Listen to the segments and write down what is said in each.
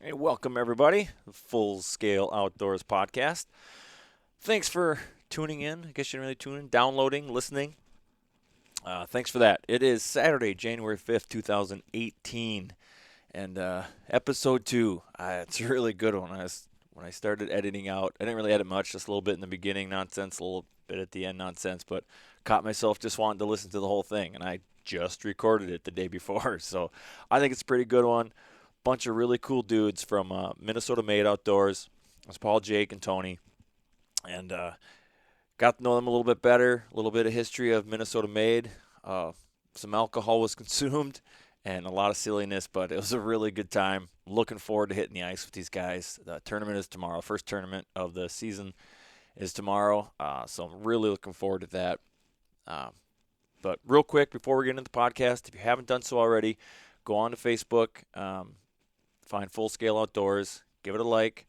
Hey, welcome everybody, the Full Scale Outdoors podcast. Thanks for tuning in. I guess you didn't really tune in, downloading, listening. Thanks for that. It is Saturday, January 5th, 2018, and episode 2. It's a really good one. When I started editing out, I didn't really edit much, just a little bit in the beginning, nonsense, a little bit at the end, nonsense, but caught myself just wanting to listen to the whole thing, and I just recorded it the day before, so I think it's a pretty good one. Bunch of really cool dudes from Minnesota Made Outdoors. It's Paul, Jake, and Tony, and got to know them a little bit better. A little bit of history of Minnesota Made. Some alcohol was consumed, and a lot of silliness, but it was a really good time. Looking forward to hitting the ice with these guys. The tournament is tomorrow. First tournament of the season is tomorrow, so I'm really looking forward to that. But real quick, before we get into the podcast, if you haven't done so already, go on to Facebook. Find Full Scale Outdoors, give it a like.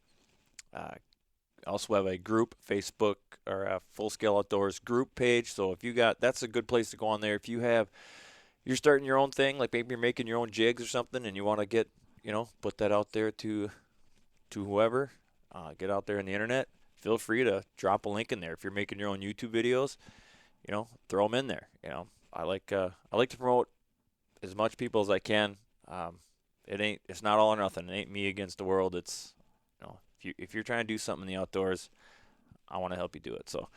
Also have a group, Facebook or a Full Scale Outdoors group page. So if you got, that's a good place to go on there. If you're starting your own thing, like maybe you're making your own jigs or something, and you want to get, put that out there to whoever, get out there in the internet. Feel free to drop a link in there. If you're making your own YouTube videos, throw them in there. I like to promote as much people as I can. It's not all or nothing. It ain't me against the world. It's, if you're trying to do something in the outdoors, I want to help you do it. So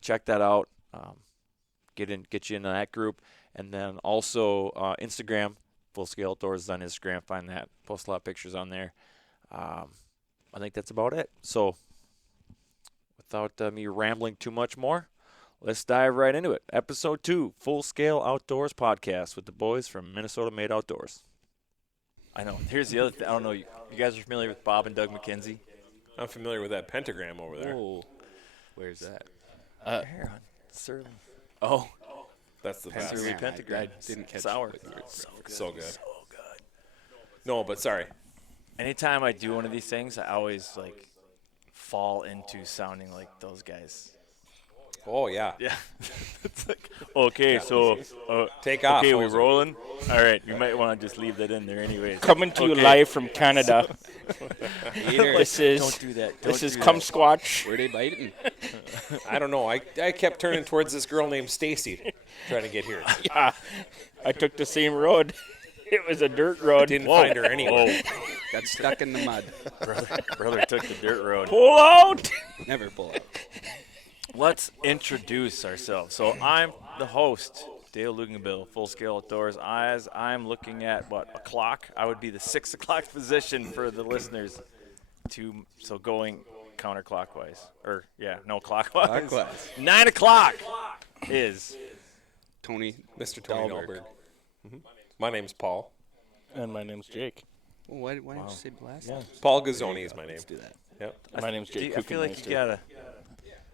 check that out. Get you into that group, and then also Instagram. Full Scale Outdoors is on Instagram. Find that. Post a lot of pictures on there. I think that's about it. So without me rambling too much more, let's dive right into it. Episode 2, Full Scale Outdoors podcast with the boys from Minnesota Made Outdoors. I know. Here's the other thing. I don't know. You guys are familiar with Bob and Doug McKenzie? I'm familiar with that pentagram over there. Oh, where's that? Here on Surly. Oh, That's the best. Surly pentagram. I didn't catch sour. what you were- So good. No, but sorry. Anytime I do one of these things, I always fall into sounding like those guys. Oh, yeah. Yeah. It's like, okay, so Take off. okay, we Hoser. rolling. All right, you might want to just leave that in there, anyways. Coming to you Okay. live from Canada. This is Don't do that. this Don't is do Come that. Squatch. Were they biting? I don't know. I kept turning towards this girl named Stacy trying to get here. Yeah, I took the same road. It was a dirt road. Didn't find her anywhere. Got stuck in the mud. Brother took the dirt road. Pull out. Never pull out. Let's introduce ourselves. So I'm the host, Dale Luganbill, Full Scale Outdoors. As I'm looking at a clock, I would be the 6 o'clock position for the listeners. So going counterclockwise, clockwise. Clockwise. 9 o'clock is Tony. Mr. Tony Dahlberg. Dahlberg. My name's Paul. And my name's Jake. Well, why didn't you say blast? Yeah. Paul Gazzoni is my name. Let's do that. Yep. My name's Jake. I feel like you gotta.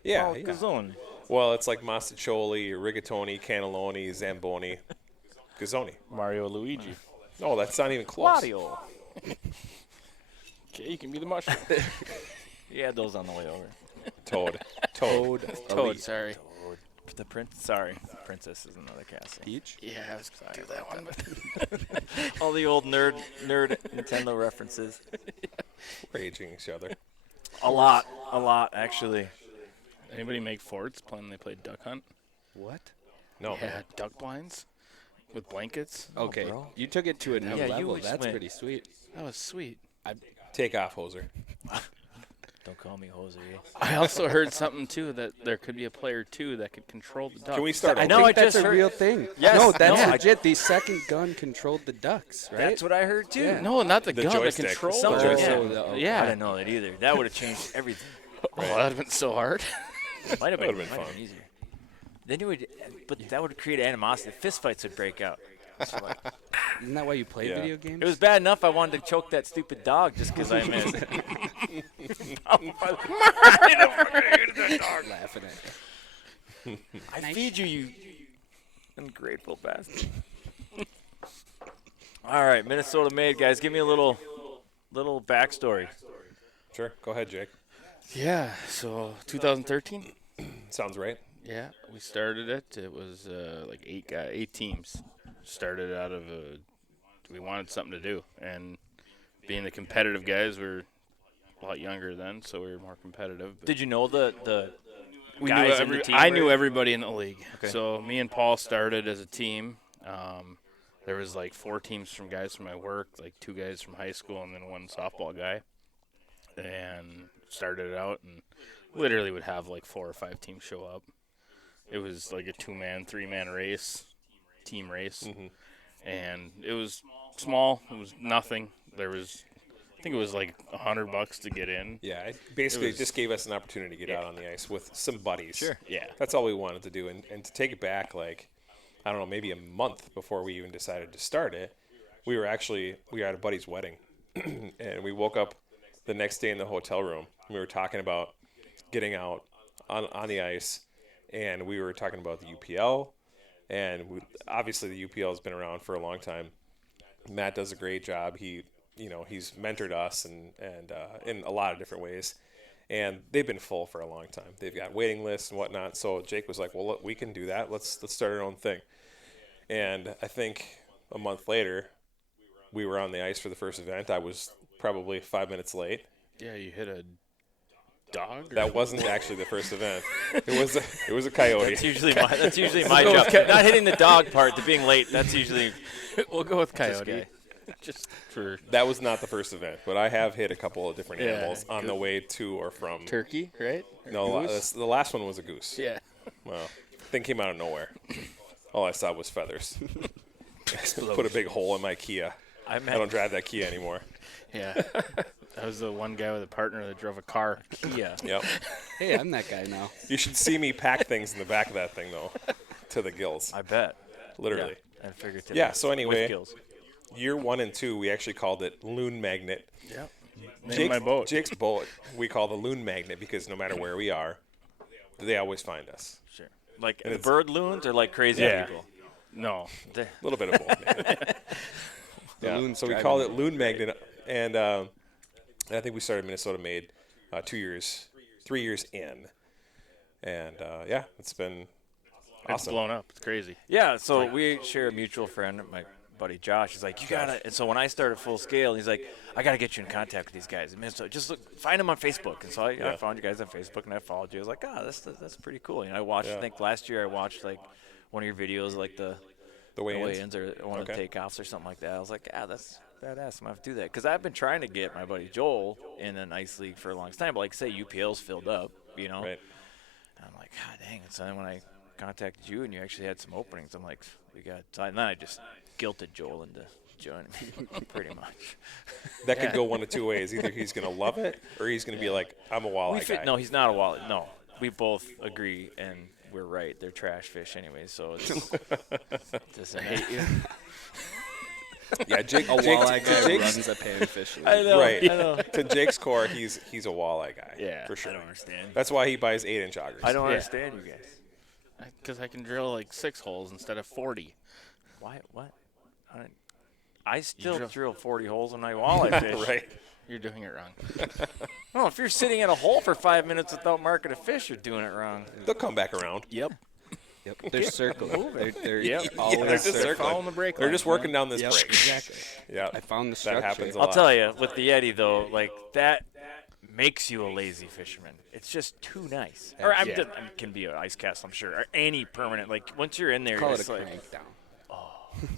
Yeah. Oh, Gazzone. Well, it's like Mastacholi, rigatoni, cannelloni, zamboni, Gazzoni. Mario Luigi. No, that's not even close. Claudio. Okay, you can be the mushroom. You had those on the way over. Toad. Toad. Toad, sorry. The princess is another castle. Peach. Yeah, I was going to do that one. But All the old nerd Nintendo references. Raging each other. A lot, actually. anybody make forts playing they played duck hunt? What? No. Yeah, duck blinds with blankets. Okay, bro. you took it to a new Yeah, you level. just That's went- pretty sweet. That was sweet. Take off, hoser. Don't call me Jose. I also heard something too that there could be a player too that could control the duck. Can we start I over? know, think I that's just a heard- real thing. Yes, no, that's no, I- legit. The second gun controlled the ducks, right? That's what I heard too. Yeah. No, not the, The gun, joystick. the controller. Some joystick. yeah. So, I yeah. didn't know that either. That would have changed everything. Oh, that would have been so hard. Might have Would've been, been might have fun. been easier. Then you would, but that would create animosity. Fist fights would break out. Isn't that why you play Yeah. video games? It was bad enough I wanted to choke that stupid dog just because I missed. laughing at you. I feed you, you ungrateful bastard. All right, Minnesota Made, guys. Give me a little backstory. Sure. Go ahead, Jake. Yeah, so 2013. Sounds right. Yeah, we started it. It was like eight teams. Started out of we wanted something to do, and being the competitive guys, we were a lot younger then, so we were more competitive. But Did you know the we guys knew in the team? I knew everybody in the league. Okay. So me and Paul started as a team. There was like 4 teams from guys from my work, like 2 guys from high school, and then 1 softball guy. And started it out, and literally would have like 4 or 5 teams show up. It was like a 2-man, 3-man race, team race, and it was small. It was nothing. I think it was like $100 to get in. Yeah, it just gave us an opportunity to get out on the ice with some buddies. Sure. Yeah. That's all we wanted to do. And to take it back, like, I don't know, maybe a month before we even decided to start it, we were at a buddy's wedding. And we woke up the next day in the hotel room. We were talking about getting out on the ice, and we were talking about the UPL. And obviously the UPL has been around for a long time. Matt does a great job. He's mentored us and in a lot of different ways. And they've been full for a long time. They've got waiting lists and whatnot. So Jake was like, well, look, we can do that. Let's start our own thing. And I think a month later, we were on the ice for the first event. I was probably 5 minutes late. Yeah, you hit a dog? That wasn't actually the first event. It was a coyote. That's usually my job. Not hitting the dog part, the being late. That's usually We'll go with this coyote. guy. Just for That was not the first event, but I have hit a couple of different Yeah, animals on the way to or from. turkey, right? Or No, goose? the last one was a goose. Yeah. Well, thing came out of nowhere. All I saw was feathers. Put a big hole in my Kia. I I met don't drive that Kia anymore. Yeah. I was the one guy with a partner that drove a car. Kia. Yep. Hey, I'm that guy now. You should see me pack things in the back of that thing, though, to the gills, I bet. literally. Yeah, I figured. Yeah, so with anyway, gills. year 1 and 2, we actually called it Loon Magnet. Yep. Name my boat. Jake's boat, we call the Loon Magnet because no matter where we are, they always find us. Sure. Like And the it's- bird loons or like crazy Yeah. people. No. A little bit of both. Yeah, loon's so we driving called it. it Loon Magnet, and I think we started Minnesota Made 3 years in, and yeah, it's been It's awesome. blown up. It's crazy. Yeah, so we share a mutual friend, my buddy Josh. He's like, you gotta. And so when I started Full Scale, he's like, I gotta get you in contact with these guys in Minnesota. Just find them on Facebook. And so I found you guys on Facebook, and I followed you. I was like, that's pretty cool. I watched. Yeah. I think last year I watched like one of your videos, like the weigh-ins. weigh-ins or one of the Okay. takeoffs or something like that. I was like, that's badass. I'm gonna have to do that because I've been trying to get my buddy Joel in an ice league for a long time. But like, say UPL's filled up, Right. And I'm like, God dang. And so then when I contacted you and you actually had some openings, I'm like, we got. So then I just guilted Joel into joining me, pretty much. That could go one of two ways. Either he's gonna love it, or he's gonna be like, I'm a walleye guy. No, he's not a walleye. No, we both agree, and we're right. They're trash fish anyway, so it's just I hate you. Yeah, Jake. A walleye guy Jake's, runs a panfish league. I know. right. I know. To Jake's core, he's a walleye guy. Yeah, for sure. I don't understand. That's why he buys 8-inch augers. I don't Yeah. understand you guys. Because I can drill like 6 holes instead of 40. Why? What? I still drill- drill 40 holes when I walleye fish. Right. You're doing it wrong. No, if you're sitting in a hole for 5 minutes without marking a fish, you're doing it wrong. They'll come back around. Yep. They're circling. They're Yep. always They're just circling. Following the brake They're line, just working down this Yep, break. exactly. Yeah. I found the That structure. happens a I'll lot. tell you, with the Yeti though, like that makes you a lazy fisherman. It's just too nice. Or Yeah. it can be an ice cast, I'm sure, or any permanent. Like once you're in there, Call it it's a like crank down.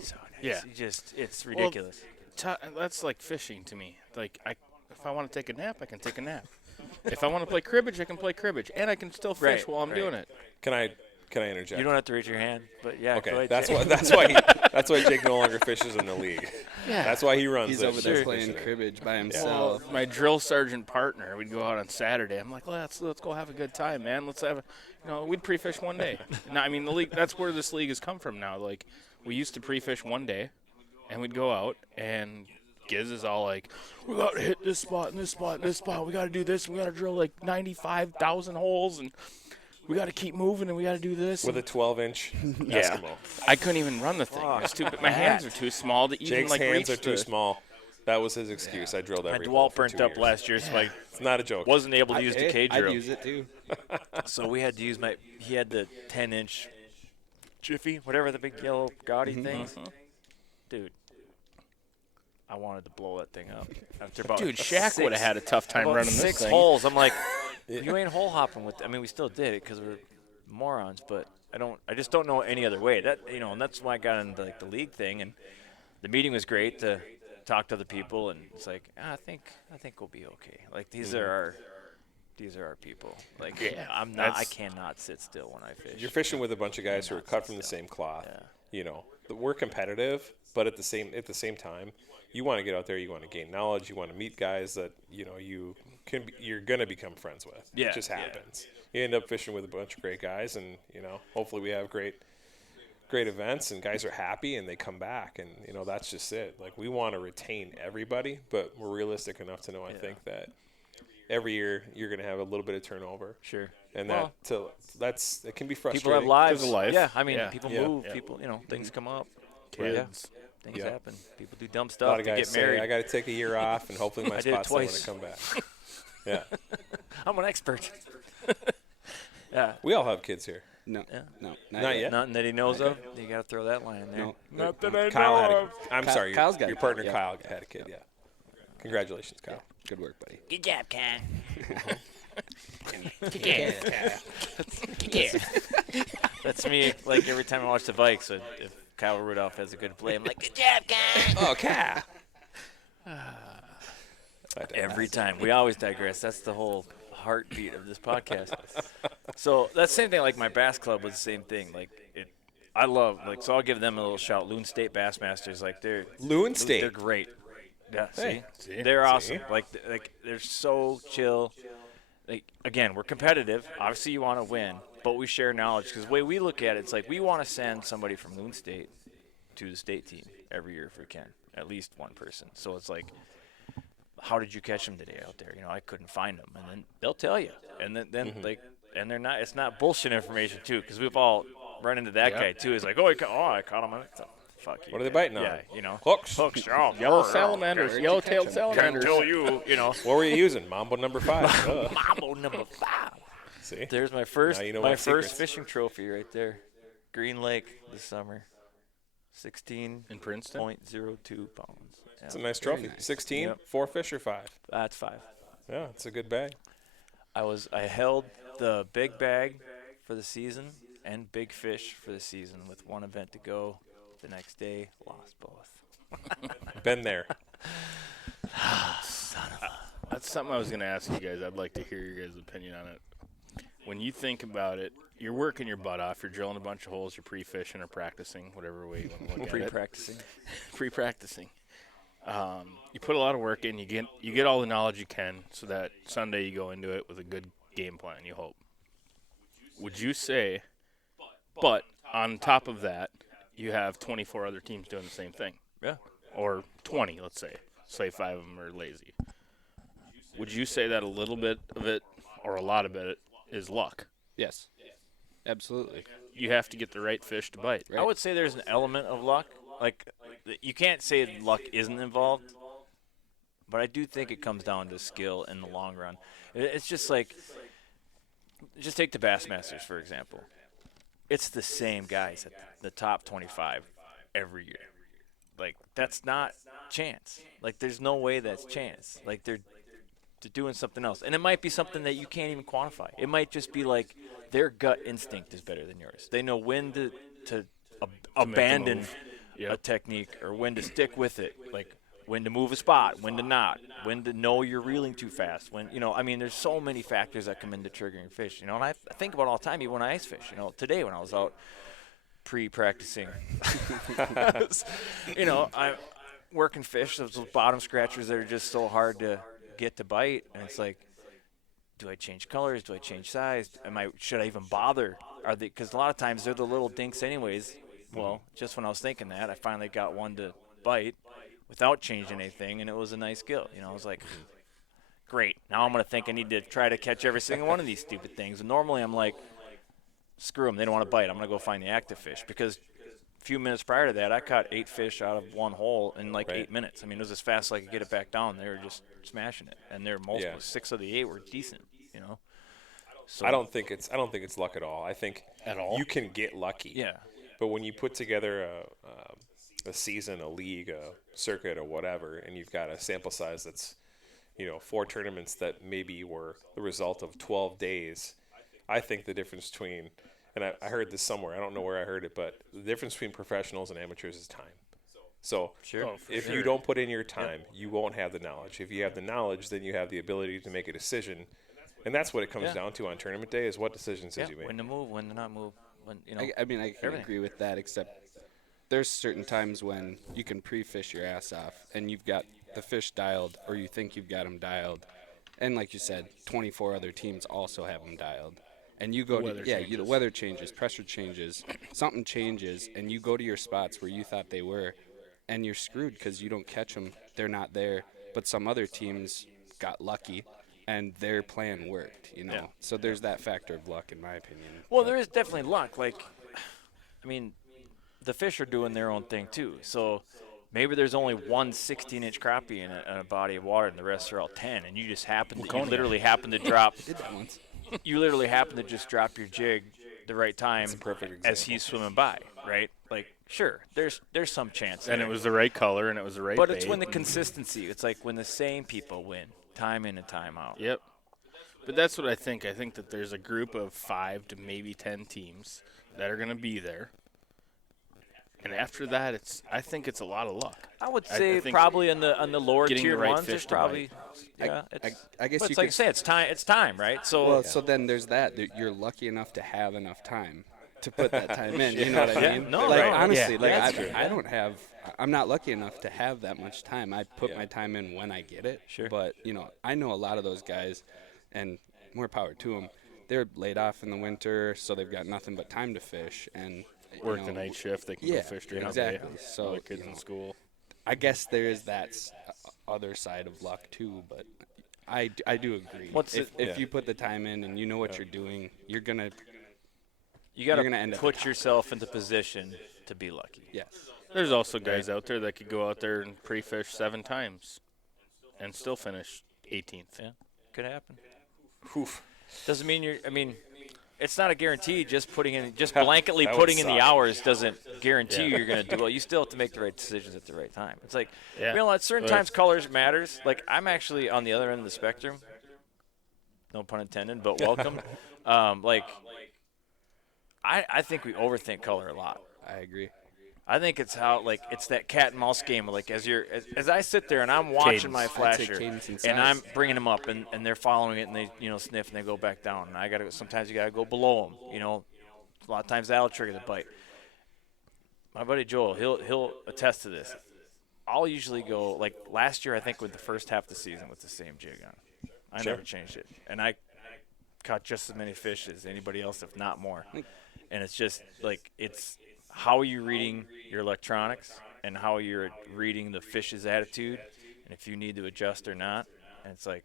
so nice. Yeah. It's ridiculous. That's like fishing to me. Like, if I want to take a nap, I can take a nap. If I want to play cribbage, I can play cribbage, and I can still fish Right, while I'm right. doing it. Can I interject? You don't have to raise your hand, but yeah. go Okay, ahead, that's Jay. why that's why Jake no longer fishes in the league. Yeah. That's why he runs. He's it. over there Sure. playing Fishing it. cribbage by Well, himself. my drill sergeant partner, we'd go out on Saturday. I'm like, let's go have a good time, man. Let's have, we'd pre-fish one day. No, I mean the league. That's where this league has come from now. Like, we used to pre-fish one day, and we'd go out, and Giz is all like, we got to hit this spot and this spot and this spot. We got to do this. We got to drill like 95,000 holes, and we got to keep moving, and we got to do this. With a 12-inch Eskimo. I couldn't even run the thing. It's too, my hands are too small to even Jake's like hands reach are too the- small. That was his excuse. I drilled My every hole DeWalt for burnt 2 up years. last year, so I It's not a joke. wasn't able to use the K I'd drill. use it too. So we had to use he had the 10-inch Jiffy, whatever the big yellow gaudy things. Dude, I wanted to blow that thing up. After about Dude, Shaq would have had a tough time about running this 6 thing. holes. I'm like, you ain't hole hopping with. I mean, we still did it because we're morons, but I just don't know any other way. That and that's why I got into like the league thing, and the meeting was great to talk to other people, and it's like I think we'll be okay. Like these are our people. Like I cannot sit still when I fish. You're fishing with a bunch of guys who are cut from the same cloth. Yeah. We're competitive, but at the same time, you want to get out there. You want to gain knowledge. You want to meet guys that you're gonna become friends with. Yeah, It just happens. You end up fishing with a bunch of great guys, and hopefully we have great events, and guys are happy and they come back, and that's just it. Like we want to retain everybody, but we're realistic enough to know I think that every year you're going to have a little bit of turnover. Sure. And it can be frustrating. People have lives. Because of life. Yeah, I mean, Yeah. people Yeah. move. People, things come up. Kids. Things Yeah. happen. People do dumb A stuff. lot of They guys get married. say, I got to take a year off, and hopefully my I did it spot's there when I twice. come back. Yeah. I'm an expert. Yeah. We all have kids here. No, Yeah. no, Not yet. Nothing that he knows of. You got to throw that line in there. No. Not that I Kyle had know a, of. I'm sorry, Kyle's got your a partner kid, yeah. Kyle had a kid, yeah. Congratulations, Kyle. Good work, buddy. Good job, Kyle. That's me. Like every time I watch the Vikes, if Kyle Rudolph has a good play, I'm like, "Good job, Kyle." Oh, Kyle. Every time. We always digress. That's the whole heartbeat of this podcast. So that's the same thing. Like my bass club was the same thing. Like I love so I'll give them a little shout. Loon State Bassmasters, like they're State. They're great. Yeah, Hey. see, they're awesome. Like they're so chill. Like again, we're competitive. Obviously, you want to win, but we share knowledge because the way we look at it, it's like we want to send somebody from Loon State to the state team every year if we can, at least one person. So it's like, how did you catch them today out there? I couldn't find them, and then they'll tell you, and then and they're not. It's not bullshit information too, because we've all run into that guy too. He's like, I caught him. Fuck you. What are they biting on? Yeah, Hooks. Hooks. Yellow salamanders, yellow-tailed Can't salamanders. tell you, What were you using? Mambo number 5. Ugh. Mambo number 5. See? There's my first Now you know my my first secrets. fishing trophy right there. Green Lake this summer. 16.02 In Princeton? pounds. It's a Yeah, nice trophy. nice. 16, Yep. 4 fish or 5. that's 5. Yeah, it's a good bag. I held the big bag for the season and big fish for the season with one event to go. The next day, lost both. Been there. That's something I was going to ask you guys. I'd like to hear your guys' opinion on it. When you think about it, you're working your butt off. You're drilling a bunch of holes. You're pre-fishing or practicing, whatever way you want to look at it. Pre-practicing. Pre-practicing. You put a lot of work in. You get all the knowledge you can, so that Sunday you go into it with a good game plan. You hope. Would you say? But on top of that, you have 24 other teams doing the same thing, Yeah. or 20, let's say. Say 5 of them are lazy. Would you say that a little bit of it, or a lot of it, is luck? Yes, absolutely. You have to get the right fish to bite. Right. I would say there's an element of luck. Like, you can't say luck isn't involved, but I do think it comes down to skill in the long run. It's just like, just take the Bassmasters, for example. It's the same guys at the top 25 every year. Like, that's not chance. Like, there's no way that's chance. Like, they're doing something else. And it might be something that you can't even quantify. It might just be like their gut instinct is better than yours. They know when to abandon move. a Yep. technique or when to stick with it. Like, when to move a spot, when to not, when to know you're reeling too fast. When, I mean, there's so many factors that come into triggering fish, and I think about it all the time, even when I ice fish. Today when I was out pre-practicing, I'm working fish, those bottom scratchers that are just so hard to get to bite, and it's like, do I change colors? Do I change size? Should I even bother? Because a lot of times they're the little dinks anyways. Well, just when I was thinking that, I finally got one to bite without changing anything, and it was a nice gill. I was like, great. Now I'm going to think I need to try to catch every single one of these stupid things. And normally I'm like, screw them. They don't want to bite. I'm going to go find the active fish. Because a few minutes prior to that, I caught 8 fish out of one hole in like 8 minutes. I mean, it was as fast as I could get it back down. They were just smashing it. And there were multiple. Yeah. 6 of the 8 were decent, So I don't think it's luck at all. I think At all? you can get lucky. Yeah. But when you put together season, a league, a circuit, or whatever, and you've got a sample size that's, 4 tournaments that maybe were the result of 12 days, I think the difference between, and I heard this somewhere, I don't know where I heard it, but the difference between professionals and amateurs is time. So if you don't put in your time, you won't have the knowledge. If you have the knowledge, then you have the ability to make a decision. And that's what it comes down to on tournament day is what decisions did you make. When to move, when to not move. When, I mean, I can agree with that, except there's certain times when you can pre-fish your ass off and you've got the fish dialed, or you think you've got them dialed. And like you said, 24 other teams also have them dialed. And you go the weather changes, pressure changes, something changes, and you go to your spots where you thought they were, and you're screwed because you don't catch them. They're not there. But some other teams got lucky, and their plan worked, Yeah. So there's that factor of luck, in my opinion. Well, there is definitely luck. Like, I mean, the fish are doing their own thing too. So maybe there's only one 16-inch crappie in a body of water, and the rest are all 10, and you just literally happen to drop. Did that once. You literally happen to just drop your jig the right time a perfect as example. he's swimming by, right? Like, sure, there's some chance. And there. it was the right color, and it was the right But bait. it's when the consistency. It's like when the same people win, time in and time out. Yep. But that's what I think. I think that there's a group of 5 to maybe 10 teams that are going to be there. And after that, I think it's a lot of luck. I would I say think probably on the lower getting tier the right ones, fish there's to probably I guess but you it's like could you say, it's time. It's time, right? So Well, so then there's that. You're lucky enough to have enough time to put that time in. You know what I Yeah. mean? No, like right. honestly, Yeah, like that's true. I don't have. I'm not lucky enough to have that much time. I put my time in when I get it. Sure. But I know a lot of those guys, and more power to them. They're laid off in the winter, so they've got nothing but time to fish and Work the night shift. They can yeah, go fish during exactly. the day. So, All the kids in school. I guess there is that other side of luck too, but I do agree. If you put the time in and you know what you're doing, you're gonna you got you're gonna end to up put at top. yourself into position to be lucky. yes. There's also guys out there that could go out there and pre-fish 7 times and still finish 18th. Yeah, could happen. Oof. Doesn't mean you're. I mean, it's not a guarantee. Just blanketly That would putting in the suck. hours doesn't guarantee you're going to do well. You still have to make the right decisions at the right time. It's like, Yeah. at certain times colors matters. Like, I'm actually on the other end of the spectrum. No pun intended, but welcome. I think we overthink color a lot. I agree. I think it's it's that cat and mouse game. Like as I sit there and I'm watching my I'd say flasher cadence and and I'm size. bringing them up and they're following it and they sniff and they go back down and sometimes you gotta go below them. A lot of times that'll trigger the bite. My buddy Joel, he'll attest to this. I'll usually go like last year I think with the first half of the season with the same jig on. I never changed it and I caught just as many fish as anybody else, if not more. And it's just like it's how are you reading your electronics and how you're reading the fish's attitude and if you need to adjust or not. And it's like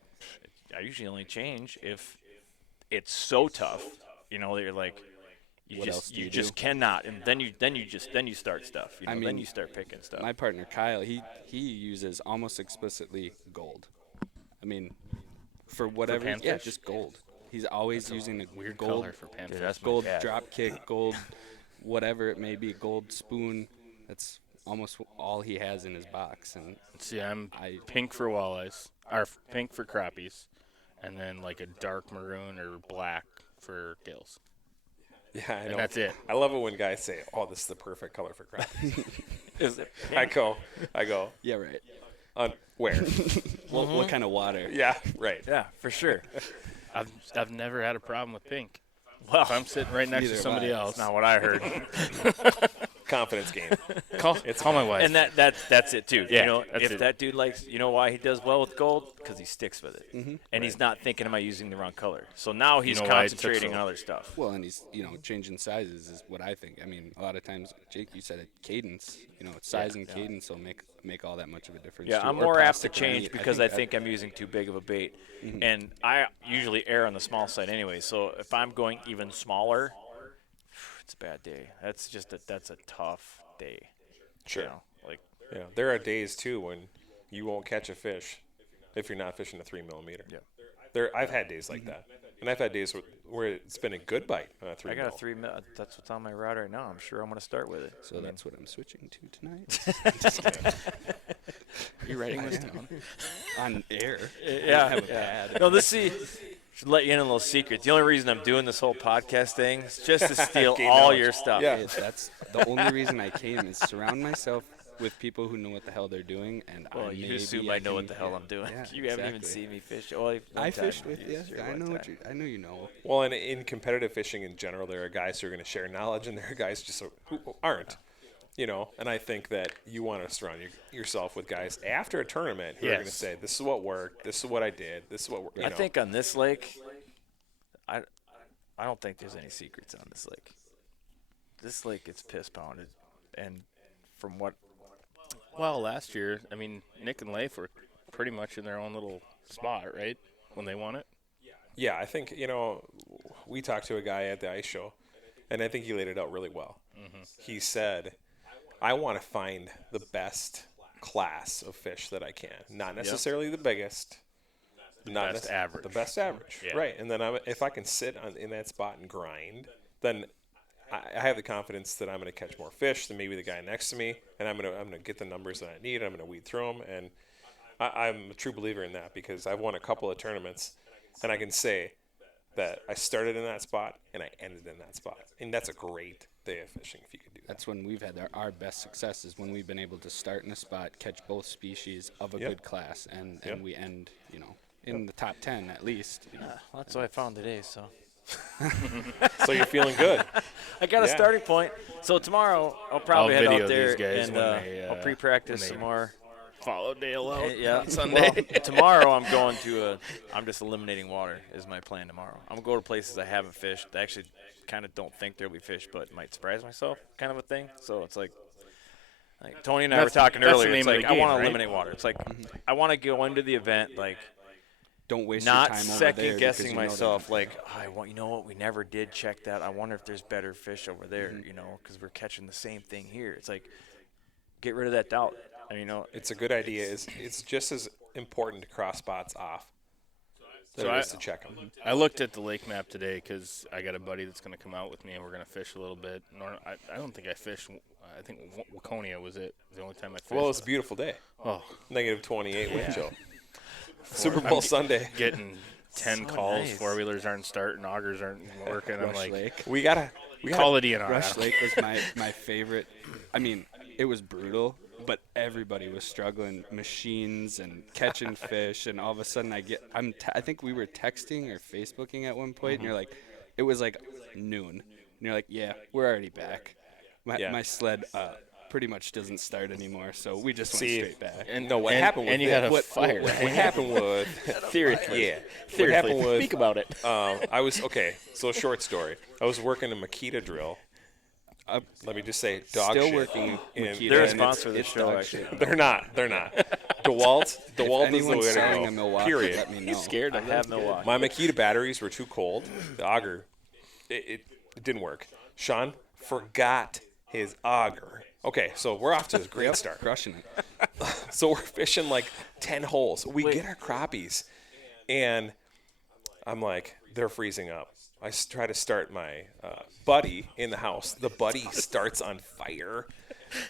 I usually only change if it's so tough, that you're like What else do you do? just cannot, and then you start stuff. Then mean, you start picking stuff. My partner Kyle, he uses almost explicitly gold. I mean, for whatever, panfish? just gold. He's always using a Weird gold, color for panfish. Dude, that's my gold cat. drop kick, gold, whatever it may be, gold spoon. That's almost all he has in his box, and See, I'm I- pink for walleyes, or pink for crappies, and then like a dark maroon or black for gills. Yeah, I know. And that's it. I love it when guys say, "Oh, this is the perfect color for crappies." Is it? I go, yeah, right. on where? What kind of water? Yeah, right. Yeah, for sure. I've never had a problem with pink. Well, If I'm sitting right next Neither to have somebody I. else, not what I heard. Confidence game. call my wife. And that's it too. Yeah, that's if it. that dude likes, why he does well with gold? Because he sticks with it, and he's not thinking, "Am I using the wrong color?" So now he's know why it took concentrating so- on other stuff. Well, and he's changing sizes is what I think. I mean, a lot of times, Jake, you said it, cadence. Size and cadence will make all that much of a difference. Yeah, too. I'm Or more apt to plastic or change meat. because I think I'm using too big of a bait, and I usually err on the small side anyway. So if I'm going even smaller, it's a bad day. That's a tough day. Sure. Yeah, There are days too when you won't catch a fish if you're not fishing a 3 millimeter. Yeah. I've had days like that. And I've had days where it's been a good bite on a 3 I got a mil. 3 mil. That's what's on my rod right now. I'm sure I'm going to start with it. So that's what I'm switching to tonight. You writing this down? On air. Yeah. Have a pad. No, should let you in a little secret. The only reason I'm doing this whole podcast thing is just to steal Gain all knowledge. your stuff. Yeah. That's the only reason I came is surround myself with people who know what the hell they're doing, and Well, you assume I know what the hell I'm doing. Yeah, You haven't even exactly. seen me fish. Well, one I time. fished with you. Sure, I one know what time. you. I know you know. Well, and in competitive fishing in general, there are guys who are going to share knowledge, and there are guys just who aren't. And I think that you want to surround yourself with guys after a tournament who are going to Yes. say, "This is what worked. This is what I did. This is what I think on this lake, I don't think there's any secrets on this lake. This lake gets piss pounded, and from what Well, last year, I mean, Nick and Leif were pretty much in their own little spot, right? When they won it. Yeah, I think we talked to a guy at the ice show, and I think he laid it out really well. He said, "I want to find the best class of fish that I can, not necessarily the biggest." Not best nec- average. The best average, Yeah. right? And then if I can sit in that spot and grind, then I have the confidence that I'm going to catch more fish than maybe the guy next to me, and I'm going to get the numbers that I need. I'm going to weed through them, and I'm a true believer in that because I've won a couple of tournaments, and I can say that I started in that spot and I ended in that spot, and that's a great day of fishing if you could do that. That's when we've had our best success is when we've been able to start in a spot, catch both species of a Yep. good class, and Yep. we end, in the top 10 at least. that's what I found today. So So you're feeling good. I got a Yeah. starting point. So tomorrow I'll probably head video out there these guys and when they, I'll pre-practice when they- some more. Follow Dale out Yeah, on Sunday. Well, tomorrow I'm going to I'm just eliminating water is my plan tomorrow. I'm gonna go to places I haven't fished. I actually kind of don't think there'll be fish, but might surprise myself, kind of a thing. So it's like Tony and I were That's- talking that's the earlier. It's name of like the I want game, to right? eliminate water. It's like I want to go into the event like Don't waste not your time over there second because guessing you know they're myself. gonna Like I want, you know what? We never did check that. I wonder if there's better fish over there. Because we're catching the same thing here. It's like get rid of that doubt. And, It's a good idea. It's just as important to cross spots off than So it I- is to check them. I looked at the lake map today because I got a buddy that's going to come out with me and we're going to fish a little bit. I don't think I fished. I think Waconia was the only time I fished. Well, it's a beautiful day. oh, Negative 28 wind chill. Super Bowl Sunday. getting 10 So calls, nice. four-wheelers aren't starting, augers aren't working. I'm Rush like, Lake. We gotta call a DNR. Rush Lake was my favorite. I mean, it was brutal, but everybody was struggling, machines and catching fish, and all of a sudden I think we were texting or Facebooking at one point, and you're like, it was like noon, and you're like, yeah, we're already back. Yeah. My sled pretty much doesn't start anymore, so we just went See, straight back. And, No, what and, happened with and you it- had a fire. What happened was Seriously. yeah. What Seriously. happened was Speak about it. I was okay. So short story. I was working a Makita drill. Let me just say, dog Still shit. working And- Makita, They're a and sponsor of the it's show, dog actually. shit. They're not. DeWalt is the way anyone's to selling go. a Milwaukee, Period. let me know. Scared I of have that. Milwaukee. My Makita batteries were too cold. The auger, it didn't work. Sean forgot his auger. Okay, so we're off to a great start. Crushing it. So we're fishing like 10 holes. We get our crappies, and I'm like, they're freezing up. I try to start my buddy in the house. The buddy starts on fire.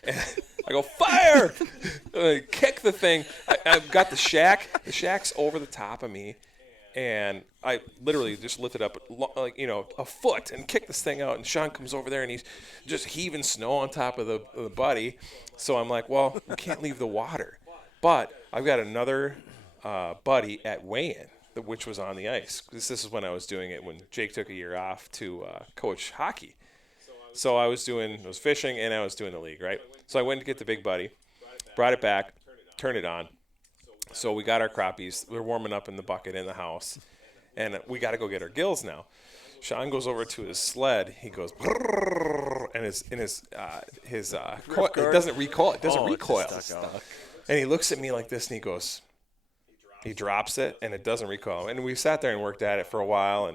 And I go, fire! I kick the thing. I've got the shack. The shack's over the top of me. And I literally just lifted up like a foot and kicked this thing out. And Sean comes over there and he's just heaving snow on top of the buddy. So I'm like, well, we can't leave the water. But I've got another buddy at weigh-in, which was on the ice. This is when I was doing it when Jake took a year off to coach hockey. So I was fishing and I was doing the league, right? So I went to get the big buddy, brought it back, turned it on. So we got our crappies. We're warming up in the bucket in the house, and we got to go get our gills now. Sean goes over to his sled. He goes, and it doesn't recoil. It doesn't Oh, it recoil. just stuck out. And he looks at me like this, and he goes, he drops it, and it doesn't recoil. And we sat there and worked at it for a while,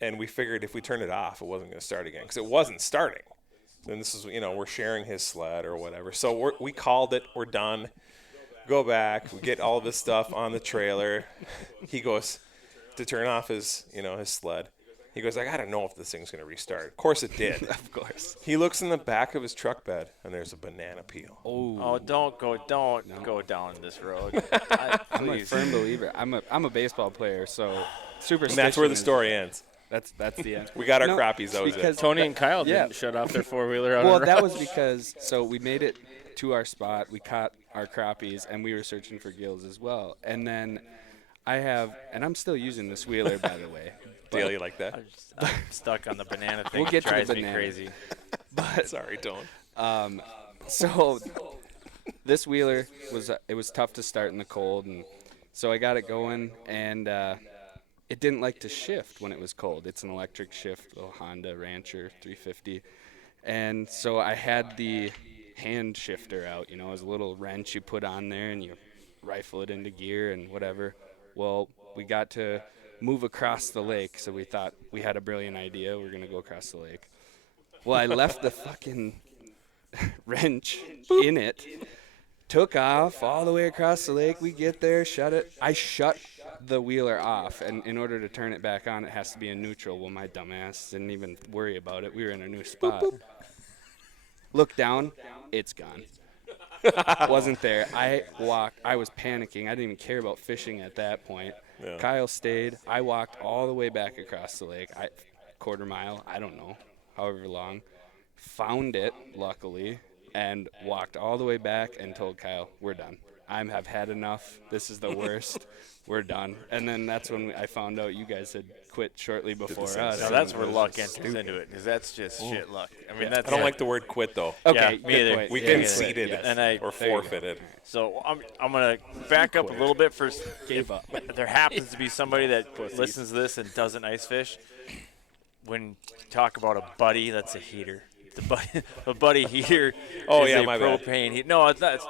and we figured if we turned it off, it wasn't going to start again because it wasn't starting. And this is, we're sharing his sled or whatever. So we called it. We're done. Go back. We get all this stuff on the trailer. He goes, to turn off his sled. He goes like, I don't know if this thing's going to restart. Of course it did. Of course. He looks in the back of his truck bed, and there's a banana peel. Oh, don't go down this road. I'm a firm believer. I'm a baseball player, so superstition. And that's where the is- story ends. That's the end. We got our No, crappies. That was because it. Tony and Kyle Yeah. didn't shut off their 4-wheeler out Well, on the that road. was because we made it to our spot. We caught our crappies, and we were searching for gills as well. And then I'm still using this wheeler, by the way. Dale, you like that? I'm stuck on the banana thing. We'll get it to the drives me banana. crazy. Sorry, don't. So this wheeler was tough to start in the cold, and so I got it going, and it didn't like to shift when it was cold. It's an electric shift, little Honda Rancher 350, and so I had the hand shifter out. It was a little wrench you put on there, and you rifle it into gear and whatever. Well, we got to move across the lake, so we thought we had a brilliant idea. We're gonna go across the lake. Well, I left the fucking wrench in it, took off all the way across the lake. We get there, shut it. I shut the wheeler off, and in order to turn it back on, it has to be in neutral. Well, my dumbass didn't even worry about it. We were in a new spot. Look down, it's gone. Wasn't there. I was panicking. I didn't even care about fishing at that point. Yeah. Kyle stayed. I walked all the way back across the lake, quarter mile, I don't know, however long. Found it, luckily, and walked all the way back and told Kyle, we're done. I've had enough. This is the worst. We're done. And then that's when I found out you guys had quit shortly before same us. Now thing. that's and where it was luck just enters into it, because that's just shit luck. I mean, that's I don't like the word quit, though. Okay, me good either. point. We Yeah, conceded yeah. And I- or There you go. forfeited. So I'm gonna back up a little bit first. Gave up. There happens to be somebody that listens to this and doesn't ice fish. When you talk about a buddy, that's a heater. A buddy heater Oh, is yeah, a my bad. propane heater. No, it's not.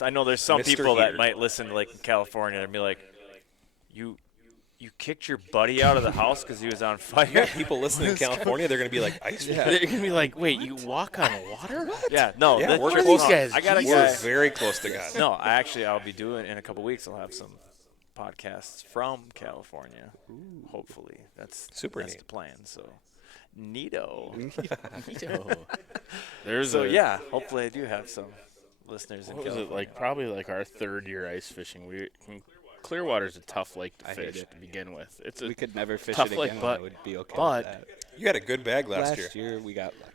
I know there's some Mr. people that Heater. might listen, like in California, and be like, you kicked your buddy out of the house because he was on fire. People listening in California, they're going to be like, ice fish? They're gonna be like, "Wait, you walk on water?" Yeah, no. Yeah, that's we're true. close. No, guys? I got a We're guy. very close to God. No, I'll be doing in a couple weeks. I'll have some podcasts from California. Hopefully, that's Super that's neat. the plan. So, neato. There's So a, yeah, hopefully I do have some listeners in What was it California. like? Probably like our 3rd year ice fishing. Clearwater's a tough lake to I hate fish it. to begin with. It's a We could never fish tough it lake, again. but- I would be okay but- with that. You had a good bag last year. we got lucky.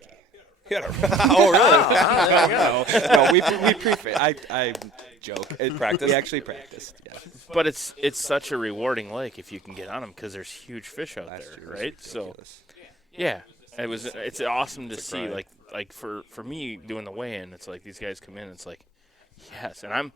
You had oh, really? No, we pre-fit. I joke. Practice? We actually practiced. Yeah. but it's such a rewarding lake if you can get on them because there's huge fish out Last there, year was right? So ridiculous. yeah, it's awesome to see. grind. Like for me doing the weigh-in, it's like these guys come in. It's like yes, and I'm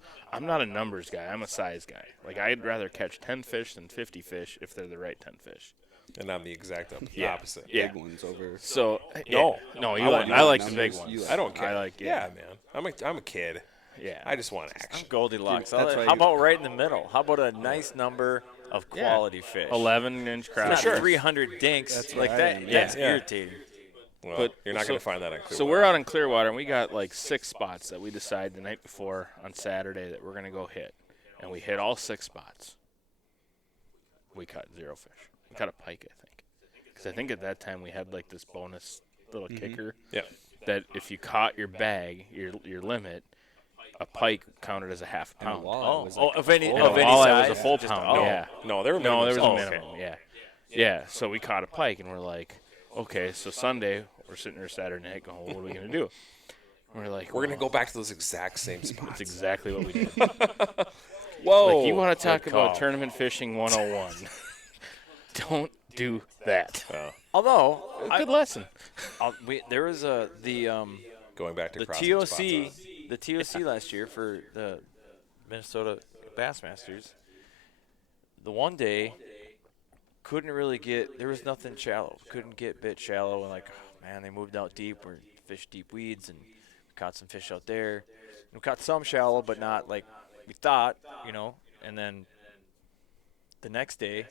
not a numbers guy. I'm a size guy. Like I'd rather catch 10 fish than 50 fish if they're the right 10 fish. And I'm the exact Yeah. opposite. Yeah. Big ones over. So No. no, I want I like the numbers. big ones. You like- I don't care. I like yeah, man. I'm a kid. yeah. I just want action. Goldilocks. Dude, that's why How you- about right in the middle? How about a nice number of quality fish? 11-inch crab. Not Sure. 300 dinks That's like where I that. am. That's Yeah. irritating. Well, But- you're not so- going to find that on Clearwater. So we're out in Clearwater, and we got like 6 spots that we decided the night before on Saturday that we're going to go hit. And we hit all 6 spots. We caught 0 fish. We caught a pike, I think. Because I think at that time we had like this bonus little kicker Yeah. that if you caught your bag, your limit, a pike counted as a half And a pound. walleye was Oh, like of any And of a any walleye size. was a full Just- pound. oh. Yeah. No, there were No, there was a minimums. minimum. Yeah. Yeah. So we caught a pike, and we're like, okay. So Sunday, we're sitting there Saturday night going, what are we gonna do? We're like, We're going to go back to those exact same spots. That's exactly what we did. Whoa. Like, you want to talk good about call. tournament fishing 101. Don't do that. Although Good lesson. there was the Going back to the crossing spots, TOC huh? the TOC last year for the Minnesota Bassmasters. The one day couldn't really get. There was nothing shallow. Couldn't get bit shallow, and like, oh, man, they moved out deep. We fished deep weeds and we caught some fish out there. We caught some shallow, but not like we thought, And then the next day,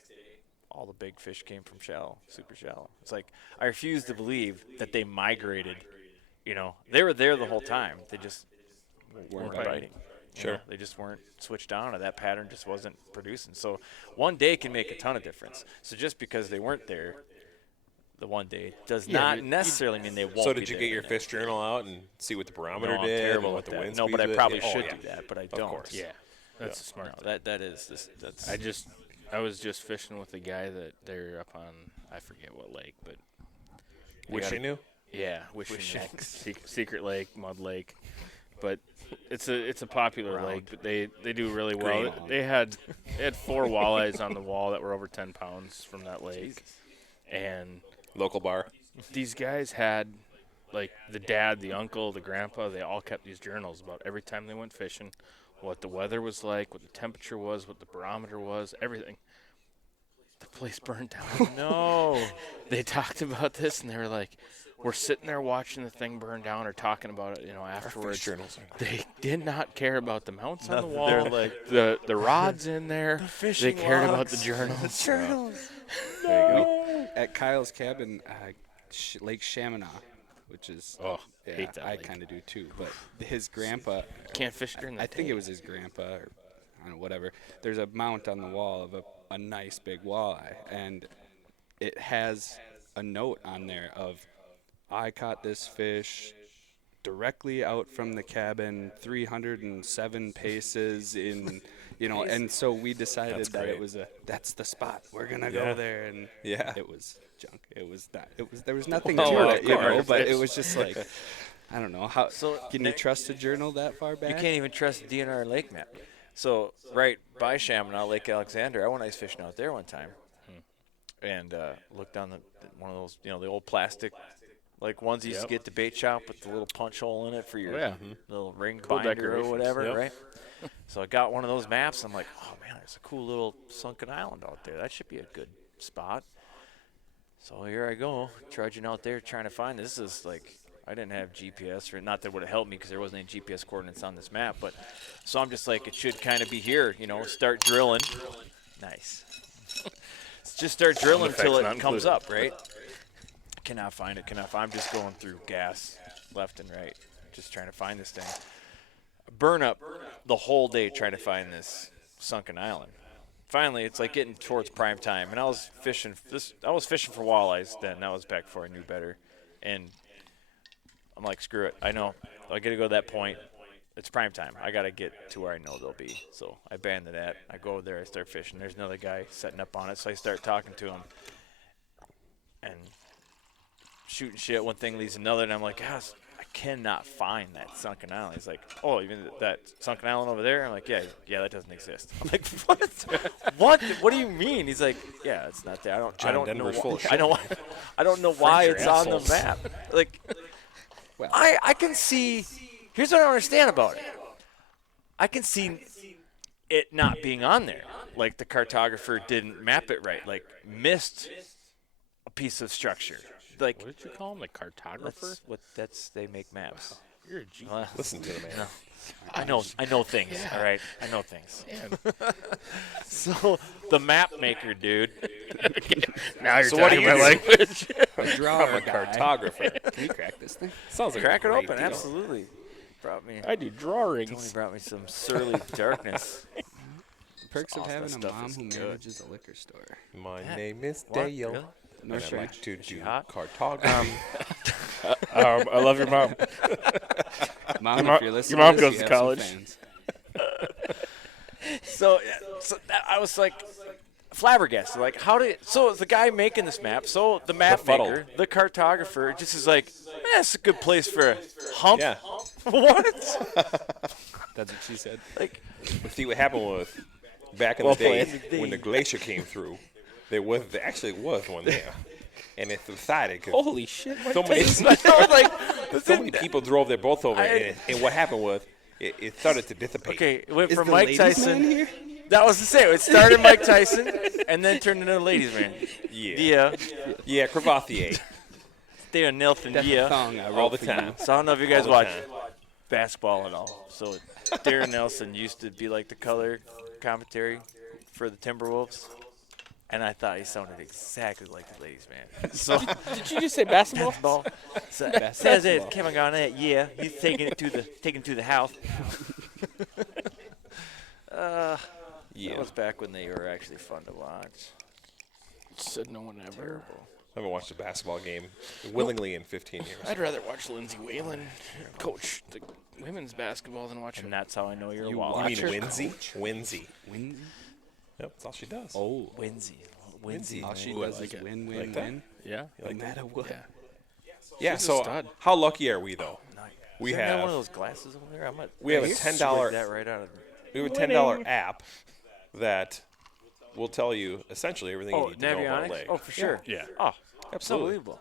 all the big fish came from shallow, super shallow. It's like I refuse to believe that they migrated. They were there the whole time. They just weren't biting. Sure. know, they just weren't switched on, or that pattern just wasn't producing. So one day can make a ton of difference. So just because they weren't there the one day does not necessarily mean they won't. So be did you there get your again. fish journal out and see what the barometer No, I'm did? terrible and with what the that. wind No, but I speed probably did? should Oh, do that, but I Of don't. course. Yeah, that's a smart. No, that is that's. I was just fishing with a guy that they're up on, I forget what lake, but Wish you knew. yeah, Wishing Neck, Secret Lake, Mud Lake, but it's a popular lake, but they do really well. Green. They had 4 walleyes on the wall that were over 10 pounds from that lake, and Local bar. these guys had, like, the dad, the uncle, the grandpa, they all kept these journals about every time they went fishing, what the weather was like, what the temperature was, what the barometer was, everything. The place burned down. No. They talked about this, and they were like, we're sitting there watching the thing burn down or talking about it, afterwards. journals are They did not care about the mounts on the Nothing. wall, They're like, the rods in there. They fishing cared about the logs. journals. Journals. There you go. At Kyle's cabin, Lake Chaminade, which is yeah, hate that I lake. kind of do too. But his grandpa, Can't fish during the I think day. it was his grandpa or I don't know, whatever. There's a mount on the wall of a nice big walleye, and it has a note on there of, I caught this fish directly out from the cabin, 307 paces in, and so we decided That's that great. that's the spot. We're gonna Yeah. go there, and Yeah. it was junk. It was not. It was there was nothing Oh, to of it, course. but it was just like, I don't know how. So Can you trust a journal that far back? You can't even trust the DNR lake map. So right by Chaminade, Lake Alexander, I went ice fishing out there one time, and looked on one of those, the old plastic, like ones you used to get at the bait shop with the little punch hole in it for your little ring Cool binder or decorations. whatever, Yep. right? So I got one of those maps. I'm like, oh man, there's a cool little sunken island out there. That should be a good spot. So here I go, trudging out there trying to find this. This is like, I didn't have GPS, or not that it would have helped me because there wasn't any GPS coordinates on this map. But so I'm just like, it should kind of be here, start drilling. Nice. Just start drilling until effects it not comes included. up, right? Cannot find it. I'm just going through gas left and right, just trying to find this thing. Burn up the whole day trying to find this sunken island. Finally, it's like getting towards prime time, and I was fishing for walleyes then. That was back before I knew better, and I'm like, screw it. I know. I got to go to that point. It's prime time. I got to get to where I know they'll be. So I abandon that. I go there. I start fishing. There's another guy setting up on it, so I start talking to him and shooting shit. One thing leads to another, and I'm like, gosh, I cannot find that sunken island. He's like, oh, even that sunken island over there? I'm like, yeah, that doesn't exist. I'm like, what? What do you mean? He's like, yeah, it's not there. I don't know. Denver's full of I don't know why French it's are on the assholes. map. Like, Well- I can see. Here's what I don't understand about it. I can see it not being on there. Like the cartographer didn't map it right. Like missed a piece of structure. Like What did you call him? The cartographer? they make maps. You're a genius. Well, Listen to the man. no. I know things. All right, I know things. So the map maker, dude. Now you're So what do talking you my do? language. A drawer I'm a guy. cartographer. Can you crack this thing? Sounds like Crack a it great open, deal. absolutely. Brought me. I do Tony drawings. brought me some surly darkness. Perks of awesome. having That a stuff mom is who good. manages a liquor store. My Yeah. name is What? Dale. Really? No And I sure. like to she do hot? cartography. I love your mom. Mom, Your if you're listening, mom to goes this, to you have some college. fans. So I was like flabbergasted. Like, so the guy making this map, so the map Befuddled. maker, the cartographer, just is like, it's a good place for a hump. Yeah. What? That's what she said. Like, But see what happened was back in Well the day played. when the glacier came through, there actually was one there, and it subsided because Holy shit. so many so many people drove their boats over, and what happened was it started to dissipate. okay, it went Is from the Mike ladies' Tyson. man here? That was the same. It started Mike Tyson, and then turned into a ladies' man. Yeah, yeah, Crevassier They are Nelson, That's a yeah. song I wrote all the for you. time. So I don't know if you guys All the watch time. basketball at all. So Darren Nelson used to be like the color commentary for the Timberwolves, and I thought he sounded exactly like the ladies' man. So Did you just say basketball? basketball. So, says it, Basketball. Kevin Garnett. Yeah, he's taking it to the house. Yeah. That was back when they were actually fun to watch. Said no one ever. I haven't watched a basketball game willingly in 15 years. I'd rather watch Lindsey Whalen coach the women's basketball than watch And him. that's how I know you're a You wall. You mean watch her Winsy? Winsy. Winsy? Yep, that's all she does. Oh, Winsy. all she Ooh, I does like is it. win, Like win, that? win. Yeah. You like No that? matter what. Yeah. Yeah, She's a so stud. how lucky are we, though? We Isn't that one of have those glasses over there? I might we have a swig $10 that right out of we have a $10 app that will tell you essentially everything you need to know about a Navionics? leg. Oh, for sure. Yeah. Oh, Absolutely. unbelievable.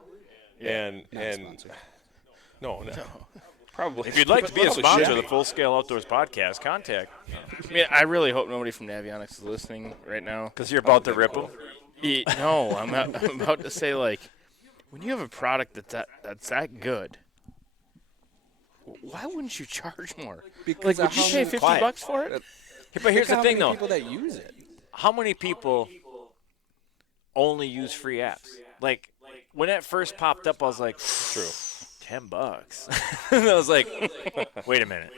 And Not and sponsored. no, probably. If you'd like to be a That's what sponsor should of the be. Full Scale Outdoors podcast, contact. I mean, I really hope nobody from Navionics is listening right now. Because you're about to rip them. No, I'm about to say, like, when you have a product that's that good, why wouldn't you charge more? Because Like, would you pay $50 for it? But here's the how thing, many though. people that use it. How many people only use free apps? Like, when it first popped up, I was like, True. $10. And I was like, wait a minute.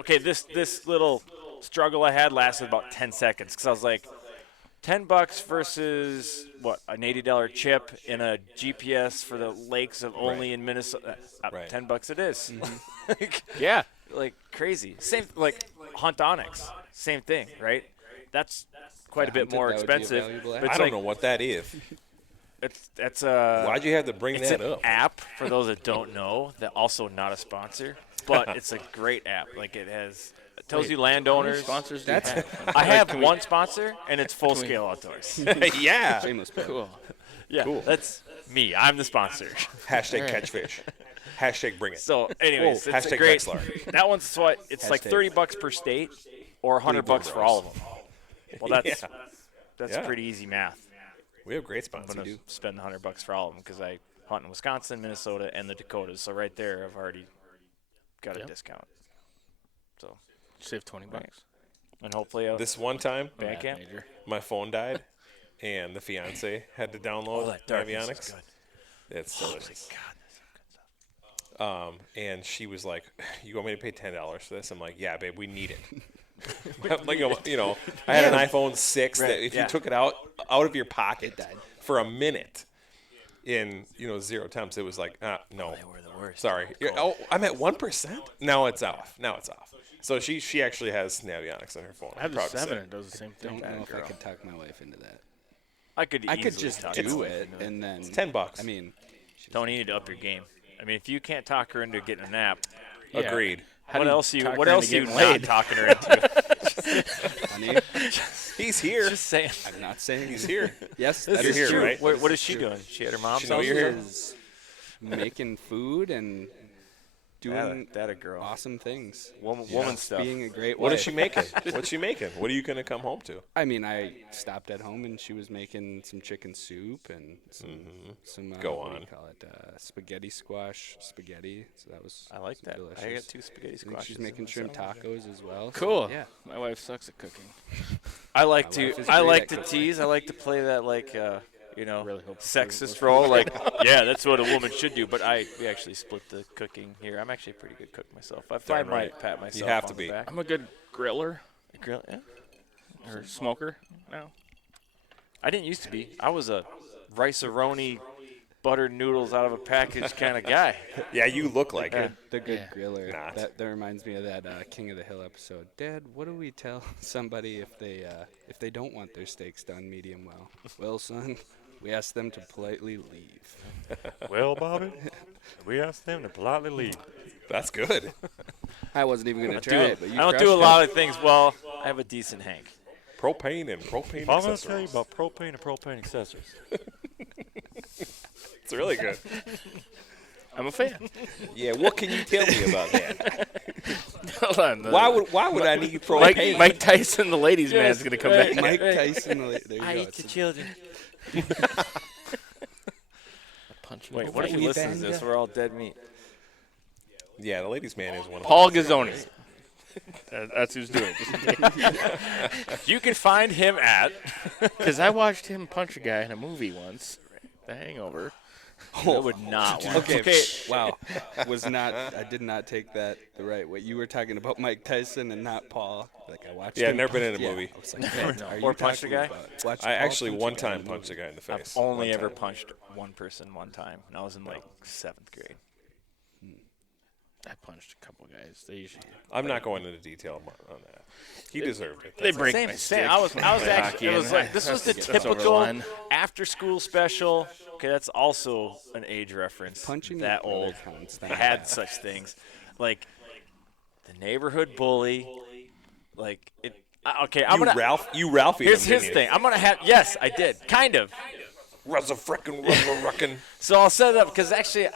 Okay, this little struggle I had lasted about 10 seconds because I was like, $10 versus what, an $80 chip and a GPS for the lakes of only in Minnesota. Right. $10 it is. Like, Yeah. like crazy. Same like Hunt Onyx. Same thing, right? That's quite a bit Hunted, more that would be a expensive. valuable app. But I it's don't like know what that is. it's a Why'd you have to bring it's that an up? app for those that don't know. That also not a sponsor, but it's a great app. Like it tells you landowners. Sponsors do you That's have? I have one sponsor, and it's Full Scale Outdoors. Yeah. shameless plug. Cool. Yeah, Cool. that's me. I'm the sponsor. Hashtag catchfish. Hashtag bring it. So, anyways, Whoa, it's a hashtag great. Vexlar. That one's what it's like Hashtag. $30 per state, or $100 for all of them. Well, that's Yeah. that's Yeah. pretty easy math. We have great I'm sponsors. gonna spend $100 for all of them because I hunt in Wisconsin, Minnesota, and the Dakotas. So right there, I've already got a Yep. discount. So, Save $20. and hopefully, This one time, Bandcamp? Math major. my phone died, and the fiance had to download that darkness is Navionics. good. It's delicious. God, that's some good stuff. And she was like, "You want me to pay $10 for this?" I'm like, "Yeah, babe, we need it." Like, you know, I had an iPhone 6 that if yeah. you took it out of your pocket died. for a minute in 0 temps, it was like, no, They were the worst. sorry. Oh, I'm at 1%. Now it's off. So she actually has Navionics on her phone. I have I'm the proud to 7. say. It does the same thing. Don't know if I Girl. could talk my wife into that. I could I could easily just talk do myself it into and then $10. I mean, Tony, you need to up your game. I mean, if you can't talk her into getting a nap, Yeah. Agreed. How what do you else you talk what her else into you getting not laid? talking her into? honey, He's here. Just saying. I'm not saying He's here. Yes, This that You're is here, true. right? What is she doing? She at her mom's She know house? you're here? is making food and doing That a girl. awesome things. Woman stuff. Being a great What wife. is she making? What's she making? What are you going to come home to? I mean, I stopped at home and she was making some chicken soup and some Go what do on. you call it? Spaghetti squash spaghetti. So that was I like some that. delicious. I got 2 spaghetti I think squashes. she's in making my shrimp salad. tacos as well. so, Cool. yeah. My wife sucks at cooking. I like My to wife is I great like at to cooking. tease. I like to play that Really hope sexist role. Like, yeah, that's what a woman should do. But we actually split the cooking here. I'm actually a pretty good cook myself. I Darn might right. pat myself have on to the be. back. I'm a good griller Grill, yeah. or smoker now. I didn't used to be. I was a rice-a-roni, buttered noodles out of a package kind of guy. Yeah, you look like it. The good Yeah. griller. Not. That reminds me of that King of the Hill episode. Dad, what do we tell somebody if they don't want their steaks done medium well? Well, son, we ask them to politely leave. Well, Bobby, we asked them to politely leave. That's good. I wasn't even gonna try it, but you I don't do crushed a it. lot of things well. I have a decent Hank. Propane and propane I'm going to accessories. tell you about propane and propane accessories. It's really good. I'm a fan. Yeah, what can you tell me about that? Hold on. Why would I need propane? Mike Tyson, the ladies' man, is going to come back. Mike Tyson. There you I go. eat the children. Punch Wait, what if he We listens to bang this? ya. We're all dead meat. Yeah, the ladies' man is one of Paul Gazzoni. That's who's doing it. You can find him at. Because I watched him punch a guy in a movie once, The Hangover, I would not want to. Okay. Wow. I did not take that the right way. You were talking about Mike Tyson and not Paul. Like I watched. Yeah, him never been punch- in a movie. I was like, man, are Or you punched a talking guy? about- watched I Paul actually punch one a guy time in a punched a movie. guy in the I've face. only One ever time. punched one person one time, and I was in like 7th grade. I punched a couple guys. They usually I'm not going into detail on that. He deserved it. they break Same, my same. stick. I was Play actually. hockey It was and like this was the that's over the typical line. after-school special. Okay, that's also an age reference. Punching that your brother old counts. had such things, like the neighborhood bully. Like it. Okay, I'm gonna. You Ralphie. Here's his thing. I'm gonna have. Yes, I did. Kind of. Ruckin'. So I'll set it up because actually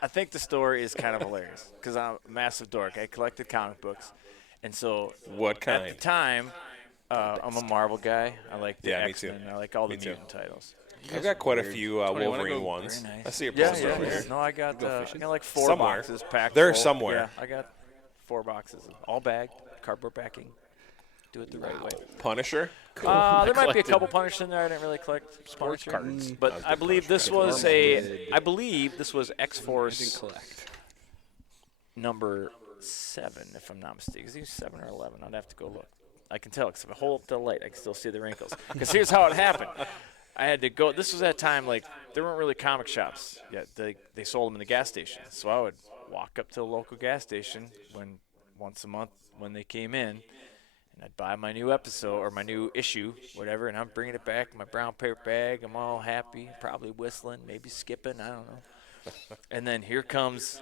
I think the story is kind of hilarious because I'm a massive dork. I collected comic books, and so What at kind? the time, I'm a Marvel guy. I like the Yeah, me too. X-Men. I like all the Me too. mutant titles. I've got quite a few Tony, wanna Wolverine go? ones. Very nice. I see your Yeah, poster over here. No, I got like 4 Somewhere. boxes packed. They're full. somewhere. Yeah, I got 4 boxes, all bagged, cardboard backing. Do it the right way. Punisher. There might be a collected couple Punishers in there. I didn't really collect Sports Punisher. cards. But I believe this was I believe this was X-Force collect. number 7, if I'm not mistaken. Is he 7 or 11? I'd have to go look. I can tell because if I hold up the light, I can still see the wrinkles. Because here's how it happened. I had to go. This was that time, like, there weren't really comic shops yet. They sold them in the gas station. So I would walk up to the local gas station once a month when they came in, and I'd buy my new episode or my new issue, whatever, and I'm bringing it back in my brown paper bag. I'm all happy, probably whistling, maybe skipping, I don't know. And then here comes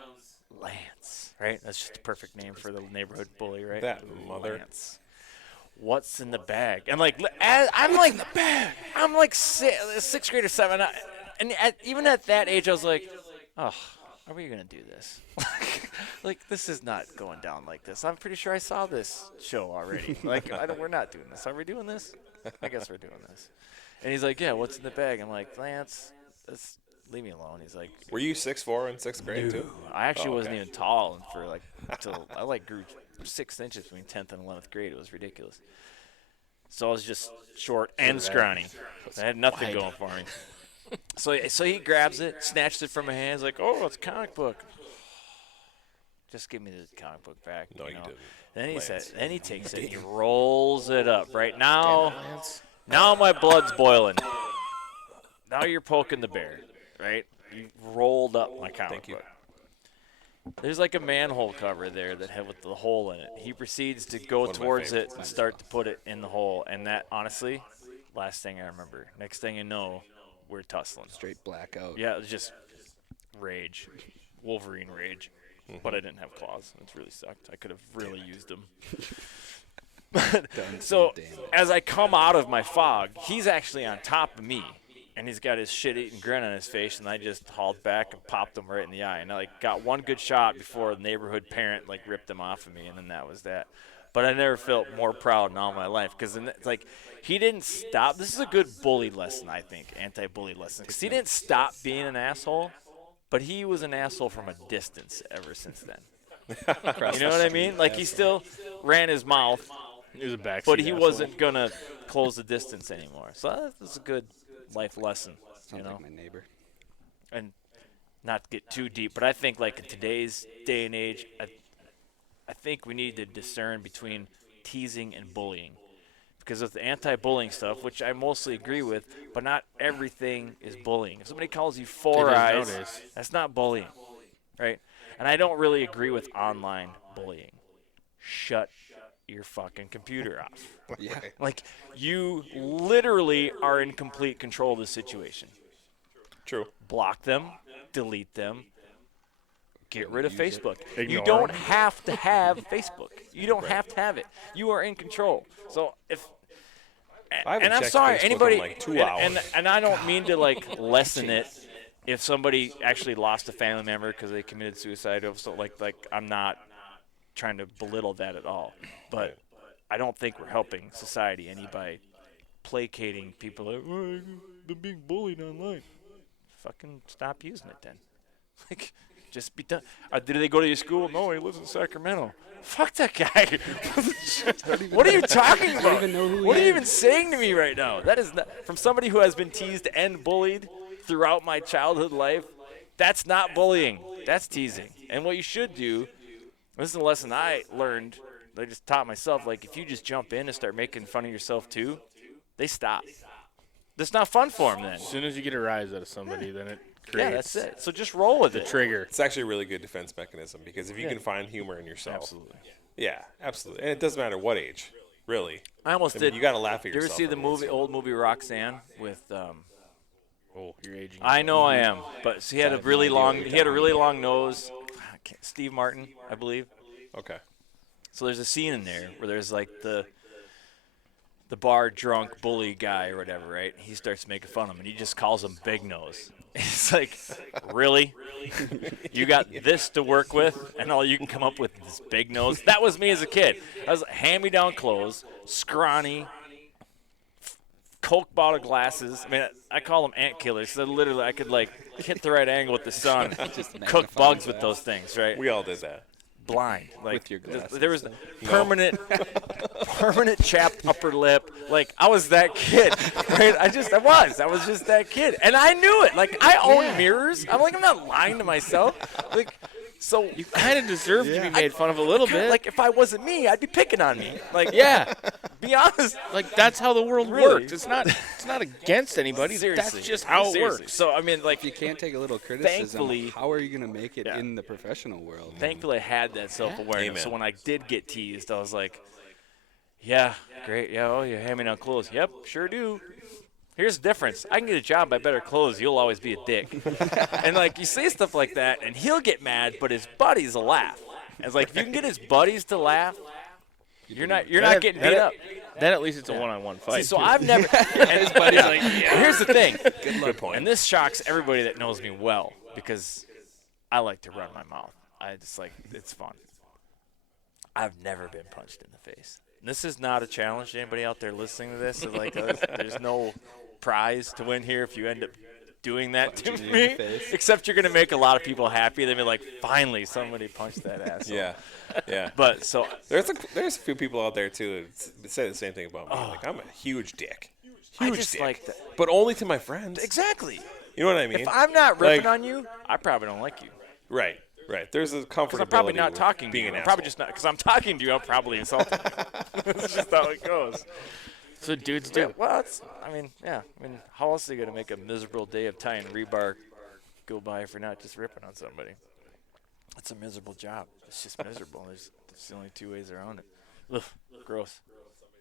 Lance, right? That's just the perfect name for the neighborhood bully, right? That mother. Lance. What's in the bag? And like, I'm like, I'm like 6th grade or 7, and even at that age, I was like, oh, are we gonna do this? Like, this is not going down like this. I'm pretty sure I saw this show already. Like, we're not doing this. Are we doing this? I guess we're doing this. And he's like, yeah, what's in the bag? I'm like, Lance, leave me alone. He's like, Were you 6'4" in 6th grade too? I actually wasn't okay. even tall for like until I like grew 6 inches between 10th and 11th grade. It was ridiculous. So I was just short and scrawny. I had nothing going for me. So he grabs it, snatches it from my hands, like, oh, it's a comic book. Just give me the comic book back. No, you you know? didn't. Then he takes it, he rolls it up. Right now my blood's boiling. Now you're poking the bear, right? You rolled up my comic book. There's like a manhole cover there that had with the hole in it. He proceeds to go of my towards it favorites. and start to put it in the hole. And that, honestly, last thing I remember. Next thing you know, we're tussling. Straight blackout. Yeah, it was just rage. Wolverine rage. But I didn't have claws. It really sucked. I could have really used them. So as I come out of my fog, he's actually on top of me. And he's got his shit-eating grin on his face, and I just hauled back and popped him right in the eye. And I got one good shot before the neighborhood parent ripped him off of me, and then that was that. But I never felt more proud in all my life because he didn't stop. This is a good bully lesson, I think, anti-bully lesson. Because he didn't stop being an asshole, but he was an asshole from a distance ever since then. You know what I mean? Like, he still ran his mouth, He was a backseat but he asshole. wasn't going to close the distance anymore. So that was a good life lesson, you Sounds know? like my neighbor. And not to get too deep, but I think in today's day and age, I think we need to discern between teasing and bullying. Because of the anti-bullying stuff, which I mostly agree with, but not everything is bullying. If somebody calls you four It is eyes, nowadays. that's not bullying, right? And I don't really agree with online bullying. Shut your fucking computer off. Yeah. Like, you literally are in complete control of the situation. True. Block them, delete them, get rid of Facebook. You Ignore don't them. have to have Facebook. You don't have to have it. You are in control. So I haven't and I'm checked sorry, Facebook anybody, in like 2 hours. and I don't mean to lessen it if somebody actually lost a family member because they committed suicide. So I'm not trying to belittle that at all, but I don't think we're helping society any by placating people. Like, oh, I'm being bullied online. Fucking stop using it then. Just be done. Did they go to your school? No, he lives in Sacramento. Fuck that guy. What are you talking about? even know who What he are you is. even saying to me right now? That is not, from somebody who has been teased and bullied throughout my childhood life. That's not bullying. That's teasing. And what you should do, this is a lesson I learned, I just taught myself, like if you just jump in and start making fun of yourself too, they stop. That's not fun for them then. As soon as you get a rise out of somebody, then it Yeah, creates that's it. So just roll with the it. trigger. It's actually a really good defense mechanism because if you can find humor in yourself. Absolutely. Yeah, absolutely. And it doesn't matter what age, really. I almost I mean, did. you got to laugh at You yourself. ever see the I mean, movie, old movie Roxanne with? Oh, you're aging. I know I am, but he had a really long. He had a really long nose. Steve Martin, I believe. Okay. So there's a scene in there where there's like the bar drunk bully guy or whatever, right? He starts making fun of him, and he just calls him Big Nose. It's like, really? You got this to work with, and all you can come up with is Big Nose? That was me as a kid. I was hand-me-down clothes, scrawny, Coke bottle glasses. I mean, I call them ant killers. So literally, I could like hit the right angle with the sun, cook bugs with those things, right? We all did that. Blind, like With your glasses, there was permanent chapped upper lip. Like I was that kid, right? I was just that kid, and I knew it. Like I own mirrors. I'm like, I'm not lying to myself. Like, so You kind of deserve to be made fun of a little bit. like if I wasn't me, I'd be picking on me. Like, yeah, be honest. like that's how the world Really? works. It's not against anybody. Seriously, That's just how it Seriously. works. So I mean, like, If you can't take a little criticism, Thankfully- how are you going to make it Yeah. in the professional world? thankfully I had that self-awareness. Amen. So when I did get teased, I was like, yeah, great. Yeah, oh, you hand me down clothes. Yep, sure do. Here's the difference. I can get a job by better clothes. You'll always be a dick. And, like, you say stuff like that, and he'll get mad, but his buddies will laugh. And it's like, if you can get his buddies to laugh, you're not getting beat up. Then at least it's a one-on-one fight. See, so too. I've never. And buddy's like, here's the thing. Good point. And this shocks everybody that knows me well because I like to run my mouth. I just like, it's fun. I've never been punched in the face. This is not a challenge to anybody out there listening to this. It's like, there's no prize to win here if you end up doing that to Punching you in me. the face. Except you're going to make a lot of people happy. They'll be like, finally, somebody punched that asshole. Yeah. Yeah. But so, There's a few people out there too that say the same thing about me. Like I'm a huge dick. I Huge just dick. like that. But only to my friends. Exactly. You know what I mean? If I'm not ripping Like- on you, I probably don't like you. Right. Right. There's a comfortability. Because I'm probably not with talking to being you. an I'm probably asshole. just not. Because I'm talking to you, I'm probably insulting you. That's just how it goes. so dudes Yeah, do. well, I mean, how else are you going to make a miserable day of tying rebar go by if you're not just ripping on somebody? It's a miserable job. It's just miserable. There's the only two ways around it. Ugh, gross.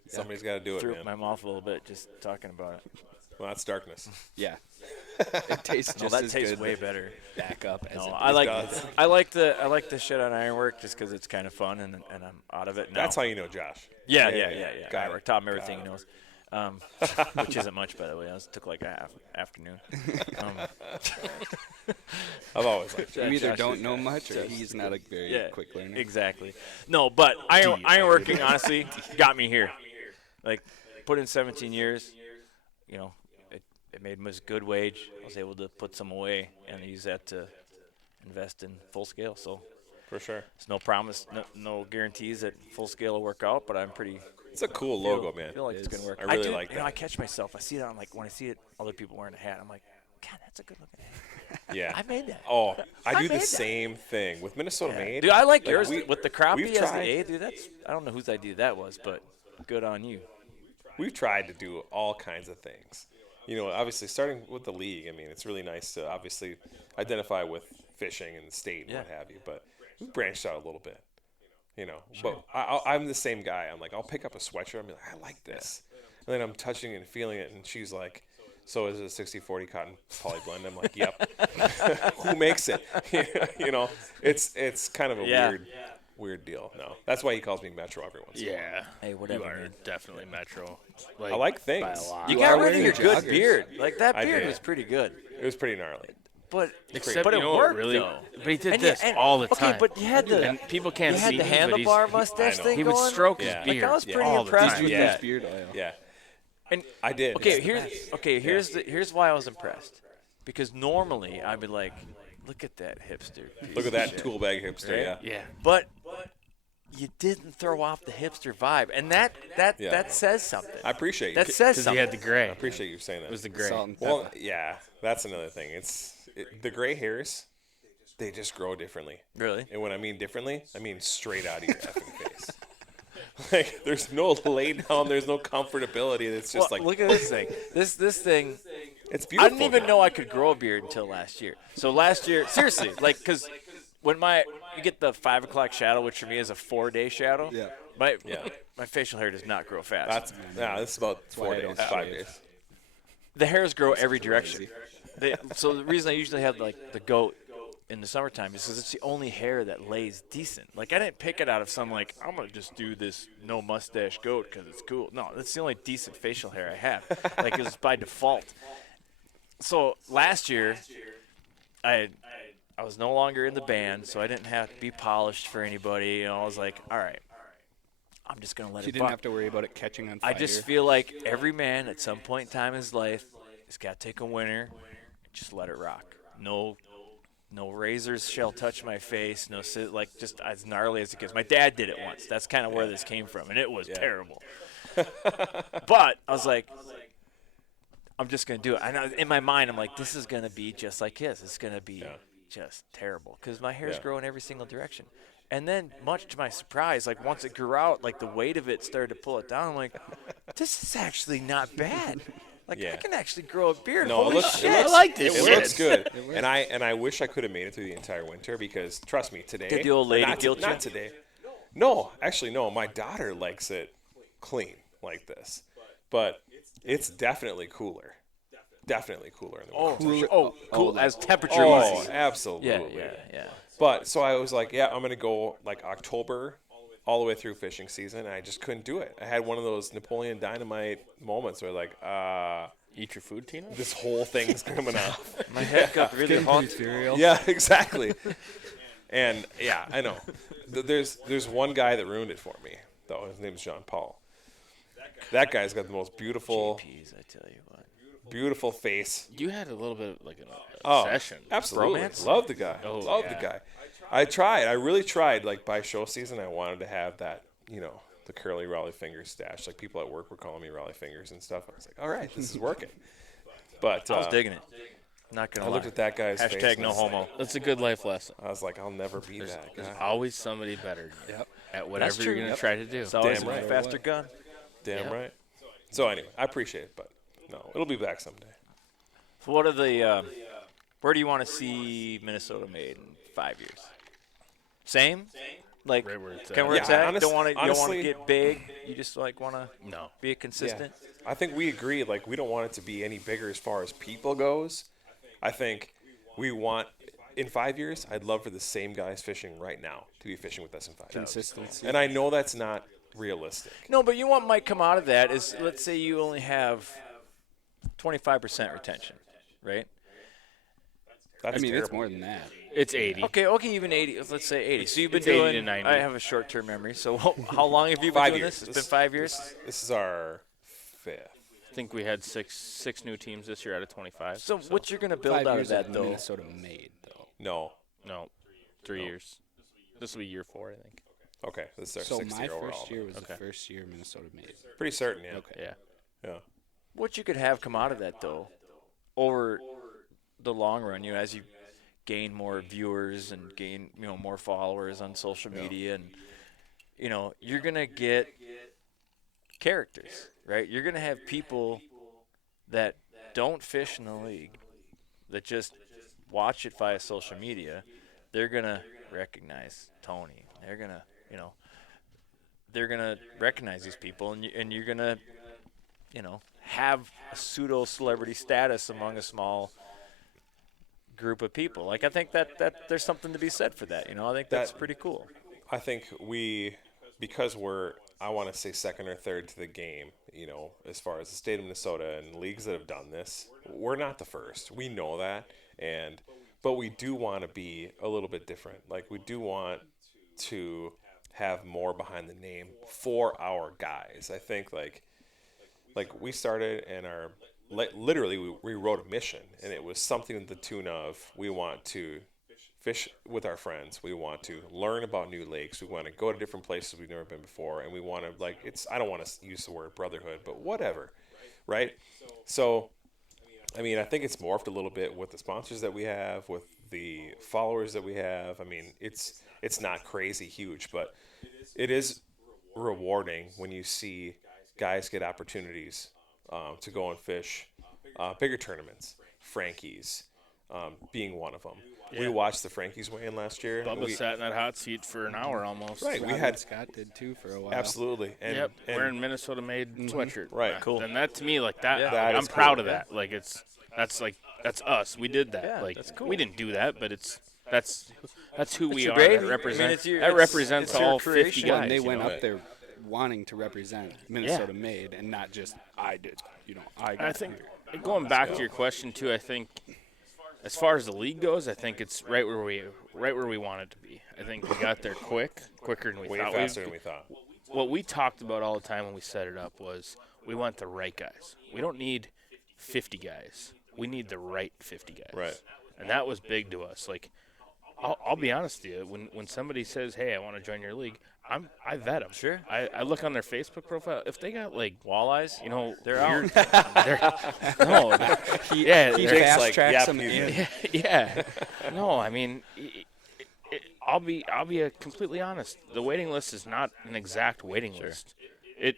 Somebody's got to do it, Threw up man. my mouth a little bit just talking about it. Well, that's darkness. Yeah. It tastes No, just that as tastes good way better. back up as No, it I like does. I like the shit on ironwork just because it's kind of fun and I'm out of it now. That's how you know Josh. Yeah. Got I it. taught him everything he knows, which isn't much, by the way. It took like a half afternoon. I've always liked You Josh. either Josh don't is- know much or he's not a very Yeah, quick learner. exactly. No, but ironworking honestly got me here. Like, put in 17 years, you know, it made me a good wage. I was able to put some away and use that to invest in full scale. So For sure. it's no promise, no guarantees that full scale will work out, but I'm pretty. It's a cool logo, man. I feel like it's gonna work. I really do, like you know, that. I catch myself. I see it. I'm like, when I see it, other people wearing a hat, I'm like, God, that's a good looking hat. Yeah. I made that. Oh, I do made the that. same thing with Minnesota Yeah. Made. Dude, I like Like, yours we- with the crappie we've as the tried- A, dude. I don't know whose idea that was, but good on you. We've tried to do all kinds of things. You know, obviously starting with the league, I mean, it's really nice to obviously identify with fishing and the state and what Yeah. have you, but we branched out a little bit. You know, but I'm the same guy. I'm like, I'll pick up a sweatshirt. I'm like, I like this. And then I'm touching it and feeling it, and she's like, so is it a 60-40 cotton poly blend? I'm like, yep. Who makes it? You know, it's kind of a Yeah. weird deal. No, that's why he calls me Metro every once in a while. Yeah. Hey, whatever, You are man. definitely Metro. I like by things. a lot. You You got are rid of wearing your good joggers. beard. Like, that I beard did. was pretty good. It was pretty gnarly. But Except, but you it know what worked, really, though. but he did And you- this and- all the time. Okay, but you had the and people can't you had see the me, but he's- handlebar mustache I know. thing He would going. stroke Yeah. his beard. Like, I was pretty all the impressed time. with Yeah. With beard oil. Yeah, And I did. okay, It's the best. here's why I was impressed. Because normally I'd be like, look at that hipster. piece Look at of that shit. tool bag hipster. Right? Yeah. Yeah. But you didn't throw off the hipster vibe, and that says something. I appreciate you. That says Because he something. had the gray. I appreciate you saying that. It was the gray. Salt and pepper. Well, yeah, that's another thing. It's the gray hairs, they just grow differently. Really? And when I mean differently, I mean straight out of your effing face. Like, there's no lay down, there's no comfortability. It's just Well, like, look at this thing. This thing. it's I beautiful. didn't even know I could grow a beard until last year. So last year, seriously, like, because when you get the 5 o'clock shadow, which for me is a 4-day shadow. Yeah. My facial hair does not grow fast. This is about 4 I days, don't 5 shave. days. The hairs grow every direction. So the reason I usually have like the goat in the summertime is because it's the only hair that lays decent. Like, I didn't pick it out of some, like, I'm going to just do this no mustache goat because it's cool. No, that's the only decent facial hair I have. Like, it's by default. So last year, I was no longer in the band, so I didn't have to be polished for anybody. You know, I was like, all right, I'm just going to let You it didn't buck. have to worry about it catching on fire. I just feel like every man at some point in time in his life has got to take a winter and just let it rock. No razors shall touch my face. No, like, just as gnarly as it gets. My dad did it once. That's kind of where this came from, and it was terrible. But I was like, I'm just going to do it. And in my mind, I'm like, this is going to be just like his. It's going to be just terrible because my hair's growing every single direction. And then, much to my surprise, like, once it grew out, like, the weight of it started to pull it down. I'm like, this is actually not bad. Like, I can actually grow a beard. No, Holy it looks, shit. it looks, I like this it shit. looks good. And I wish I could have made it through the entire winter because, trust me, today. Did the old lady not, guilt you? Not today. No, actually, no. My daughter likes it clean like this. But it's definitely cooler. Definitely cooler in the winter. Cool. As temperature Oh, wise. absolutely. Yeah. But so I was like, I'm going to go like October all the way through fishing season. And I just couldn't do it. I had one of those Napoleon Dynamite moments where like, Eat your food, Tina? this whole thing's coming off. My head got really hot. Yeah, exactly. And yeah, I know. There's one guy that ruined it for me, though. His name's John Paul. That guy's got the most beautiful, Jeez, I tell you what. beautiful face. You had a little bit of like an Oh, obsession. absolutely. Bromance? Love the guy. Oh, Love yeah. the guy. I tried. I really tried. Like by show season, I wanted to have that, the curly Raleigh fingers stash. Like people at work were calling me Raleigh fingers and stuff. I was like, all right, this is working. But I was digging it. Not I gonna lie. looked at that guy's face. Hashtag and no I was like- homo. That's a good life lesson. I was like, I'll never be that There's guy. always somebody better at whatever That's you're true. going to Yep. try to do. It's always Damn a right. faster gun. Damn Yeah. right. So anyway, I appreciate it, but no, it'll be back someday. So what are the? Where do you want to see Minnesota made in 5 years? Same. Like, Right where it's kind of at. where it's Yeah, at. honest- You don't want to honestly- get big. You just like want to No. be a consistent. I think we agree. Like, we don't want it to be any bigger as far as people goes. I think we want, in 5 years, I'd love for the same guys fishing right now to be fishing with us in 5 years. Consistency. And I know that's not realistic. No, but you want might come out of that is let's say you only have 25% retention, right? That's I mean, it's terrible. more than that. It's 80. Okay, even 80. Let's say 80. So you've been It's 80 doing. to 90. I have a short-term memory. So how long have you been 5 doing years. this? It's been 5 years. This is our 5th. I think we had six new teams this year out of 25. So what you're gonna build 5 out of years that though? Minnesota made though. No. No, 3 years. This will be year 4, I think. Okay. This is our So 6th my year overall. first year was Okay. the first year Minnesota made. Pretty certain, yeah. Okay. Yeah. Yeah. What you could have come out of that though, over the long run, as you gain more viewers and gain more followers on social media, and you're gonna get characters, right? You're gonna have people that don't fish in the league that just watch it via social media. They're gonna recognize Tony. They're gonna they're gonna recognize these people, and you're gonna have a pseudo celebrity status among a small group of people. Like I think that there's something to be said for that. I think that's pretty cool. I think because we're, I want to say second or third to the game, as far as the state of Minnesota and leagues that have done this, we're not the first. We know that, but we do want to be a little bit different. Like we do want to have more behind the name for our guys. I think like we started and literally we wrote a mission, and it was something to the tune of we want to fish with our friends. We want to learn about new lakes. We want to go to different places we've never been before, and we want to I don't want to use the word brotherhood, but whatever, right? So, I mean, I think it's morphed a little bit with the sponsors that we have, with the followers that we have. I mean, it's not crazy huge, but it is rewarding when you see guys get opportunities to go and fish bigger tournaments. Frankie's being one of them. Yeah. We watched the Frankie's weigh-in last year. Bubba sat in that hot seat for an hour almost. Right, we Robin had Scott did too for a while. absolutely. And, Yep, and wearing Minnesota-made sweatshirt. Right, cool. And that to me, like that, that I'm is proud cool, of that. Like that's us. We did that. Yeah, like that's cool. we didn't do that, but that's who we your are. baby. That I represents mean, it's your- that it's- represents it's your all 50 creation. guys. And they you went know? up there wanting to represent Minnesota made and not just I did. I got I think going back to your question too, I think as far as the league goes, I think it's right where we want it to be. I think we got there quicker than we way thought. faster than we thought. What we talked about all the time when we set it up was we want the right guys. We don't need 50 guys. We need the right 50 guys. Right. And that was big to us. Like, I'll be honest with you. When somebody says, "Hey, I want to join your league," I vet them. Sure. I look on their Facebook profile. If they got like Walleyes, you know, they're weird, out. no, yeah, he they're- fast like, tracks yep, them you in. did. yeah. No, I mean, I'll be completely honest. The waiting list is not an exact waiting list. It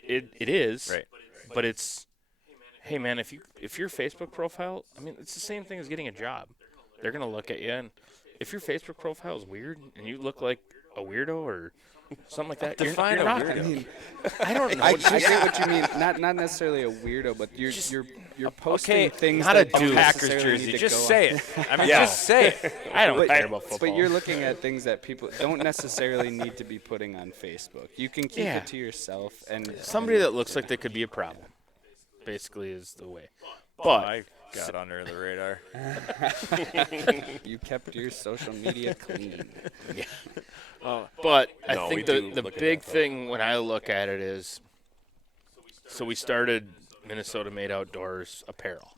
is, Right. but it's, hey man, if your Facebook profile, I mean, it's the same thing as getting a job. They're gonna look at you, and if your Facebook profile is weird and you look like a weirdo or something like that, Define you're a not. weirdo. I don't know. I get what you mean. Not necessarily a weirdo, but you're posting Okay, things not a that don't dude. Packers necessarily need jersey. to Just go say on. it. I mean, Yeah. just say it. I don't But- care about football. But you're looking at things that people don't necessarily need to be putting on Facebook. You can keep Yeah. it to yourself and somebody that looks like they could be a problem. Basically, is the way. But I got under the radar. you kept your social media clean. But I No, we think do the look at big that, though. thing when I look at it is, so we started Minnesota Made Outdoors apparel,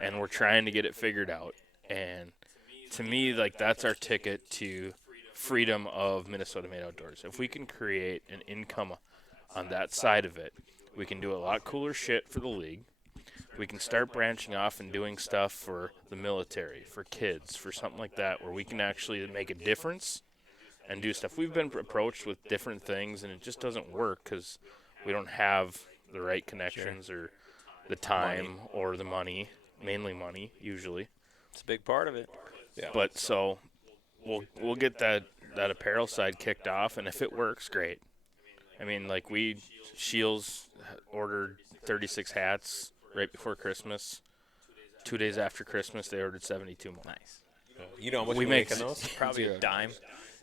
and we're trying to get it figured out. And to me, like that's our ticket to freedom of Minnesota Made Outdoors. If we can create an income on that side of it, we can do a lot cooler shit for the league. We can start branching off and doing stuff for the military, for kids, for something like that, where we can actually make a difference and do stuff. We've been approached with different things, and it just doesn't work because we don't have the right connections or the time or the money, mainly money, usually. It's a big part of it. Yeah. But so we'll get that apparel side kicked off, and if it works, great. I mean, like Shields ordered 36 hats right before Christmas. 2 days after Christmas, they ordered 72 more. Nice. You know how much We we make make on those? Probably Zero. a dime.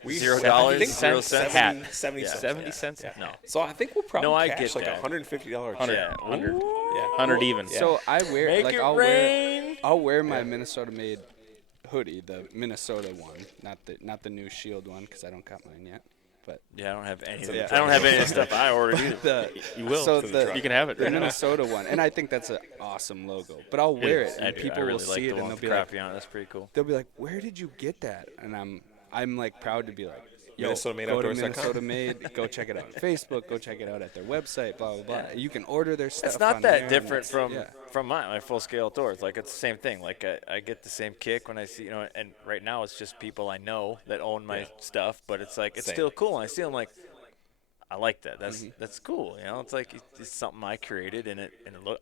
We $0, I think 0 cents cents. hat. 70 Yeah. cents. 70 cents? Yeah. No. So I think we'll probably No, I cash get like that. $150 100, check. 100, Yeah. 100 even. So I wear Make like it I'll rain. wear my Minnesota made hoodie, the Minnesota one, not the new Shield one because I don't got mine yet. But Yeah, I don't have any. Yeah. I don't have any of the stuff I ordered either. You will. So you can have it the right now. Minnesota one, and I think that's an awesome logo. But I'll wear it, I and do. people I really will like see the it, and one they'll with be like, crappie on it. That's pretty cool. they'll be like, "Where did you get that?" And I'm like proud to be like, "Yo, MinnesotaMadeOutdoors.com? go to Minnesota Made, go check it out on Facebook, go check it out at their website, blah blah blah. Yeah. You can order their stuff. It's not on there, that and different it's- from my full scale outdoors. Like it's the same thing. Like I get the same kick when I see and right now it's just people I know that own my stuff, but it's like it's Same. still cool. And I see them like I like that. That's cool. You know, it's like it's something I created and it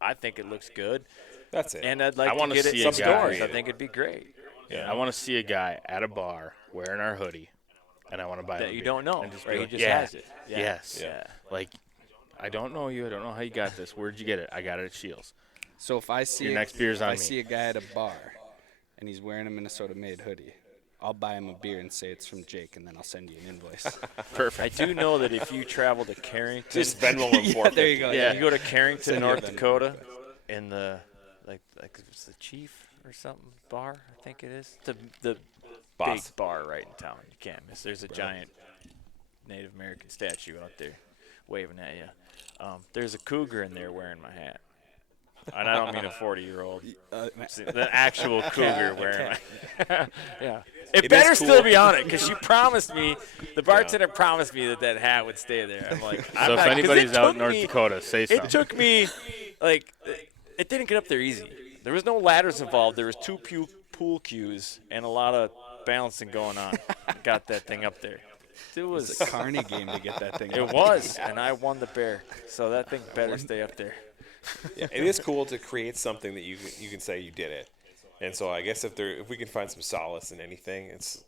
I think it looks good. That's it. And I'd like I to wanna get it see in a guy. stores. I think it'd be great. I want to see a guy at a bar wearing our hoodie, and I want to buy him That a you beer. don't know, And just or be he like, just yeah, has it. Yeah. Yes. Yeah. Like, I don't know you. I don't know how you got this. Where'd you get it? I got it at Shields. So if I see Your next beer's if on I me. see a guy at a bar and he's wearing a Minnesota Made hoodie, I'll buy him a beer and say it's from Jake, and then I'll send you an invoice. Perfect. I do know that if you travel to Carrington, Just Venmo him yeah, for there you go. you go to Carrington, Send North you a Venmo. Dakota, in the like it's the Chief or something bar, I think it is. The Boss. big bar right in town. You can't miss. There's a giant Native American statue out there waving at you. There's a cougar in there wearing my hat. And I don't mean a 40-year-old. The actual cougar wearing my hat. Yeah. It It better is still cool. be on it because you promised me, the bartender promised me that hat would stay there. I'm like, I'm So if not- 'cause anybody's it out took in North me- Dakota, say something. It took me, like, it didn't get up there easy. There was no ladders involved. There was 2 pool cues and a lot of balancing going on. Got that thing up there. It was It's a carny game to get that thing. It up. was, and I won the bear. So that thing better stay up there. Yeah, it is cool to create something that you can say you did it. And so I guess if we can find some solace in anything, it's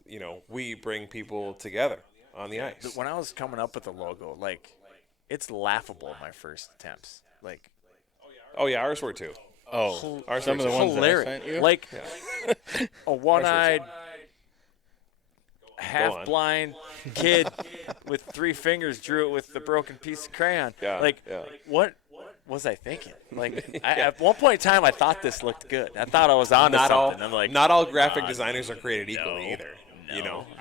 we bring people together on the ice. When I was coming up with the logo, like, it's laughable, my first attempts. Like, Oh yeah, ours were too. Oh, Ours some were of the too. ones that I sent you? Like a one-eyed, on. half-blind kid with 3 fingers drew it with the broken piece of crayon. Yeah, Like, yeah. what was I thinking? Like, at one point in time, I thought this looked good. I thought I was onto something. I'm like, not all graphic dezigns are created equally either.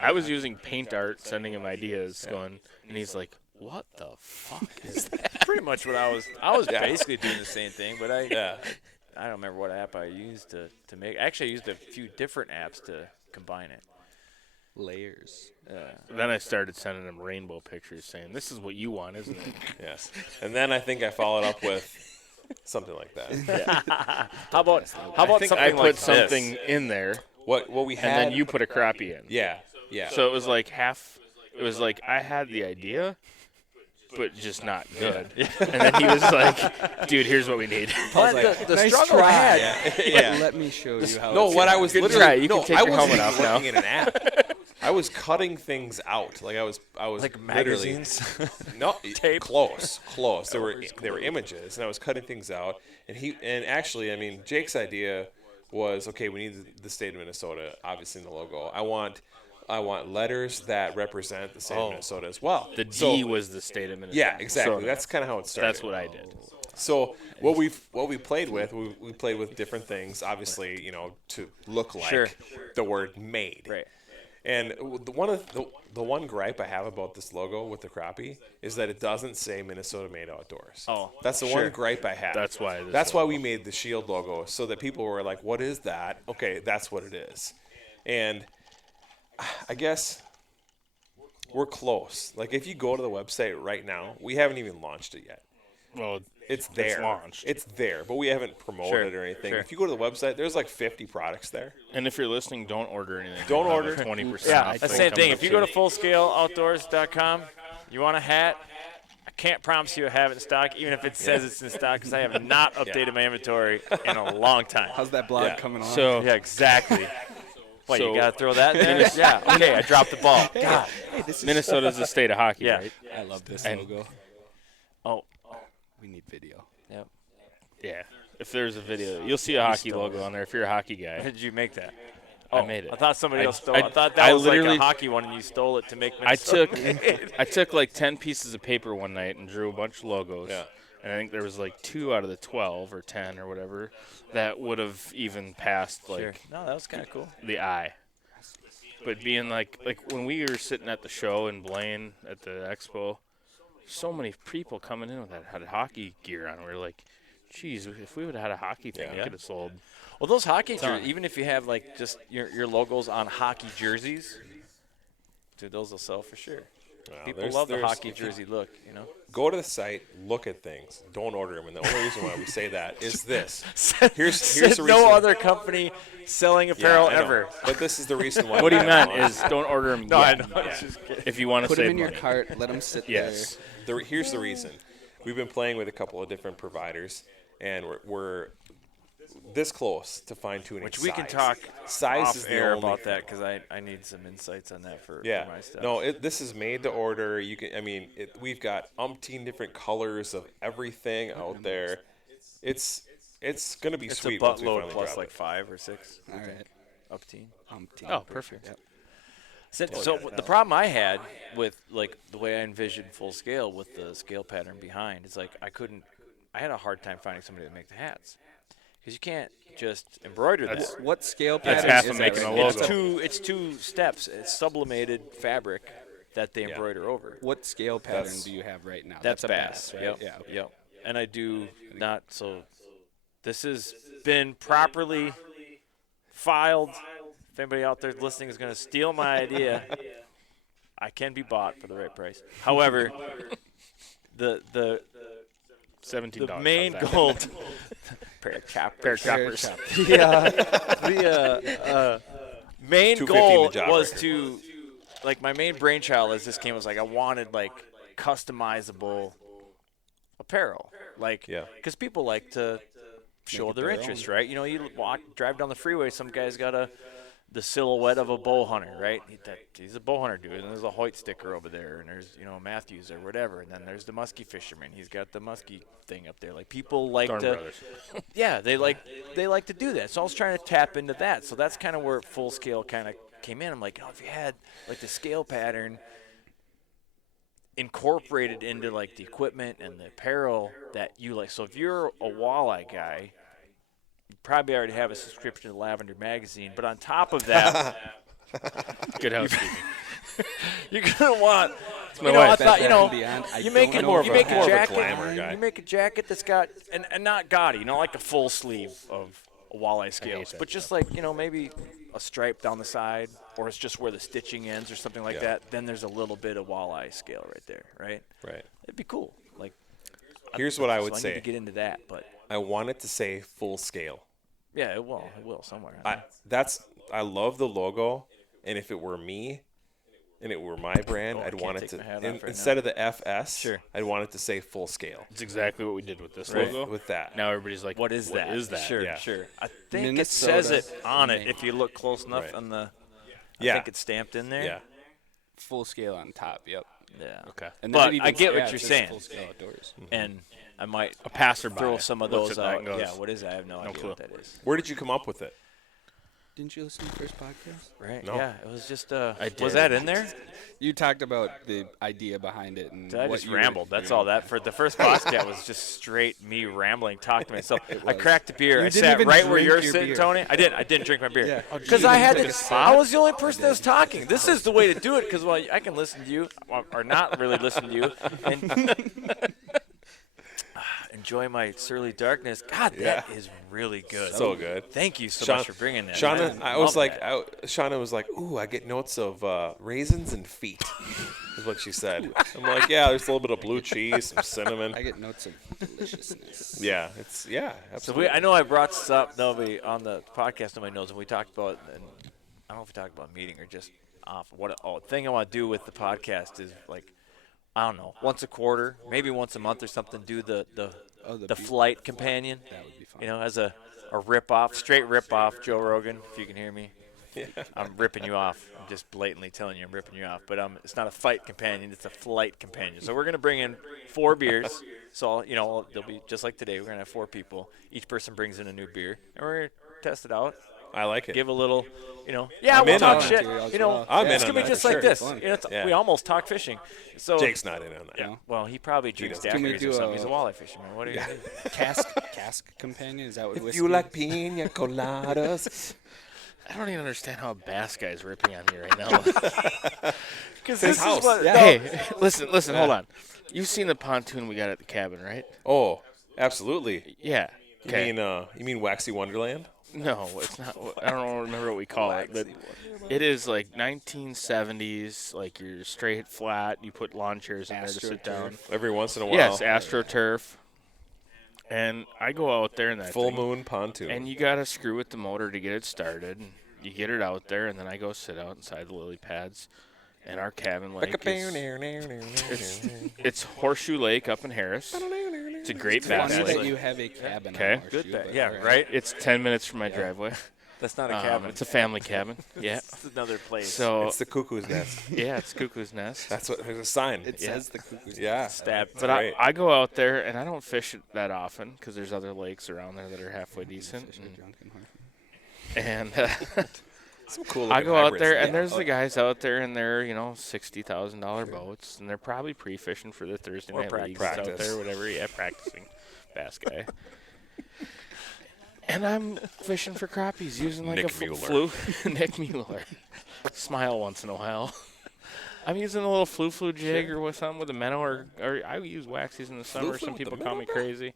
I was using paint art, sending him ideas, going, and he's like, "What the fuck is that?" pretty much what I was basically doing the same thing, but I Yeah. don't remember what app I used to make. Actually, I used a few different apps to combine it. Layers. Then I started sending him rainbow pictures, saying, "This is what you want, isn't it?" Yes. And then I think I followed up with something like that. How about think something I like put this? something in there, What we had. and then you put a crappie in. Yeah. Yeah. So it was like half. It was like I had the idea, but just not good. And then he was like, "Dude, here's what we need." But like, the "Nice struggle try." I had. yeah. Let me show you how. No, it's what I done. was Good literally try. You can no, take I your wasn't helmet off now. looking at an app. I was cutting things out. Like I was Like literally- magazines. No, Tape. close. There were images, and I was cutting things out. And actually, I mean, Jake's idea was, okay, we need the state of Minnesota, obviously in the logo. I want letters that represent the state of Minnesota as well. The D So- was the state of Minnesota. yeah, exactly. So That's kind of how it started. that's what I did. So what we played with, we played with different things, obviously, to look like Sure. the word made. Right. And the one gripe I have about this logo with the crappie is that it doesn't say Minnesota Made Outdoors. Oh, that's the one gripe I have. That's why this That's why we made the shield logo, so that people were like, "What is that?" Okay, that's what it is. And I guess we're close. Like if you go to the website right now, we haven't even launched it yet. Well, It's there. It's launched. It's there, but we haven't promoted Sure, it or anything. sure. If you go to the website, there's like 50 products there. and if you're listening, don't order anything. Don't We'll have order. a 20% Yeah, off that's the thing same coming thing. up If you go to soon. fullscaleoutdoors.com, you want a hat, I can't promise you I have it in stock, even if it says it's in stock, because I have not updated my inventory in a long time. How's that blog Yeah. coming on? So Yeah, exactly. What, So- you got to throw that in there? Yeah, okay, I dropped the ball. God. Minnesota's a state of hockey, Yeah. right? I love this And- logo. Oh, We need video. yep. Yeah. If there's a video, you'll see a hockey logo on there. If you're a hockey guy, How did you make that? I Oh, made it. I thought somebody I- else stole it. I I- thought I that was like a literally- hockey one, and you stole it to make I Minnesota. took like 10 pieces of paper one night and drew a bunch of logos. Yeah. And I think there was like 2 out of the 12 or 10 or whatever that would have even passed like Sure. No, that was kind of cool. the eye. But being like when we were sitting at the show in Blaine at the expo, so many people coming in with that had hockey gear on. We were like, geez, if we would have had a hockey thing, we Yeah. could have sold. Well, those hockey Ton. jerseys, even if you have like just your logos on hockey jerseys, dude, those will sell for sure. Wow, People there's- love the there's- hockey jersey look, you know. Go to the site, look at things, don't order them. And the only reason why we say that is this. Here's Said the no reason. other company selling Yeah, apparel I know. ever. But this is the reason why. What we he have meant it on. is don't order them No, I yet know. It's just kidding. if you want to Put save them in your money. cart. Let them sit Yes. Here's the reason. We've been playing with a couple of different providers, and we're this close to fine tuning. Which we can size. talk Size off is the air only about thing. that because I need some insights on that for my stuff. No, this is made to order. You can. I mean, we've got umpteen different colors of everything out there. It's gonna be it's sweet a once we buttload finally plus drop like it. 5 or 6 there. All right. up team. Oh, perfect. Yep. So the problem I had with like the way I envisioned full scale with the scale pattern behind is like I had a hard time finding somebody to make the hats because you can't just embroider That's- that. What scale That's pattern half is of that making right a now? logo. It's two steps. It's sublimated fabric that they embroider over. What scale pattern That's- do you have right now? That's a bass, right? Yep. Yeah. Okay. Yep. And I do not so. This has been properly filed. If anybody out there listening is going to steal my idea, I can be bought for the right price. However, the $17. main How's that? goal, Parachoppers. Parachoppers. The main 250 goal the job was record. to, like, my main brainchild as this came was like I wanted like customizable apparel, like, Yeah. because people like to show their interest, right? You know, you drive down the freeway, some guy's got the silhouette of a bow hunter, right? He's a bow hunter dude, and there's a Hoyt sticker over there, and there's, you know, Matthews or whatever, and then there's the muskie fisherman. He's got the muskie thing up there. Like, people like Thorn to, Brothers. yeah, they like to do that. So I was trying to tap into that. So that's kind of where Full Scale kind of came in. I'm like, if you had like the scale pattern incorporated into like the equipment and the apparel that you like. So if you're a walleye guy, you probably already have a subscription to Lavender Magazine. But on top of that, Good housekeeping. you're gonna want. my You know, I wife. thought, you know, Beyond, I you make don't it know more. if You I make have a a jacket. glamour guy. You make a jacket that's got and not gaudy. You know, like a full sleeve of a walleye scales, that but just like, you know, maybe a stripe down the side, or it's just where the stitching ends, or something like Yeah. that. Then there's a little bit of walleye scale right there, right? Right. It'd be cool. Like, Here's what I so would I need say. to get into that, but I want it to say Full Scale. yeah, it will. It will somewhere. I love the logo, and if it were me, and it were my brand, I I'd can't want it take to my hat off right instead now. of the FS, Sure. I'd want it to say Full Scale. It's exactly what we did with this With, logo. with that. Now everybody's like, What is that? What is that? Sure, Yeah. sure. I think Minnesota. it says it on it if you look close enough Right. on the. I Yeah. think it's stamped in there. Yeah. Full Scale on top. Yep. Yeah. Okay. And But then it I even- get what yeah, it you're says saying. Full Scale outdoors. And I might A passerby throw some of looks those at that out. and goes, Yeah, what is that? I have no idea clue. what that is. Where did you come up with it? Didn't you listen to the first podcast? Right? No. Yeah, it was just. I Was did. that in there? You talked about the idea behind it and I what just you were- rambled. That's all that. For the first podcast was just straight me rambling, talk to myself. I was. cracked a beer. You I didn't sat even right where drink you're your sitting, beer. Tony. I didn't drink my beer Yeah. because You I didn't had take to. a sip? I was the only person that was talking. This is the way to do it because I can listen to you or not really listen to you and enjoy my surly darkness. God, that is really good. So good. Thank you so Shauna- much for bringing that. Shauna, I was love like, that. Shauna was like, ooh, I get notes of raisins and feet, is what she said. I'm like, yeah, there's a little bit of blue cheese, some cinnamon. I get notes of deliciousness. Yeah, I So absolutely. I know I brought this up. Nobody on the podcast, nobody knows, and we talked about. And I don't know if we talked about meeting or just off. Thing I want to do with the podcast is like, I don't know, once a quarter, maybe once a month or something. Do the flight companion. That would be fun. You know, as a rip off, straight rip off. Joe Rogan, if you can hear me. I'm ripping you off. I'm just blatantly telling you I'm ripping you off. But it's not a fight companion. It's a flight companion. So we're going to bring in 4 beers. So, you know, they'll be just like today. We're going to have 4 people. Each person brings in a new beer. And we're going to test it out. I like it. Give a little, you know. Yeah, I'm we'll in talk on that. shit. You know, I'm in it's on going to be that just for like sure. this. Fun. You know, Yeah. we almost talk fishing. So Jake's not in on that. No? well, he probably drinks doesn't. Can we daiquiris do or something. a- He's a walleye fisherman. What do you do? Cask companion? Is that what If whiskey you like is? pina coladas, I don't even understand how a bass guy's ripping on me right now. Because his house. Hey, listen, hold on. You've seen the pontoon we got at the cabin, right? oh, absolutely. Yeah. Okay. You mean Waxy Wonderland? No, it's not. I don't remember what we call it, but it is like 1970s. Like you're straight flat. You put lawn chairs in there to sit down. Every once in a while. Yes, AstroTurf. And I go out there in that Full thing, moon pontoon. and you got to screw with the motor to get it started. And you get it out there, and then I go sit out inside the lily pads. And our cabin lake it's Horseshoe Lake up in Harris. It's a great bass Funny lake. that you have a cabin. Okay. on Good Horseshoe, bet. but Yeah, all right. right? It's 10 minutes from my driveway. That's not a cabin. It's a family cabin. Yeah. It's another place. So It's the cuckoo's nest. yeah, it's Cuckoo's Nest. That's what. There's a sign. It says the cuckoo's yeah. Stab. But Right. I go out there and I don't fish it that often because there's other lakes around there that are halfway decent. And Some cool. I looking go out hybrids there in and there. there's the guys out there in their $60,000 boats and they're probably pre-fishing for the Thursday Or night leagues out practice. there, whatever. Yeah, practicing. Bass guy. And I'm fishing for crappies using like Nick a Mueller. fluke. Nick Mueller. Smile once in a while. I'm using a little flu jig or with something with a minnow, or I use waxies in the summer. Flu-flu Some with the people call me minnow, bro? crazy.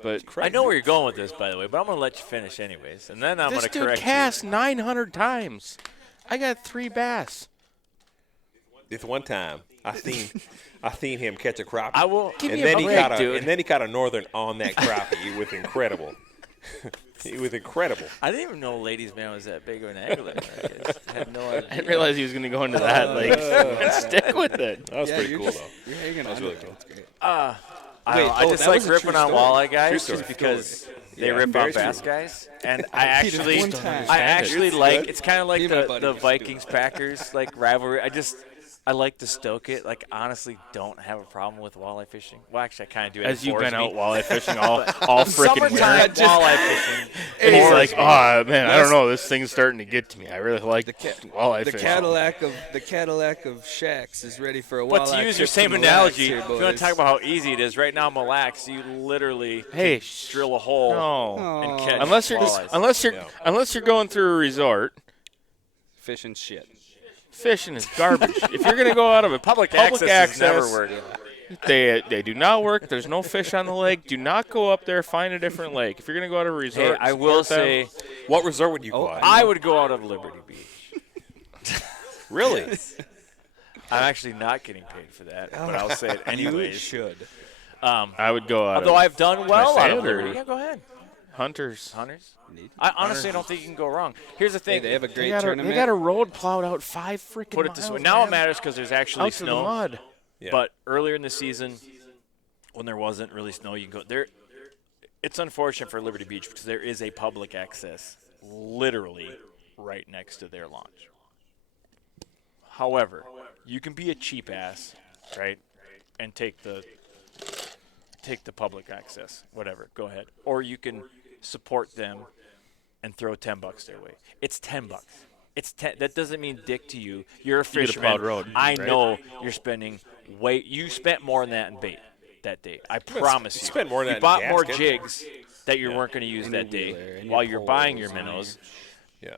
But I know where you're going with this, by the way, but I'm going to let you finish anyways. And then I'm this going to dude correct cast 900 times. I got 3 bass. This one time, I seen him catch a crappie. I will. Give and me a then he break, caught dude. and then he caught a northern on that crappie with incredible. He was incredible. I didn't even know Ladies Man was that big of an angler. I just had no idea. I didn't realize he was going to go into that. Like, stick with it. That was pretty you're cool, just, though. You're hanging on. really to it. cool. That's great. I Wait, just that like was a true ripping on story. walleye guys True just story. because they Yeah, rip very on bass true. guys, and I Peter, actually, one time. I actually It's like. good. It's kind of like Me and my the buddy used to do Vikings Packers like rivalry. I like to stoke it. Like honestly, don't have a problem with walleye fishing. Well, actually, I kind of do. As you've been out me. walleye fishing all freaking winter. Summertime walleye fishing. And he's bores like, me. oh, man, I don't know. This thing's starting to get to me. I really like walleye The fishing. Cadillac of shacks is ready for a walleye. But to use your trip same to Mille Lacs analogy, here, if you want boys. to talk about how easy it is, right now, Mille Lacs, you literally Hey, drill a hole No. and Oh. catch Unless walleyes. you're going through a resort, fishing shit. fishing is garbage. If you're going to go out of a Public access never worked. They do not work. There's no fish on the lake. Do not go up there. Find a different lake. If you're going to go out of a Hey, resort, I will support them. say, What resort would you go out? I would go out of Liberty Beach. Really? I'm actually not getting paid for that, but I'll say it You anyways. should. I would go out Although of I've done well say out of it, or- Liberty. Yeah, go ahead. Hunters. Hunters. I honestly don't think you can go wrong. Here's the Hey, thing. they have a They great got tournament. a road plowed out 5 freaking Put it miles. this way. Now it man. matters because there's actually Out to the snow. mud. Yeah. But earlier in the season, when there wasn't really snow, you go there. It's unfortunate for Liberty Beach because there is a public access literally right next to their launch. However, you can be a cheap ass, right, and take the public access, whatever. Go ahead, or you can support them and throw $10 their way. It's $10. It's 10. That doesn't mean dick to you. You're a get a fisherman. plowed road, I right? know you're spending You spent more than that in bait that day. I promise you. spent more than you that in bought more gasket. jigs that you weren't going to use And that your wheeler, day and while your you're buying your poles, and minnows. Yeah.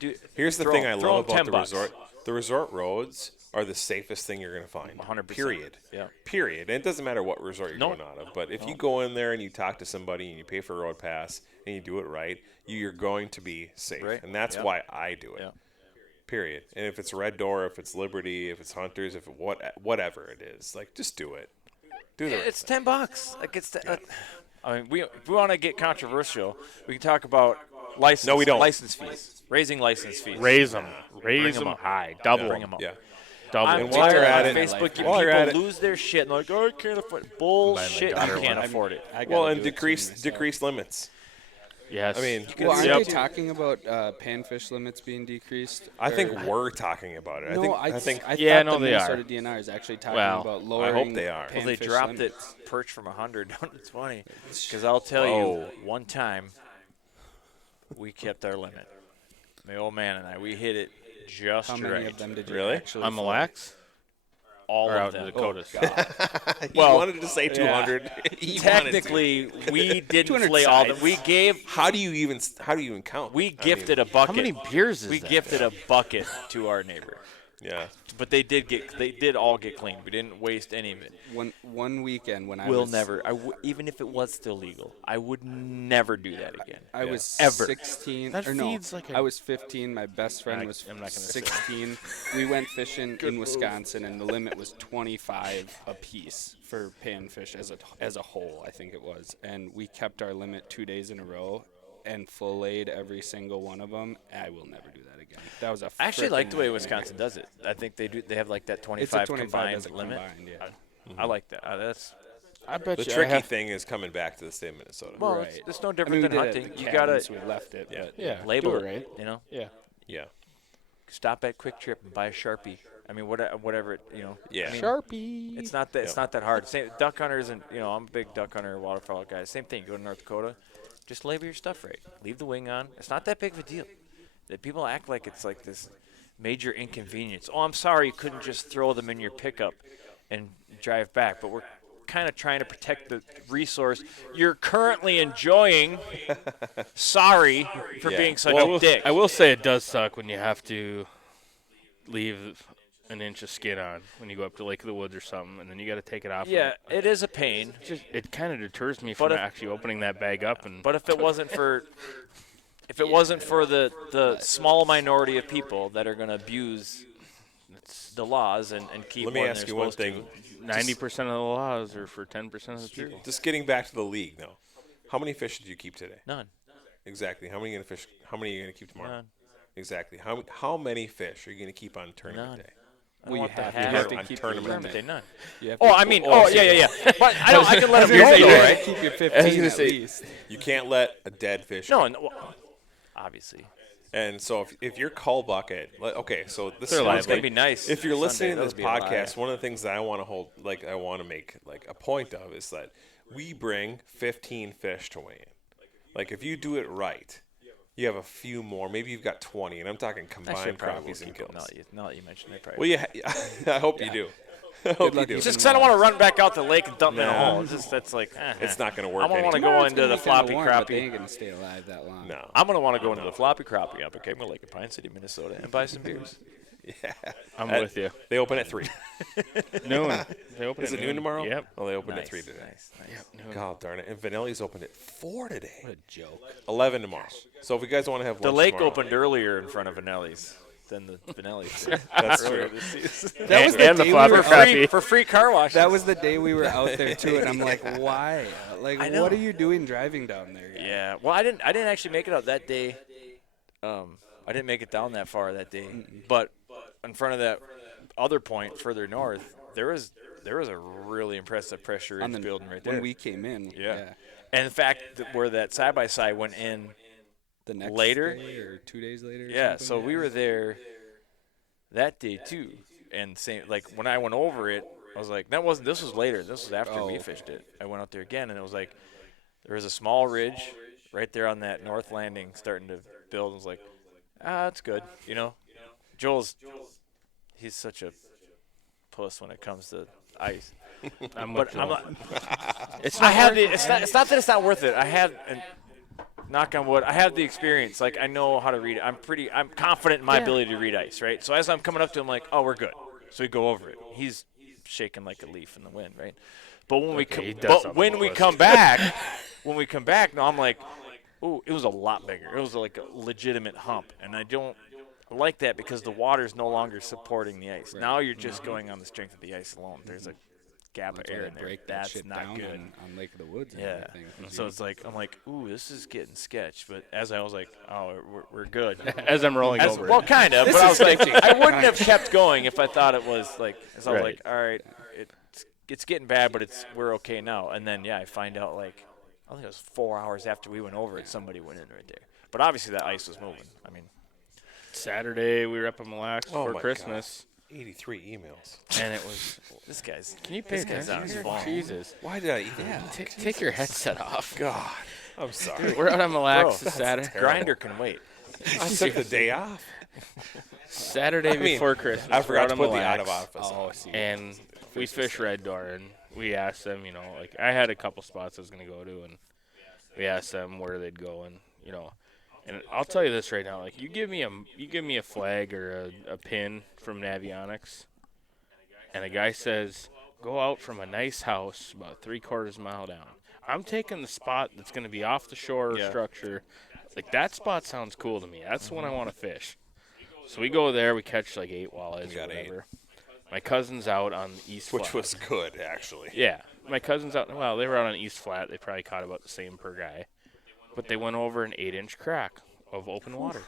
Dude, Here's the throw- thing I throw love 'em about the $10. resort. The resort roads are the safest thing you're going to find. 100%. Period. Yeah. Period. And it doesn't matter what resort you're No. going out of. But if you go in there and you talk to somebody and you pay for a road pass and you do it right, you're going to be safe. Right. And that's Yeah. why I do it. Yeah. Period. And if it's Red Door, if it's Liberty, if it's Hunters, if whatever it is, like just do it. Do the right It's thing. $10. Like I mean, if we want to get controversial, we can talk about license. No, we don't. License fees, raising license fees. Raise them. Bring Raise 'em them up. high. Double Bring them. 'em up. Yeah. Double I'm them. And while tired you're at on it- Facebook, while you're at people it- lose their shit and they're like, "Oh, I can't afford it." Bullshit! You daughter can't one. afford it. I Well, gotta and do it decrease too myself. decrease limits. Yes. I mean, Well, aren't Yep. they talking about panfish limits being decreased? I Or- think we're talking about it. No, I think thought Yeah, the no, they are. Minnesota DNR is actually talking Well, about I lowering. hope they are. Well, they panfish dropped limits. it perch from 100 down to 20. Because I'll tell Whoa. you, one time we kept our limit. My old man and I, we hit it just How many right. of them did you Really? actually? On Mille fly? Lacs? All Or of out them. in Dakotas? he Well, wanted to say 200. He wanted to. Technically, we didn't 200 flay all of them. sides. We gave. How do you even count? We I gifted mean, a bucket. How many beers is We that? gifted a bucket to our neighbor, Yeah. but they did all get cleaned. We didn't waste any of it. One weekend when I We'll was never. Even if it was still legal, I would never do that again. I was Ever. 16. That or no, feeds like a- I was 15. My best friend was I'm not gonna say. 16. We went fishing in Wisconsin, and the limit was 25 apiece for panfish as a whole, I think it was. And we kept our limit 2 days in a row and filleted every single one of them. I will never do that again. That was a I actually like the way frickin' Wisconsin does it. I think they do. They have like that It's 25, a 25 combined as a limit. combined, yeah. I like that. That's I bet The you I tricky have- thing is coming back to the state of Minnesota. well, Right. it's no I different mean, we than did it hunting. at the You cabin, gotta so we left it. Yeah. But Yeah. label do it. right. You know, Yeah. Yeah. stop at Quick Trip and buy a Sharpie. I mean, whatever it. You know. Yeah. I mean, Sharpie. It's not that. It's not that hard. Same duck hunters and I'm a big duck hunter, waterfowl guy. Same thing. Go to North Dakota, just label your stuff right. Leave the wing on. It's not that big of a deal. That people act like it's like this major inconvenience. Oh, I'm sorry, you couldn't just throw them in your pickup and drive back. But we're kind of trying to protect the resource you're currently enjoying. Sorry for Yeah. being such Well, a dick. I will say it does suck when you have to leave an inch of skin on when you go up to Lake of the Woods or something, and then you got to take it off. Yeah, it is a pain. It kind of deters me But from if- actually opening that bag up. And But if it wasn't for the small minority of people that are going to abuse the laws and keep Let me more ask than you they're one supposed thing. 90% of the laws are for 10% of the people. Just getting back to the league, though. How many fish did you keep today? to. None. Exactly. How many are you gonna fish? How many are you gonna keep tomorrow? None. Exactly. How many fish are you gonna keep on tournament None. day? I Well, you want the have half. to on keep tournament your Tournament limit. day, none. You have Oh, to I keep- mean, yeah. But I can let them You're go saying though, you have right? to keep your 15 at least. You can't let a dead fish. No, go. no, well, obviously. And so if your cull bucket, okay, so this They're sounds liable. It's gonna like be nice. if you're Sunday, listening to that'll this be a lie. podcast, one of the things that I want to hold, like I want to make like a point of, is that we bring 15 fish to weigh in. Like if you do it right, you have a few more. Maybe you've got 20, and I'm talking Actually, combined probably will crappies and keep them. gills. Now that you mentioned it, Well, probably. yeah, I hope you do. I hope you luck do. It's just because I don't want to run back out to the lake and dump them in a hole. It's just that's like. It's not going to work. I don't want to anymore. go into the floppy But they crappie. ain't gonna stay alive that long. No. I'm gonna want to go into the floppy crappie up at Kegma Lake in Pine City, Minnesota, and buy some beers. Yeah. I'm At- with you. They open at 3. Noon. They open Is at it noon tomorrow? Yep. Oh, they open Nice, at 3 today. nice. God darn it. And Vanelli's opened at 4 today. What a joke. 11 tomorrow. So if you guys want to have The lunch lake tomorrow, opened earlier in front of Vanelli's than the Vanelli's did. That's earlier true. this season. That was the and the day we flopper were crappie. for free car washes. That was the day we were out there too, and I'm like, why? Like, I know. what are you doing driving down there? Yeah. Well, I didn't actually make it out that day. I didn't make it down that far that day. But in front of that other point further north, there was a really impressive pressure On ridge the, building right there. when we came in. Yeah. And in fact, where that side by side went in. The next Later? day or 2 days later. Or Yeah. something? So we were there that day too, and same like when I went over it, I was like, this was later. This was after we Oh. fished it. I went out there again, and it was like there was a small ridge right there on that north landing starting to build. I was like, that's good, you know. He's such a puss when it comes to ice. I'm But with I'm you. not. It's not. It's not that it's not worth it. I have, and knock on wood, I have the experience. Like I know how to read it. I'm confident in my ability to read ice, right? So as I'm coming up to him, like, oh, we're good. So we go over it. He's shaking like a leaf in the wind, right? But when he does but when something we puss. come back, no, I'm like, ooh, it was a lot bigger. It was like a legitimate hump, and I don't like that because the water's no longer supporting the ice. Now you're just going on the strength of the ice alone. There's a gap of That's why air they in there. break that That's shit not down good. on Lake of the Woods. And Yeah. everything, 'cause So you- it's like I'm like, ooh, this is getting sketch. But as I was like, oh, we're good. As I'm rolling over. Well, kind of. But I was like, I wouldn't have kept going if I thought it was like. So I was Right. like, all right, it's getting bad, but we're okay now. And then I find out like, I think it was 4 hours after we went over it, somebody went in right there. But obviously that ice was moving. I mean, Saturday we were up in Mille Lacs Oh for my Christmas, 83 emails. and it was this guy's. Can you pay This guy's on attention? his phone. Jesus. Why did I even? Take your headset off. God, I'm sorry. We're out on Mille Lacs Bro, Saturday. Grinder can wait. I took the day off. Saturday I mean, before Christmas. I we're forgot out to on put Mille the out of Lacs, office. Oh, on. see. and we fish Red Door, and we asked them, like I had a couple spots I was gonna go to, and we asked them where they'd go, and and I'll tell you this right now, like you give me a flag or a pin from Navionics, and a guy says go out from a nice house about 3/4 mile down. I'm taking the spot that's gonna be off the shore Yeah. structure. Like that spot sounds cool to me. That's the one I want to fish. So we go there, we catch like 8 walleyes We or got 8. whatever. My cousin's out on the East Which Flat. was good, actually. Yeah, my cousin's out. Well, they were out on East Flat. They probably caught about the same per guy, but they went over an 8-inch crack of open water,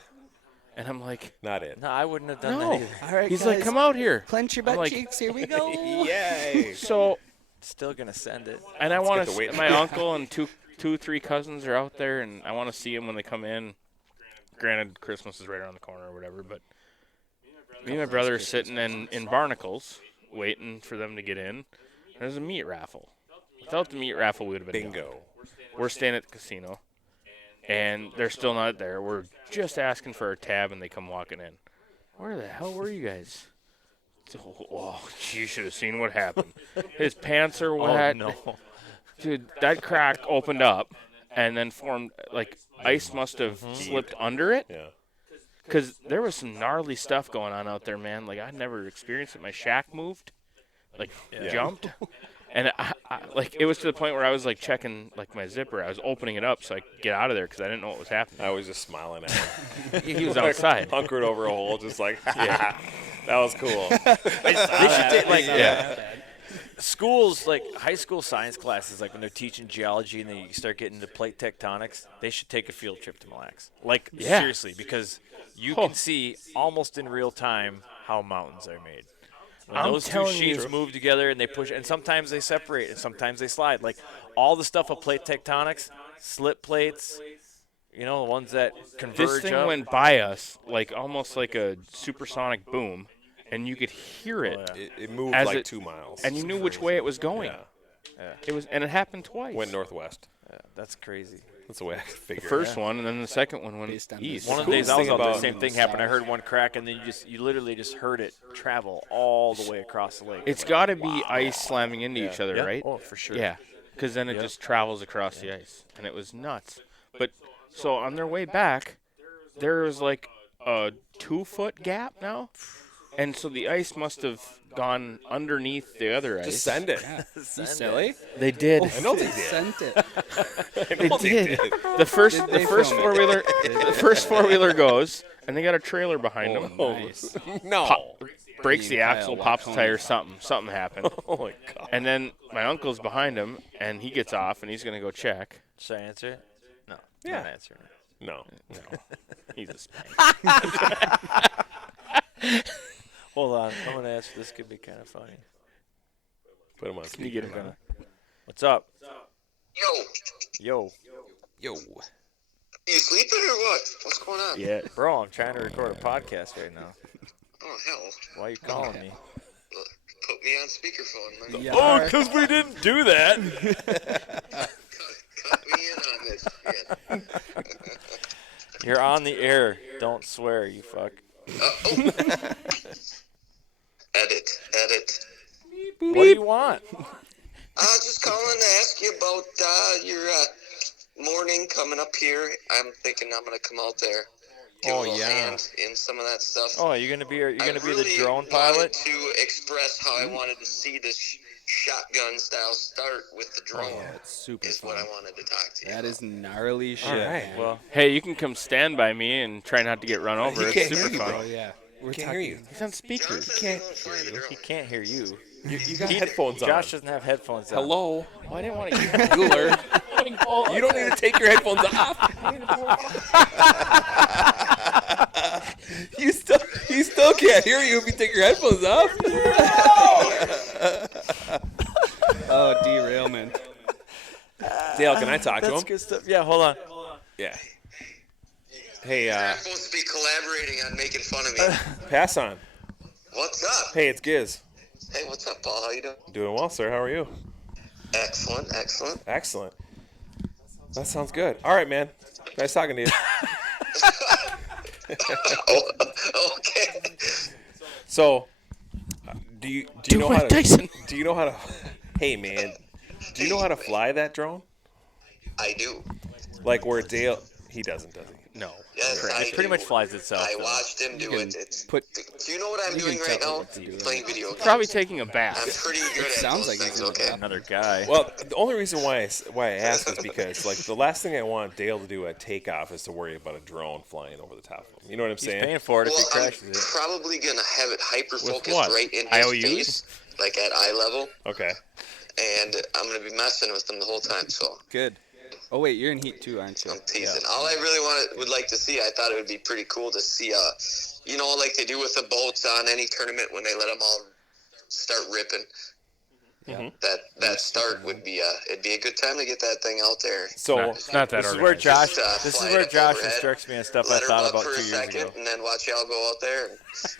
and I'm like, Not it. No, I wouldn't have done that no. either. All right, He's like, guys, come out here. clench your I'm butt like- cheeks. Here we go. Yay! So, Still gonna send it. and I want get the weight. to. My uncle and two, 3 cousins are out there, and I want to see them when they come in. Granted, Christmas is right around the corner or whatever, but me and my brother are sitting in barnacles, waiting for them to get in. There's a meat raffle. Without the meat raffle, we would have been done. Bingo. We're staying at the casino, and they're still not there. We're just asking for a tab, and they come walking in. Where the hell were you guys? Oh, you should have seen what happened. His pants are wet. Oh no. Dude, that crack opened up and then formed, like, ice must have slipped under it. Yeah. Because there was some gnarly stuff going on out there, man. Like, I'd never experienced it. My shack moved, like, jumped. And, like, it was to the point where I was, like, checking, like, my zipper. I was opening it up so I could get out of there because I didn't know what was happening. I was just smiling at him. He was outside. Hunkered over a hole, just like, that was cool. They should take, like, schools, like high school science classes, like when they're teaching geology and then you start getting into plate tectonics, they should take a field trip to Mille Lacs. Like, Yeah. seriously, because you can see almost in real time how mountains are made. When I'm those two telling sheets you- move together and they push, and sometimes they separate and sometimes they slide. Like, all the stuff of plate tectonics, slip plates, you know, the ones that converge This thing up. went by us like almost like a supersonic boom, and you could hear it, It moved As like it- 2 miles. and you knew which way it was going. Yeah. It was, and it happened twice. Went northwest. Yeah, that's crazy. That's the way I figure. The first one, and then the second one went Based on east. this. One of the coolest days I was thing out there, the about- same thing happened. I heard one crack, and then you literally just heard it travel all the way across the lake. It's got to be ice slamming into each other, Yeah. right? Oh, for sure. Yeah, because then it just travels across the ice, and it was nuts. But so on their way back, there was like a 2-foot gap now, and so the ice must have gone underneath the other ice. Just send it. You silly? They did. I know they did. Sent it. I know they did. The first Did the they first film it? four-wheeler the first four-wheeler goes, and they got a trailer behind them. Nice. No. Breaks the Kyle axle, walked pops the home. tire, something happened. Oh my god. And then my uncle's behind him, and he gets off, and he's gonna go check. Should I answer it? No. Yeah. Don't answer it. No. He's a spank. Hold on. I'm going to ask. This could be kind of funny. Put him on Can you get speaker. him on? What's up? Yo, Yo. Yo. you sleeping or what? What's going on? Yeah. Bro, I'm trying to record a podcast right now. Oh, hell. Why are you calling me? Put me on speakerphone. Man. Yeah. Oh, because we didn't do that. Cut me in on this shit. You're on the air. Don't swear, you fuck. Edit. What do you want? I was just calling to ask you about your morning coming up here. I'm thinking I'm gonna come out there. Give a little hand in some of that stuff. Oh, you're gonna be I the really drone wanted pilot? to express how I wanted to see this shotgun style start with the drone. That's super is what I fun. wanted to talk to you That about. is gnarly shit. right. man. Well, Hey, you can come stand by me and try not to get run over. can't It's hear super you, fun. bro. Oh yeah. We're Can't hear you. He's on speaker. John says he won't fly the drone. he can't hear you. You got headphones on. Josh doesn't have headphones on. Hello. Well, I didn't want to hear cooler. You don't need to take your headphones off. He still can't hear you if you take your headphones off. Oh, derailment. Dale, can I talk to That's him? good stuff. Yeah, hold on. Yeah. Hey, We're supposed to be collaborating on making fun of me. pass on. What's up? Hey, it's Giz. Hey, what's up, Paul? How you doing? Doing well, sir. How are you? Excellent. Excellent. That sounds good. All right, man. Nice talking to you. Oh, okay. So, do you know how to? Tyson. Do you know how to? Hey, man. Do you know how to fly that drone? I do. Like where Dale? He doesn't, does he? No. Yes, I It pretty do. much flies itself. I though. watched him do it. It's, put- do you know what I'm you doing can right tell now? what to do. Playing video games. Probably taking a I'm bath. pretty good at sounds those like things, he's okay? Another guy. Well, the only reason why I asked is because like the last thing I want Dale to do at takeoff is to worry about a drone flying over the top of him. You know what I'm He's saying? paying for it if Well, he I'm crashes it. probably going to have it hyper-focused what? right in his IOUs? face, like at eye level, Okay. and I'm going to be messing with him the whole time, so Good. Oh wait, you're in heat too, aren't you? I'm teasing. All I really would like to see, I thought it would be pretty cool to see, you know, like they do with the boats on any tournament when they let them all start ripping. That start would be it'd be a good time to get that thing out there. So It's not that This is where organized. Josh. Just, This is fly where it Josh overhead, instructs me on stuff I let her thought buck about for 2 a years second, ago. and then watch y'all go out there and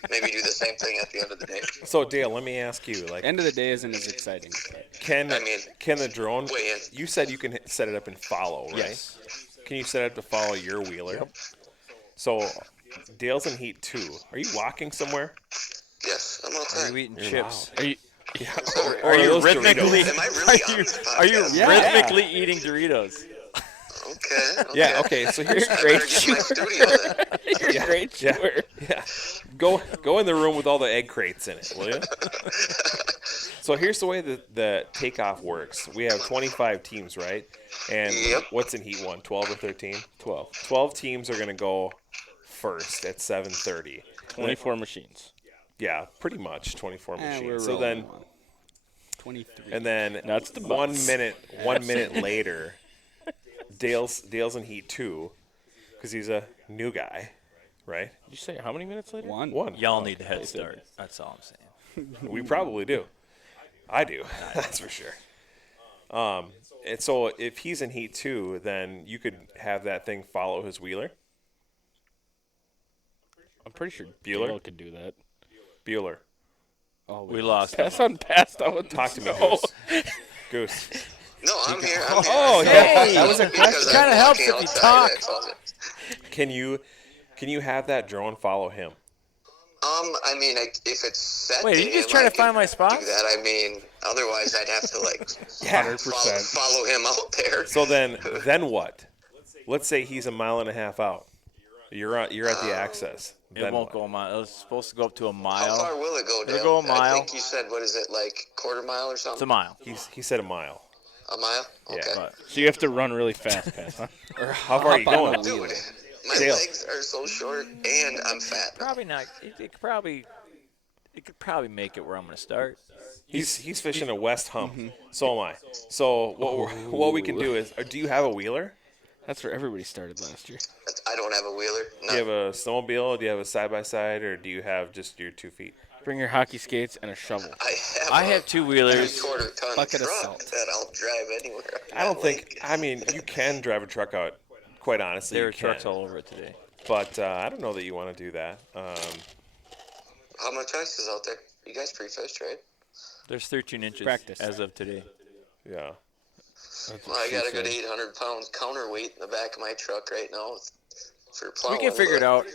maybe do the same thing at the end of the day. Dale, let me ask you, like, End of the day isn't as exciting. can I mean, the drone? weigh in. You said you can set it up and follow, right? Yes. Can you set it up to follow your wheeler? So Dale's in heat 2. Are you walking somewhere? Yes, I'm Are outside. you eating chips? Are you, Or Are you those rhythmically? Am I really on this Are you podcast? rhythmically eating Doritos? Okay. Yeah. Okay. So here's I better get my studio then. yeah, great yeah, chewer. yeah. Go in the room with all the egg crates in it, will you? So here's the way the takeoff works. We have 25 teams, right? And Yep. what's in heat 1? 12 or 13? 12. 12 teams are going to go first at 7:30. 24 machines. Yeah, pretty much 24 Eh, we're machines. So rolling then along. 23. And then That's the 1 bus. minute 1 minute later, Dale's in Heat 2 because he's a new guy, right? Did you say how many minutes later? One. Y'all need a head start. That's all I'm saying. We probably do. I do. That's for sure. And so if he's in Heat 2, then you could have that thing follow his wheeler. I'm pretty sure Bueller? Dale could do that. Bueller. Oh, We lost. Pass on passed out. Talk to me, Oh. Goose. No, I'm here. Oh, Hey, that was a Because Kinda I'm helps walking if you outside, talk. that's all. Can you have that drone follow him? I mean, if it's set. Wait, to are you just him, trying I to find can my spots? Do that. I mean, otherwise I'd have to like 100%. follow him out there. So then what? Let's say he's a mile and a half out. You're at the access. It Then won't what? go a mile. It's supposed to go up to a How mile. far will it go, It'll Dale? go a I mile. think you said, what is it, like quarter mile or It's a something? mile. He said a mile. A mile? Yeah. Okay. But So you have to run really fast, Pass, huh? How far are you going? Dude, my Dale. legs are so short and I'm fat. probably not. It could probably make it where I'm going to start. He's fishing a West Hump. So am I. So what we can do is, do you have a wheeler? That's where everybody started last year. I don't have a wheeler. Do you have a snowmobile? Do you have a side by side, or do you have just your 2 feet? Bring your hockey skates and a shovel. I have two wheelers. 3/4 ton Bucket of truck salt. that I'll drive anywhere. I don't think. I mean, you can drive a truck out. Quite honestly, There you are trucks can. all over it today. But I don't know that you want to do that. How much ice is out there? You guys pre-fished, right? There's 13 inches Practice. as of today. Yeah. Well, I got a good 800-pound counterweight in the back of my truck right now for plowing. We can figure it but out.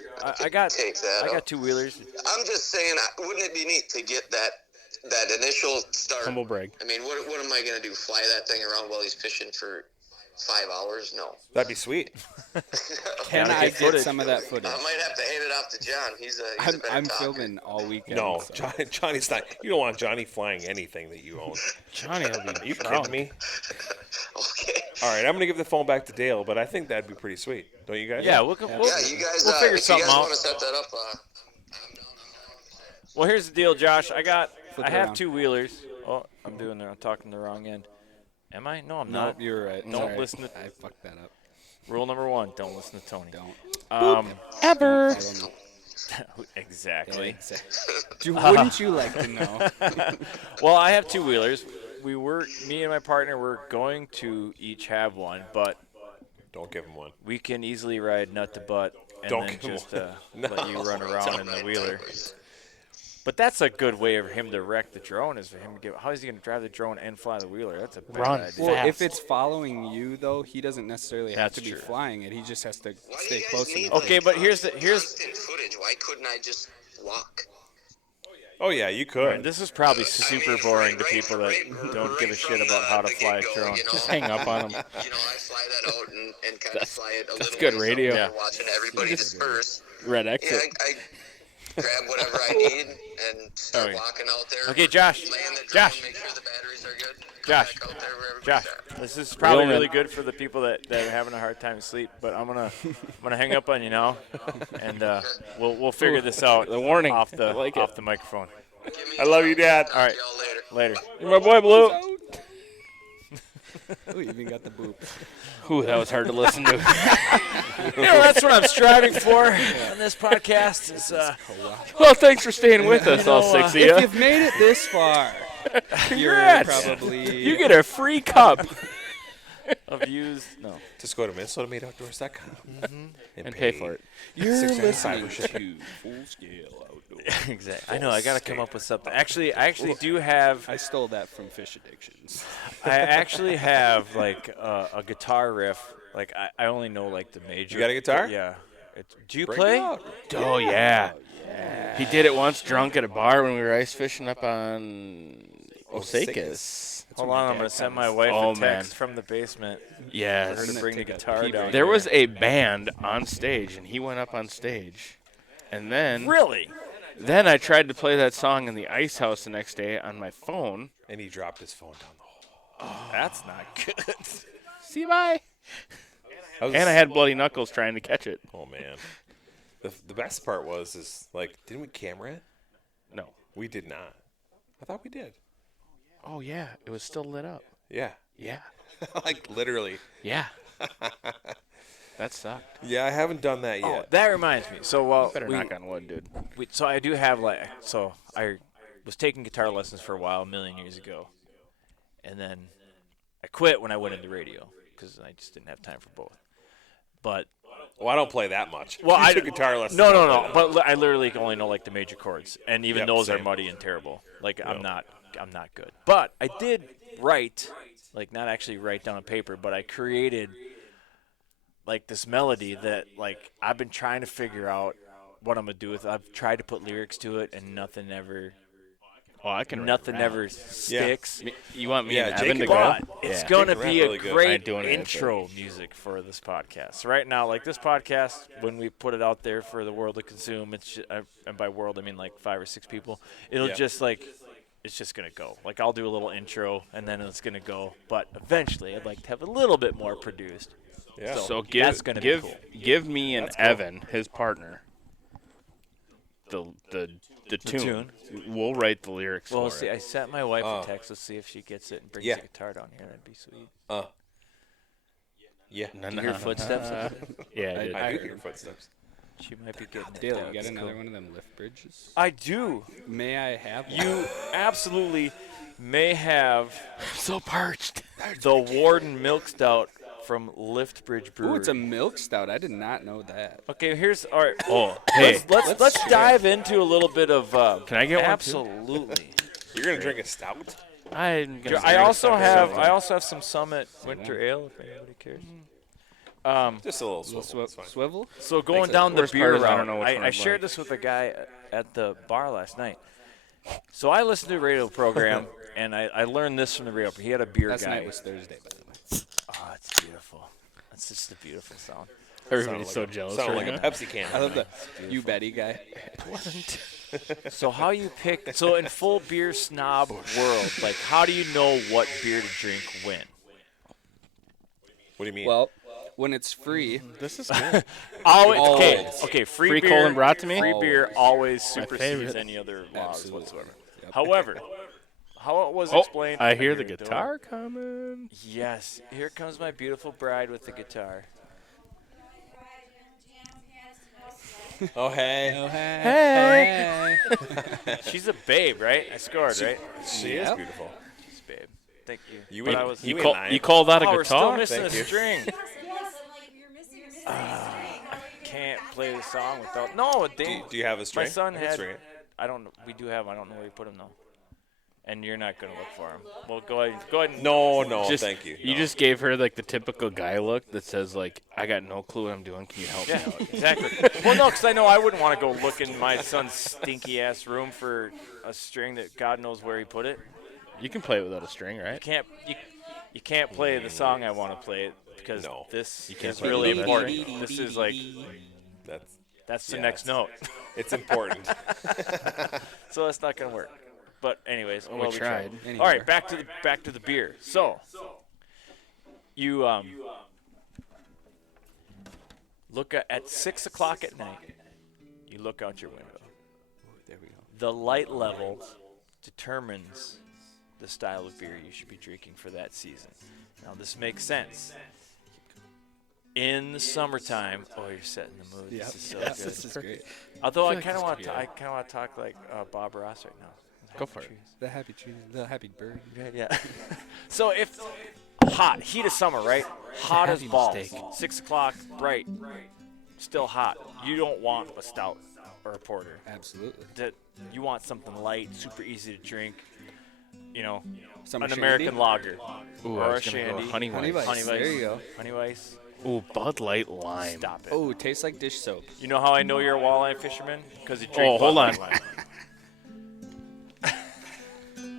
I got Take that out. two wheelers. I'm just saying, wouldn't it be neat to get that initial start? Humble brag. I mean, what am I going to do, fly that thing around while he's fishing for 5 hours? No. That'd be sweet. Can Gotta I get get footage. some of that footage? I might have to hand it off to John. He's a better I'm talker. filming all weekend. No, so. Johnny's not. You don't want Johnny flying anything that you own. Johnny will be Are you drunk. kidding me? Okay. All right, I'm gonna give the phone back to Dale, but I think that'd be pretty sweet, don't you guys? Yeah, we'll Yeah, you guys. we'll figure if something you guys out. want to set that up, Well, here's the deal, Josh. I have around. two wheelers. Oh, I'm talking the wrong end. Am I? No, I'm No, not. you're right. Don't Sorry. listen to- I fucked that up. Rule number 1: don't listen to Tony. Don't. Ever. I don't know. Exactly. Dude, wouldn't you like to know? Well, I have two wheelers. Me and my partner were going to each have one, but Don't give him one. we can easily ride nut to butt and Don't then give him just one. let you run around don't in the ride wheeler. backwards. But that's a good way of him to wreck the drone. Is for him to how is he going to drive the drone and fly the wheeler? That's a bad Run. idea. Well, Fast. if it's following you, though, he doesn't necessarily have That's to be true. flying it. He just has to Why do stay you guys close need, enough. Okay, but here's constant footage. Why couldn't I just walk? Oh yeah, you could. This is probably super boring to right- people that right- don't give a right shit from about how to the fly a get-go, drone. you know? Just hang up on him. You know, I fly that out and kind of fly it a that's little good ways radio. out there, Yeah. watching everybody disperse. Red Yeah, exit. I grab whatever I need and start Okay. walking out there. Okay, Josh. Land the drone, Josh. Make sure the batteries are good. Come Josh. back out there where Josh, everybody's at. this is probably Real really man. good for the people that are having a hard time to sleep. But I'm gonna hang up on you now, and we'll figure this out. The warning. off the I like off it. the microphone. Give me I love you, Dad. Talk All right. to y'all later. Later. My boy Blue. Oh, you even got the boop. Ooh, that was hard to listen to. That's what I'm striving for on this podcast. Is Well, thanks for staying with us, all know, 6 of If you. you've made it this far, you're Congrats. probably. You get a free cup of used no. Just go to MinnesotaMadeOutdoors.com and pay for it. You're $6.95 listening for to Full Scale Outdoors. Exactly. I know. I got to come up with something. Actually, I do have. I stole that from Fish Addictions. I actually have like a guitar riff. Like I only know like the major. You got a guitar? Yeah. Do you Bring play? it out. Oh, yeah. He did it once drunk at a bar when we were ice fishing up on Osakis. Hold on, I'm gonna send my wife Oh, a text from the basement for her Yes. to bring the Take a guitar peek. down. There here. was a band on stage, and he went up on stage. And then Really? I tried to play that song in the ice house the next day on my phone. And he dropped his phone down the hole. That's not good. See, bye. was- And I had bloody knuckles trying to catch it. Oh man. The best part was like, didn't we camera it? No. We did not. I thought we did. Oh, yeah. It was still lit up. Yeah. Yeah. Like literally. Yeah. That sucked. Yeah, I haven't done that Oh, yet. that reminds me. So Better knock on wood, dude. so I do have I was taking guitar lessons for a while, a million years ago, and then I quit when I went into radio because I just didn't have time for both. But Well, I don't play that much. well, You I took guitar lessons. No. But I literally only know like the major chords, and even Yep, those are same. muddy and terrible. Like Yep. I'm not good. But I did write, like not actually write down on paper, but I created like this melody that like I've been trying to figure out what I'm gonna do with. I've tried to put lyrics to it, and nothing ever sticks. You want me Yeah, and Jake Evan to can go? rap. But it's Yeah. gonna Jake can be rap a really good. I great ain't doing it, intro music for this podcast. So right now, like this podcast, when we put it out there for the world to consume, and by world I mean like 5 or 6 people. It'll Yeah. just like it's just gonna go. Like I'll do a little intro and then it's gonna go. But eventually, I'd like to have a little bit more produced. Yeah. So that's gonna be cool. give me and That's cool. Evan, his partner, the tune. We'll write the lyrics Well, for see, it. I sent my wife Oh. a text. Let's see if she gets it and brings Yeah. the guitar down here. That'd be sweet. Yeah. No, Do you hear footsteps? Yeah, I did. I do hear footsteps. She might be getting it. Dale, down. you got It's another cool. one of them lift bridges? I do. May I have one? You absolutely may have so parched. the Warden Milk Stout from Liftbridge Brewery. Ooh, it's a milk stout. I did not know that. Okay, here's all right. Oh, hey. Let's dive into a little bit of. Can I get one, too? absolutely. You're gonna drink a stout? I'm gonna I drink also something. have some Summit Winter Ale if anybody cares. Just a little Little swivel. It's fine. swivel? So going sense. down the Worst beer part is I route, don't know which one I I'd shared like. this with a guy at the bar last night. So I listened to a radio program and I learned this from the radio. He had a beer Last guy. night was Thursday, by the way. Oh, it's beautiful. That's just a beautiful sound. Everybody's so jealous. Sounded right like a now. Pepsi can. I love the you Betty guy. So how you pick? So in full beer snob world, like how do you know what beer to drink when? What do you mean? Well, when it's free, This is good. Always. Okay. Free Free beer, cold and brought to me? Free beer always supersedes favorite. any other laws Absolutely. whatsoever. Yep. However, how it was Oh, explained. I hear the Here, guitar coming. Yes, here comes my beautiful bride with the guitar. oh hey. hey. She's a babe, right? I scored, right? She is Yep. beautiful. She's a babe. Thank you. You But ain't- I was. you You, ain't you called that a oh, we're still guitar? missing Thank a you. string. Yes, you're missing a string. Can't play the song without. No, Do you have a string? My son I can had. string it. I don't. We do have. I don't know where you put him though. And you're not gonna look for him. Well, go ahead. Go ahead. And, No, no, Just- thank you. You No. just gave her like the typical guy look that says like, I got no clue what I'm doing. Can you help me Yeah, out? exactly. Well, no, because I know I wouldn't want to go look in my son's stinky ass room for a string that God knows where he put it. You can play it without a string, right? You can't play the song I want to play because No. this You can't is play really without that important. This is like that's the Yeah, next note. it's important. So that's not gonna work. But anyways, Well, well, we we tried. All right, back to the beer. So you look at 6 o'clock at night. You look out your window. There we go. The light level determines the style of beer you should be drinking for that season. Now this makes sense. In the summertime, you're setting the mood. Yep. This is so Yes, good. this is great. Although I like kind of this want could to, be I kind of want to talk like Bob Ross right now. Go for it. Trees. The happy tree, the happy bird. Yeah. So if hot, heat of summer, right? Hot as happy balls. mistake. 6 o'clock, bright, still hot. You don't want a stout or a porter. Absolutely. That you want something light, super easy to drink. You know, Summer an shandy? American lager Ooh, or I a was gonna go shandy. honey Honey Weiss. Weiss. Honey There Weiss. you go. Honey Weiss. Ooh, Bud Light Lime. Stop it. Oh, tastes like dish soap. You know how I know you're a walleye fisherman? Because you drink. Oh, hold Bud on. Light Lime.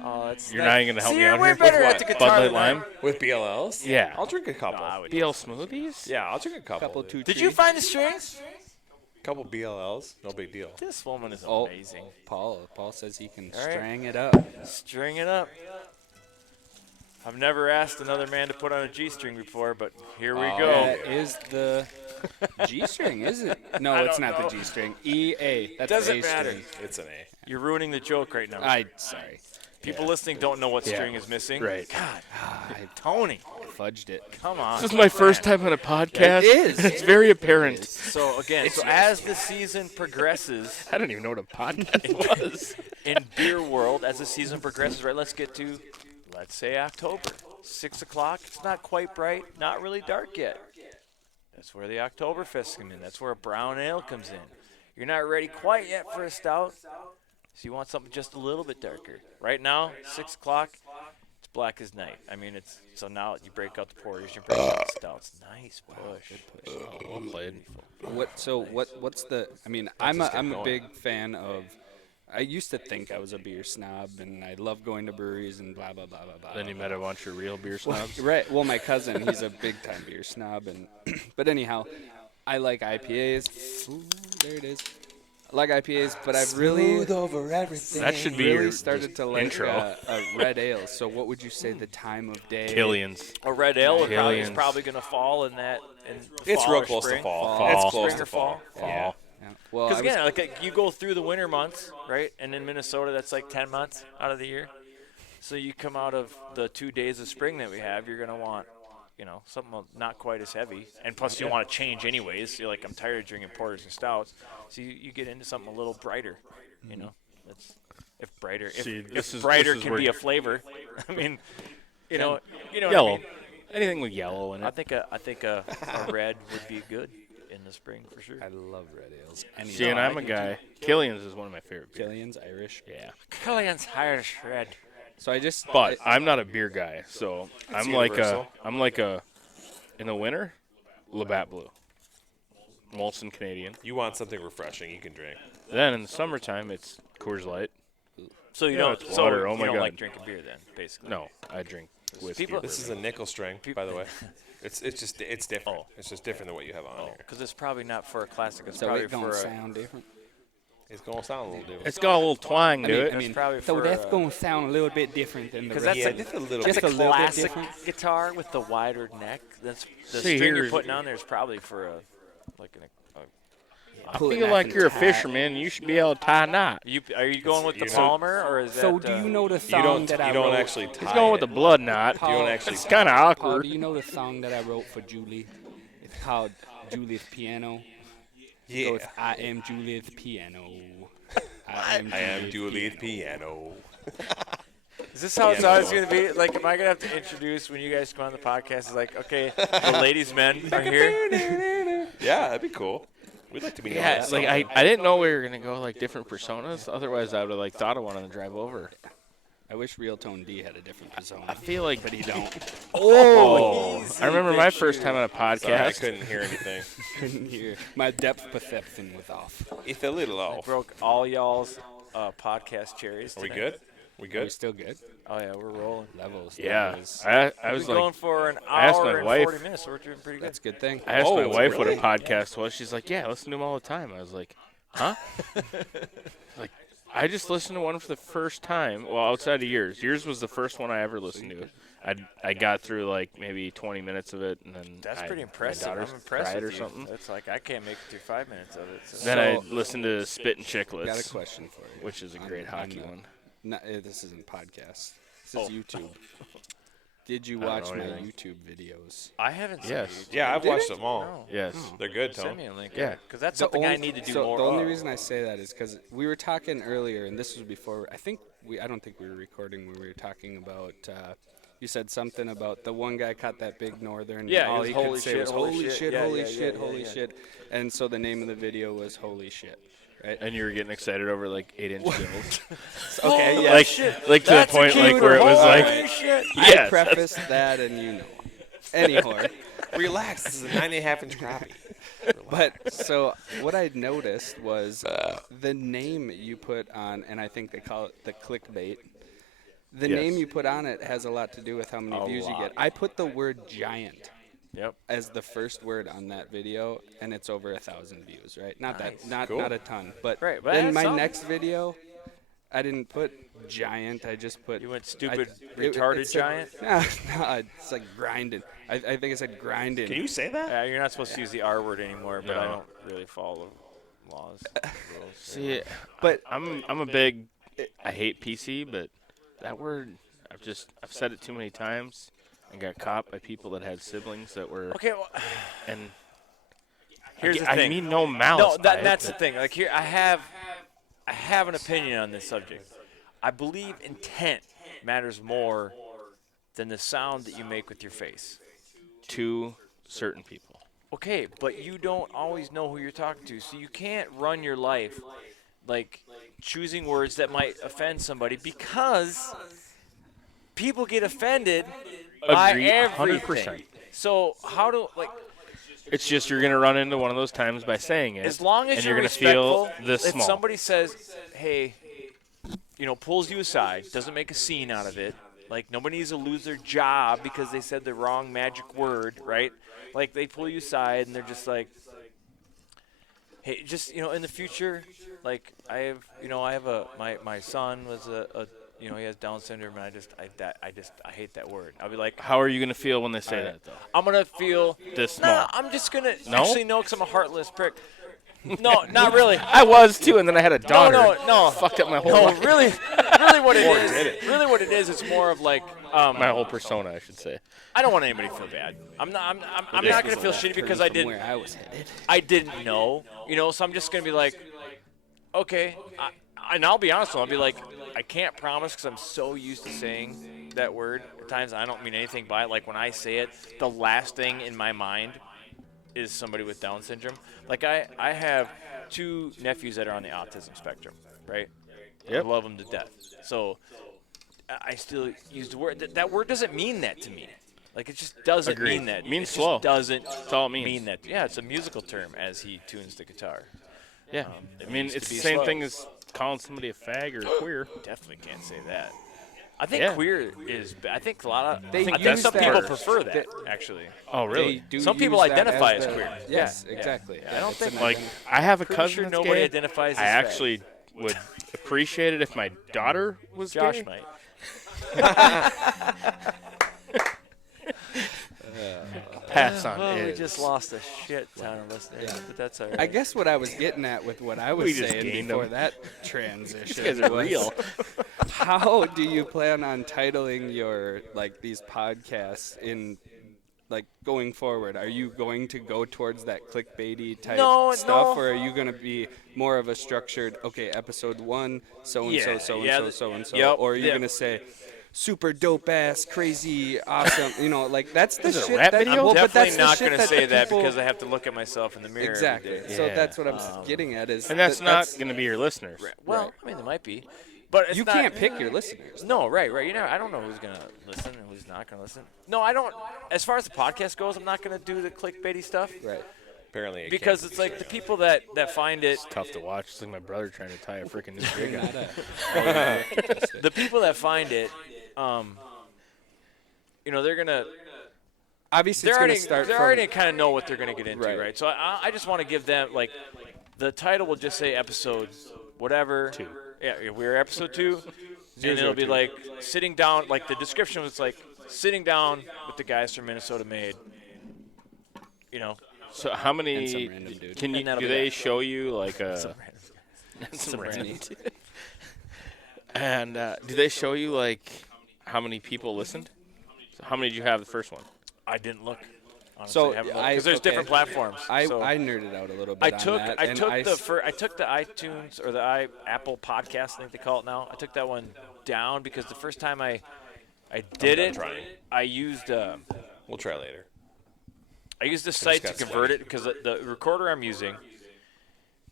Oh, that's You're not even gonna help See, me you're out way here? better With at what? the Bud guitar Light than I am. Lime? With BLLs? Yeah. I'll drink a couple. No, I would. BL smoothies? Yeah, I'll drink a couple. Couple dude. two. Did you find the strings? Couple BLLs, no big deal. This woman is Oh. amazing. Paul says says he can All right. string it up. String it up. I've never asked another man to put on a G-string before, but here we go. That is the G string, is it? No, I it's don't not know. the G string. E A. That's Doesn't A matter. string. It's an A. You're ruining the joke right now. Sorry. People listening don't know what Yeah. string is missing. Right. God, I Tony, fudged it. come on. This is my first time on a podcast. It is. It's very apparent. So again, as the season progresses I don't even know what a podcast was. in beer world, as the season progresses, right? Let's get to, let's say October, 6 o'clock. It's not quite bright, not really dark yet. That's where the Oktoberfest comes in. That's where a brown ale comes in. You're not ready quite yet for a stout, so you want something just a little bit darker. Right now, 6 o'clock, it's black as night. I mean, it's so now you break out the porters, you break out the stouts. Nice push. Well played. What's the? I mean, I'm a big fan of. I used to think I was a beer snob and I love going to breweries and blah blah blah blah blah. Then you met a bunch of real beer snobs. Right. Well, my cousin, he's a big time beer snob, and but anyhow, I like IPAs. Ooh, there it is. I like IPAs, but I've really That should be really your started to like intro. a red ale. So what would you say the time of day? Killians. A red ale is Aliens. probably going to fall in that. In It's fall real or close to spring. fall. Fall. It's close Spring to or fall. fall. Yeah. Yeah. Well, Because I was- again, like you go through the winter months, right? And in Minnesota, that's like 10 months out of the year. So you come out of the 2 days of spring that we have, you're gonna want, something not quite as heavy. And plus, you want to change anyways. You're like, I'm tired of drinking porters and stouts. So you get into something a little brighter. That's if brighter. See, If this is- brighter this is can where be you- a flavor. I mean, you know what I Yellow. mean? Anything with yellow in I it. think a red would be good in the spring for sure. I love red ales. See, and I'm a guy. Killians is one of my favorite beers. Killian's Irish. Yeah. Killian's Irish Red. So I just. But I'm not a beer guy, so I'm like universal. in the winter, Labatt Blue. Molson Canadian. You want something refreshing you can drink. Then in the summertime, it's Coors Light. So you Yeah, don't. it's So water. Oh you my don't God. like drinking beer then, basically. No, I drink whiskey. People- or This is a nickel string, by the way. It's different. Oh. It's just different than what you have on here. Because it's probably not for a classic. It's So probably it gonna for a. sound different. It's gonna sound a little different. It's got a little twang to it. I mean, probably so for that's a- going to sound a little bit different than the Because rest. that's Yeah, a, just a little that's bit. a Just a little bit classic different. guitar with the wider neck. That's the See, string you're here's- putting on there is probably for a like an. I Pull it feel back like and you're a tie it. fisherman. You should be able to tie a knot. Are you going with the you know- Palmer or is So that? do you know the You song don't. that I You don't wrote? actually tie He's going with it. the blood knot. You don't actually. It's kind of Paul, awkward. do you know the song that I wrote for Julie? It's called Julie's Piano. Yeah. So it's I am Julie's piano. I I am Julie's piano. Is this how it's always going to be? Like, am I going to have to introduce when you guys come on the podcast? It's like, okay, the ladies' men are here. Yeah, that'd be cool. We'd like to be known Yeah, as like something. I didn't know we were gonna go like different personas. Otherwise, I would have like thought of one on the drive over. I wish Real Tone D had a different persona. I feel like, but he don't. oh, I remember my first time on a Sorry, I podcast. couldn't hear anything. Couldn't hear. My depth perception was off. It's a little off. Broke all y'all's podcast cherries. Are we tonight. good? We Are we good? still good? Oh, yeah, we're rolling. Levels. Yeah, levels. I was We're going like, for an I asked my hour and wife- 40 minutes, so we're doing pretty good. That's a good thing. I asked my Oh, wife really? what a podcast was. She's like, yeah, I listen to them all the time. I was like, huh? Like, I just listened to one for the first time. Well, outside of yours. Yours was the first one I ever listened to. I got through like maybe 20 minutes of it, and then That's I- pretty my impressive. daughter I'm impressed cried with or you. something. It's like I can't make it through 5 minutes of it. So. Then I So- listened to Spit and Chicklets, Got a question for you. which is a great On hockey the- one. This isn't podcast. This Oh. is YouTube. Did you I don't watch know my anything. YouTube videos? I haven't seen Yes. it. Yeah, I've watched them all. No. Yes. They're good, Send Tom. me a link. Yeah. Because that's The something I only- need to do so more the only of. reason I say that is because we were talking earlier, and this was before. I don't think we were recording when we were talking about. You said something about the one guy caught that big northern. Yeah, and all it was he holy could say shit, was holy holy shit. shit, Yeah, holy yeah, shit, yeah, holy yeah. shit. And so the name of the video was Holy Shit, right? And you were getting excited over like 8-inch gills. Okay, yeah. like to the point like where it was like, shit. I yes. prefaced that, and you know. Anyhow, Relax. This is a 9.5-inch crappie. but so what I noticed was the name you put on, and I think they call it the clickbait. The Yes. name you put on it has a lot to do with how many views you get. I put the word giant Yep. as the first word on that video, and it's over 1,000 views, right? Not Nice. that, not Cool. not a ton, but Right, but then that's my something. next video, I didn't put giant. I just put You went stupid, it retarded said- giant. No, it's like grinding. I think it said grinding. Can you say that? You're not supposed to use the R word anymore, but I No. don't really follow laws. Rules. See, But I'm a big. I hate PC, but that word, I've said it too many times and got caught by people that had siblings that were, Okay, well, and here's the I thing. mean no malice. No, by it, that's the but thing. Like here, I have an opinion on this subject. I believe intent matters more than the sound that you make with your face. to certain people. Okay, but you don't always know who you're talking to, so you can't run your life like choosing words that might offend somebody because people get offended by Agreed, everything. 100%. So how do It's just you're going to run into one of those times by saying it, as long as and you're going to feel respectful, this if small. somebody says, "Hey," pulls you aside, doesn't make a scene out of it. Like nobody needs to lose their job because they said the wrong magic word, right? Like they pull you aside and they're just like, "Hey, just in the future, like I have my son was he has Down syndrome and I hate that word." I'll be like, How are you going to feel when they say that, though? I'm gonna feel This No, small. I'm just gonna No? actually no, because I'm a heartless prick. No, not really. I was, too, and then I had a daughter. No. Fucked up my whole No, life. really what it is, it's more of like My whole persona, I should say. I don't want anybody to feel bad. I'm not gonna feel shitty because I didn't Where I was headed. I didn't know, so I'm just gonna be like, okay, and I'll be honest, I'll be like, I can't promise because I'm so used to saying that word. At times I don't mean anything by it. Like when I say it, the last thing in my mind is somebody with Down syndrome. Like I have 2 nephews that are on the autism spectrum, right? Yep. I love them to death. So I still use the word. That word doesn't mean that to me. Like it just doesn't Agreed. mean that. Means it slow. Just doesn't That's all it means. mean that. Yeah, it's a musical term as he tunes the guitar. Yeah. it I mean, means to it's the be same slow. thing as calling somebody a fag or queer. Definitely can't say that. I think Yeah. queer is. I think a lot of. They I think use some that- people prefer that actually. Oh, really? They do Some people use that identify as the- queer. Yes, Yeah, yeah. exactly. I don't it's think an Like, identity. I have a Pretty cousin sure that's nobody gay. identifies I as fag. actually would appreciate it if my daughter was Josh gay. might. Pass on Oh, we is. just lost a shit ton of listeners, but that's all right. I guess what I was getting at with what I was We just saying gained before them. that transition These guys are was, real. how do you plan on titling your these podcasts in going forward? Are you going to go towards that clickbaity type No, stuff, no. or are you going to be more of a structured episode 1 so and so Yeah, so yeah, and so and so, yep, or are you yeah. going to say super dope ass crazy awesome? That's the Is it a shit rap that video? well, but Definitely that's the not shit going to that say the that people- because I have to look at myself in the mirror. every exactly. day. So Yeah. that's what I'm getting at is And that's that- not going to be your listeners. Well, Right. I mean, there might be, but it's you not, can't pick your listeners. No, right. I don't know who's gonna listen and who's not gonna listen. No, I don't. As far as the podcast goes, I'm not gonna do the clickbaity stuff Right. Apparently, it because can't it's be like the people that find it, Tough to watch. It's like my brother trying to tie a freaking new jig on. the people that find it, they're gonna. Obviously, They're it's going already to start they from already kind of know what they're gonna get into, Right. right? So I just want to give them like the title will just say episode whatever. 2. Yeah, we're episode 2, and it'll be like sitting down. Like the description was like sitting down with the guys from Minnesota Made. So how many And some random dude. can you And that'll do be they that. show you like Some some random random and do they show you like how many people listened? So how many did you have the first one? I didn't look. So, Because there's different platforms. I so nerded out a little bit. I on took that, I and took I the s- I took the iTunes or the Apple Podcast, I think they call it now. I took that one down because the first time I did done it, trying. I used We'll try later. the site to got convert sweaty. it because the recorder I'm using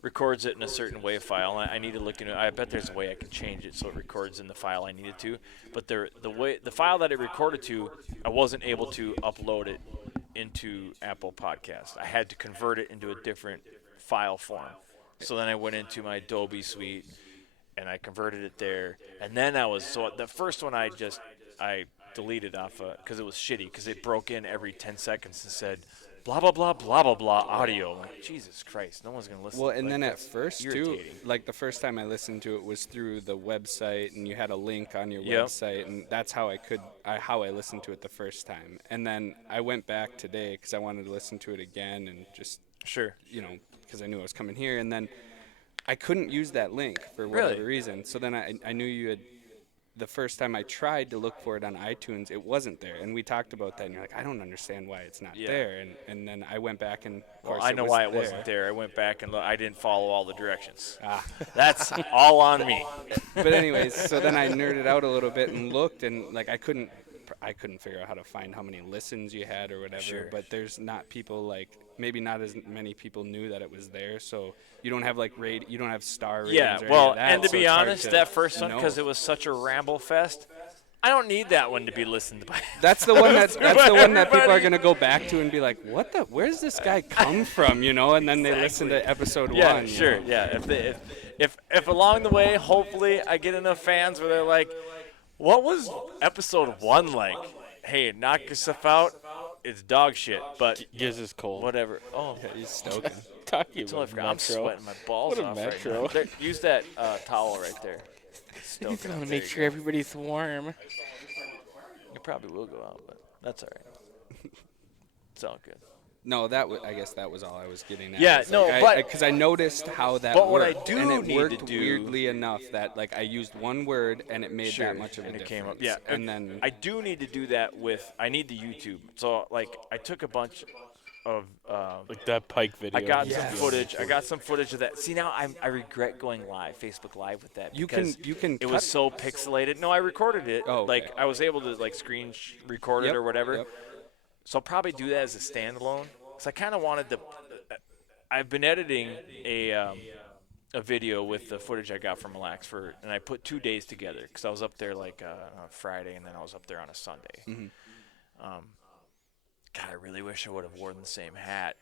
records it in a certain WAV file. And I need to look into it. I bet there's a way I can change it so it records in the file I needed to. But the file that it recorded to, I wasn't able to upload it into Apple Podcast. I had to convert it into a different file form. So then I went into my Adobe suite and I converted it there. And then the first one I deleted off because it was shitty because it broke in every 10 seconds and said blah blah blah blah blah blah audio. I'm like, Jesus Christ, no one's gonna listen. Well, to and like, then at that's first too, irritating. like the first time I listened to it was through the website, and you had a link on your Yep. website, and that's how I listened to it the first time. And then I went back today because I wanted to listen to it again, and just Sure. because I knew I was coming here, and then I couldn't use that link for Really? whatever reason. So then I knew you had the first time I tried to look for it on iTunes, it wasn't there. And we talked about that, and you're like, I don't understand why it's not Yeah. there. And then I went back and, of Well, course, I know was why it there. wasn't there. I went back and I didn't follow all the directions. Ah. That's all on me. But anyways, so then I nerded out a little bit and looked, and like I couldn't figure out how to find how many listens you had or whatever. Sure. But there's not people like maybe not as many people knew that it was there, so you don't have like you don't have star ratings. Yeah, or any well, of that, and to so be it's hard honest, to that first one, know. because it was such a ramble fest, I don't need that one to be listened by. That's the one that's the one that people are Everybody. gonna go back to and be like, what the? Where's this guy come from? You know, and then they listen to episode Yeah, one. you sure. know? Yeah, if along the way, hopefully, I get enough fans where they're like, "What was episode 1 like?" Hey, knock yourself out. It's dog shit, but Giz is cold. whatever. Oh, He's stoking. Talking totally about forgot. I'm Metro. sweating my balls What a off Metro. right now. There, use that towel right there. Stoke He's it gonna up. make There sure everybody's warm. you go. It probably will go out, but that's all right. It's all good. No, I guess that was all I was getting at. Yeah, It's no, like but- because I noticed how that but what I worked, do and it need worked to do- weirdly enough that like I used one word and it made Sure, that much of and a it difference. came up. Yeah, and then I do need to do that with. I need the YouTube. So like, I took a bunch of. Like that Pike video. I got some Yes. footage. I got some footage of that. See, now I regret going live, Facebook Live with that. You because can It cut- was so pixelated. No, I recorded it. Oh, okay. Like I was able to like record it Yep, or whatever. yep. So I'll probably do that as a standalone. Cause I kind of wanted to. I've been editing a video with the footage I got from Mille Lacs and I put 2 days together because I was up there like on a Friday and then I was up there on a Sunday. Mm-hmm. God, I really wish I would have worn the same hat.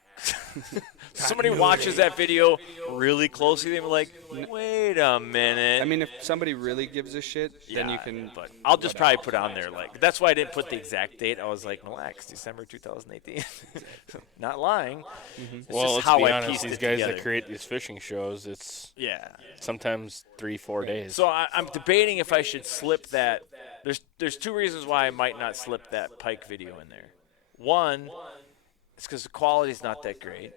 Somebody watches that video really closely, they were like, "Wait a minute." I mean, if somebody really gives a shit, then you can. But I'll just probably put on there like. That's why I didn't put the exact date. I was like, Mille Lacs, December 2018. Not lying. It's Well, just let's how be I honest. pieced These it guys together. that create these fishing shows, it's Yeah. sometimes 3-4 days. So I'm debating if I should slip that. There's 2 reasons why I might not slip that Pike video in there. One, it's because the quality's not that great,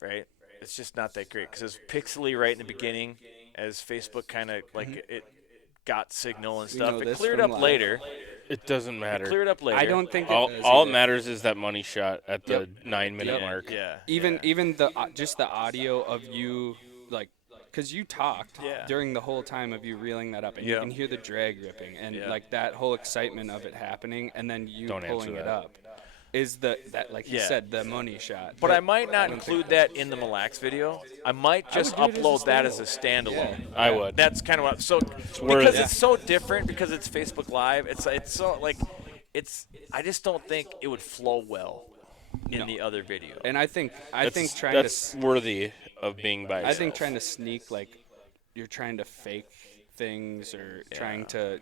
right? It's just not that great because it's pixely right in the beginning, as Facebook kind of like it got signal and We stuff. know It this cleared from up live. later. it doesn't matter. Cleared up later. I don't think it all does all either. it matters is that money shot at the Yep. 9-minute Yep. mark. Yeah. Even the just the audio of you like. Because you talked Yeah. during the whole time of you reeling that up, and Yeah. you can hear the drag ripping, and Yeah. like that whole excitement of it happening, and then you Don't answer pulling it that. up, is that like you Yeah. said, the money shot. But I might not include that in the Mille Lacs video. I might just would do it as a upload that as a standalone. standalone. I would. That's kind of what. So worth because it. it's so different, because it's Facebook Live. It's so like, it's. I just don't think it would flow well in the other video. And I think That's, trying that's to worthy of being by I itself. think trying to sneak like you're trying to fake things or trying to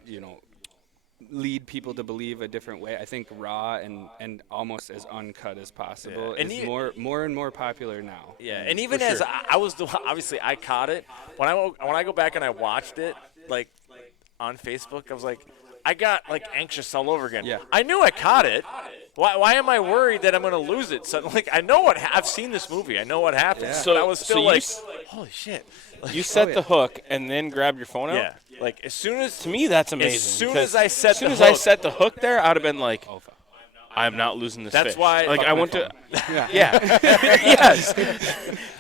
lead people to believe a different way. I think raw and almost as uncut as possible Yeah. And is more and more popular now. Yeah, and even as I was obviously I caught it when I go back and I watched it like on Facebook. I was like, I got like anxious all over again. Yeah. I knew I caught it. Why am I worried that I'm going to lose it? So like I know I've seen this movie. I know what happens. Yeah. So I was still so you like, s- holy shit. Like, You set yeah. the hook and then grab your phone out. yeah. Like as soon as To me, that's amazing. soon because as I set as soon the as I hook- set the hook there, I'd have been like, I'm not losing this That's fish. why- Like Fuck I my went to. Yeah. Yes.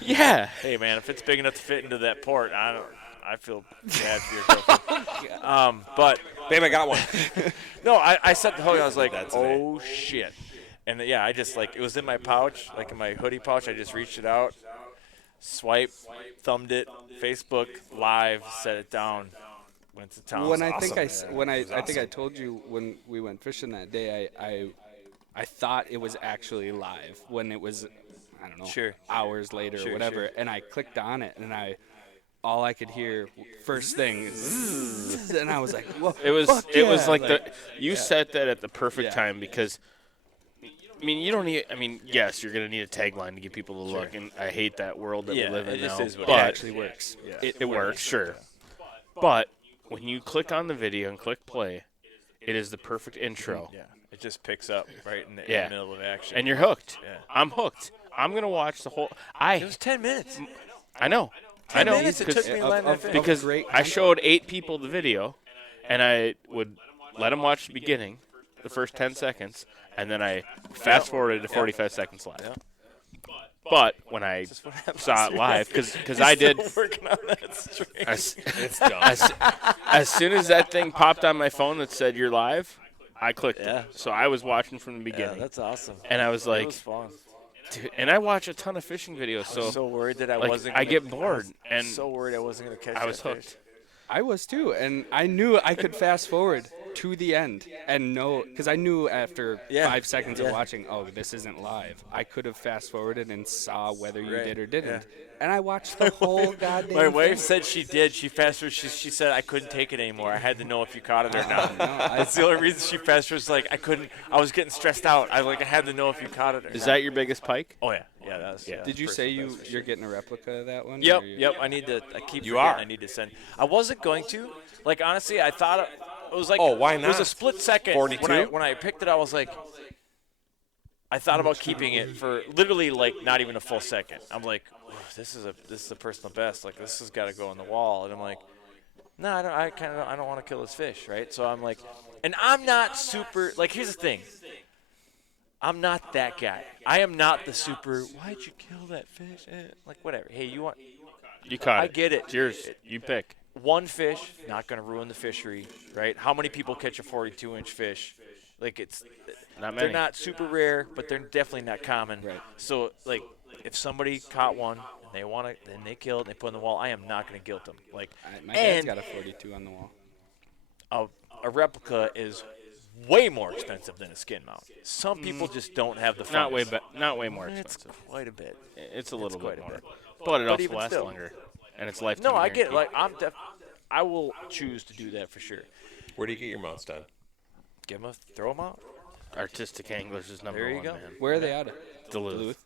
Yeah. hey man, if it's big enough to fit into that port, I feel bad for your girlfriend. But Babe, I got one. no, I set the hook. I was like, oh shit. And yeah, I just like it was in my pouch, like in my hoodie pouch. I just reached it out, swipe, thumbed it, Facebook Live, set it down, went to town. When It's I think awesome. I think I told you when we went fishing that day, I thought it was actually live when it was, I don't know, Sure. hours later Sure, or whatever, sure. and I clicked on it and all I could hear first thing, zzz, and I was like, whoa. It was. fuck It was yeah, like the. You set that at the perfect Yeah. time because. I mean, you don't need. I mean, yes, you're gonna need a tagline to get people to look, and I hate that world that Yeah, we live in it just now. is what it it but actually works. it works, sure. But when you click on the video and click play, it is the perfect intro, yeah, it just picks up right in the Yeah. middle of action. and you're hooked. Yeah. I'm hooked. I'm gonna watch the whole. it was 10 minutes. I know. I 10 know minutes it took me to land that fish. because great I showed 8 people the video, and I would let them watch the beginning, the first 10 seconds, and then I fast forwarded to 45 seconds live. Yeah. But when I saw it live, because I did, Working on that streak. It's dumb. as soon as that thing popped on my phone that said you're live, I clicked Yeah. it. So I was watching from the Yeah, beginning, that's awesome. and I was It like, was fun. dude, and I watch a ton of fishing videos, I was so so worried that I like, wasn't. I gonna- get bored, and so worried I wasn't going to catch. I was that fish. hooked. I was too, and I knew I could fast forward to the end and know, because I knew after Yeah. 5 seconds Yeah. of watching, oh, this isn't live. I could have fast forwarded and saw whether you Right. did or didn't. Yeah. And I watched the whole goddamn My wife thing. said she did. She fast forwarded. She said I couldn't take it anymore. I had to know if you caught it or not. No, I, That's the only reason she fast forwarded. Like I couldn't. I was getting stressed out. I had to know if you caught it or Is not. that your biggest pike? Oh yeah, yeah. That was. Yeah. did you say you're getting a replica of that one? Yep, or you- yep. I need to. I keep. You forgetting are. I need to send. I wasn't going to. Like honestly, I thought it was like. Oh, why It was a not? split second. 42? When I picked it, I was like. I thought about keeping it for literally like not even a full second. I'm like, "Ooh, this is a personal best. Like this has got to go on the wall. And I'm like, no, I don't want to kill this fish, right? So I'm like, and I'm not super. Like here's the thing. I'm not that guy. I am not the super. Why'd you kill that fish? Like whatever. Hey, you want You caught I it. get it. It's yours. You pick. one fish? Not going to ruin the fishery, right? How many people catch a 42-inch fish? Like it's. Not They're many. not super rare, but they're definitely not common. Right. So, like, if somebody caught one and they want it, then they kill it and they put it in the wall, I am not going to guilt them. Like, My dad's and got a 42 on the wall. a replica is way more expensive than a skin mount. Some people just don't have the funds. Not way more It's expensive. quite a bit. It's a little quite bit a more, bit. but it also even lasts still. longer, and it's lifetime. No, I get it. guarantee. Like, I will choose to do that for sure. Where do you get your mounts done? Throw them out. Artistic Anglers is number There you one, go. man. Where are they out of? Duluth.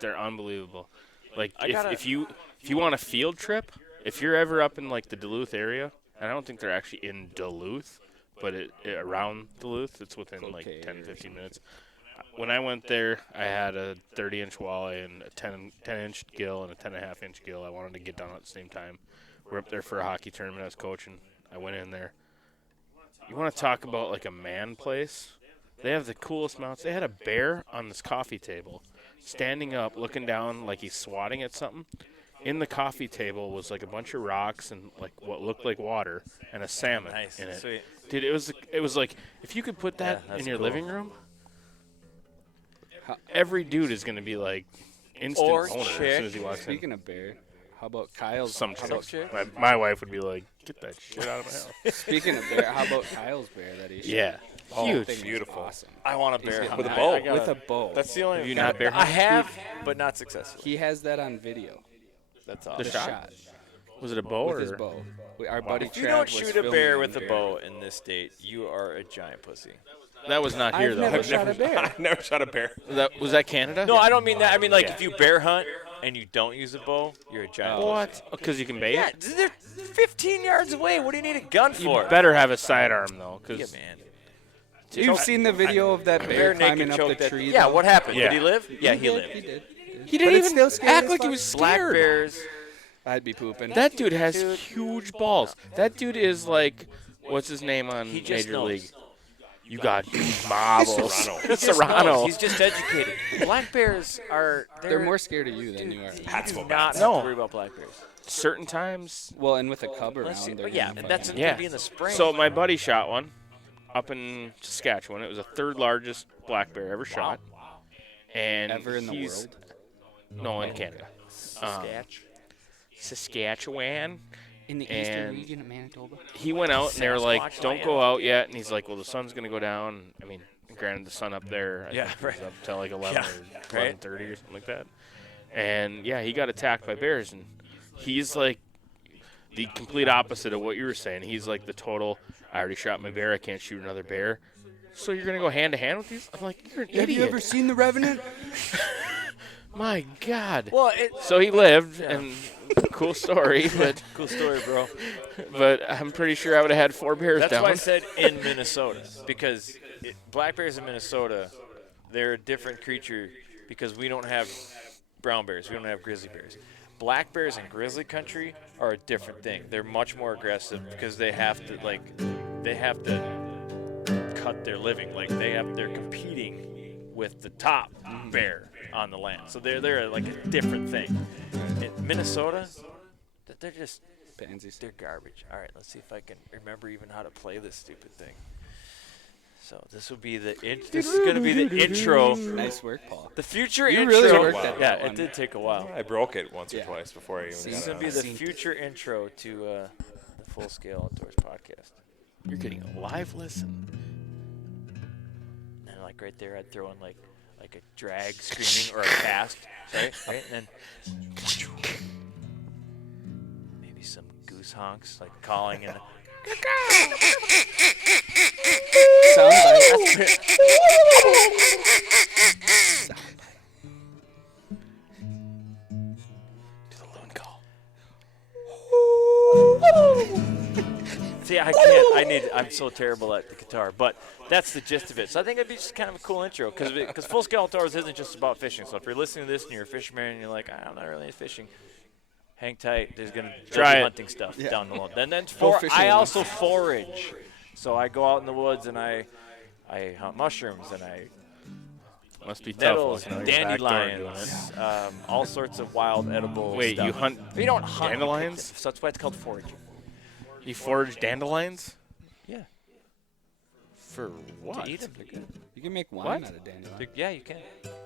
They're unbelievable. Like I gotta- if you want a field trip, if you're ever up in like the Duluth area, and I don't think they're actually in Duluth, but around Duluth, it's within like Okay. 10, 15 minutes. When I went there, I had a 30-inch walleye and a 10-inch gill and a 10.5-inch gill. I wanted to get done at the same time. We're up there for a hockey tournament I was coaching. I went in there. You want to talk about like a man place? They have the coolest mounts. They had a bear on this coffee table, standing up, looking down like he's swatting at something. In the coffee table was like a bunch of rocks and like what looked like water and a salmon Nice. in it. Sweet. Dude, it was like if you could put that that's in your cool. living room, How- every dude is going to be like instant Or owner as chick. soon as he walks in. Speaking of bear, how about Kyle's? Some how about, chick. My wife would be like, "Get that shit out of my house." speaking of bear, how about Kyle's bear that he shot? Yeah, That huge. thing was beautiful. Awesome. I want a He's bear getting hunt. With a I- bow. I gotta- With a bow. That's the only. Have you not bear I hunted? have, but not successfully. He has that on video. That's The awesome. The shot? shot Was it a bow with or his bow. Our buddy If you Trav don't was shoot a filming bear on with a bear. bow in this state, you are a giant pussy. That was not here I've though. never was shot a it? bear. I never shot a bear. Was that Canada? No, I don't mean that. I mean like Yeah. if you bear hunt and you don't use a bow, you're a giant pussy. What? Because you can bait Yeah, it. they're 15 yards away. What do you need a gun You for? better have a sidearm though, Yeah, because man. You've seen the video of that bear Bare naked climbing up choke the that. tree? Yeah, though? what happened? Yeah. Did he live? Yeah, he did, lived. He did. he But didn't it's even still scary act as like he fuck. was Black scared. bears. I'd be pooping. That dude has Dude. huge balls. That dude is like, what's his name on He just Major knows. League? You got huge marbles. Serrano. He just Serrano. knows. He's just educated. Black bears are. They're more scared of you than you are. You do Hatfield not bats. have No. to worry about black bears. Certain times. Well, and with a cub Unless around, you- they're yeah, gonna and that's fucking- gonna Yeah. be in the spring. So my buddy shot one up in Saskatchewan. It was the third largest black bear ever shot. And ever in the he's- world. No, in Canada. Sketch. Saskatchewan. In the and- eastern region of Manitoba. He went out and they were like, Sasquatch "Don't land. go out yet." And he's like, "Well, the sun's gonna go down." I mean, granted, the sun up there, I Yeah, think, right. is up till like 11 Yeah, or right. 11:30 or something like that. And yeah, he got attacked by bears, and he's like the complete opposite of what you were saying. He's like the total. I already shot my bear. I can't shoot another bear. So you're gonna go hand to hand with these? I'm like, you're an Have idiot. you ever seen The Revenant? My God. Well, it, So he lived, and cool story, but cool story, bro. I'm pretty sure I would have had 4 bears That's down. why I said in Minnesota because black bears in Minnesota, they're a different creature because we don't have brown bears, we don't have grizzly bears. Black bears in grizzly country are a different thing. They're much more aggressive because they have to like they have to cut their living. Like they're competing with the top bear on the land. So they're like a different thing. In Minnesota, they're just Pansies. they're garbage. All right, let's see if I can remember even how to play this stupid thing. So this will be this is going to be the intro. Nice work, Paul. The future You intro. really worked at yeah, that it one. did take a while. I broke it once or Yeah. twice before I even This got is it going to on. be the future intro to the Full Scale Outdoors podcast. You're getting a live listen. And like right there, I'd throw in like a drag screaming or a cast, right? And then maybe some goose honks like calling and. Soundbite. Do the loon call. See, I can't. I'm so terrible at the guitar, but that's the gist of it. So I think it'd be just kind of a cool intro because Full Scale Outdoors isn't just about fishing. So if you're listening to this and you're a fisherman and you're like, I'm not really into fishing, hang tight. There's gonna Try be it. hunting stuff down the road. And then Go fishing I once. also forage. So I go out in the woods and I hunt mushrooms and I Must be tough. nettles walking and out your back door doing dandelions, it. all sorts of wild edible Wait, stuff. you hunt You don't hunt dandelions? So that's why it's called foraging. You forage dandelions? Yeah. For what? To eat them. They're good. You can make wine What? out of dandelion. Yeah, you can.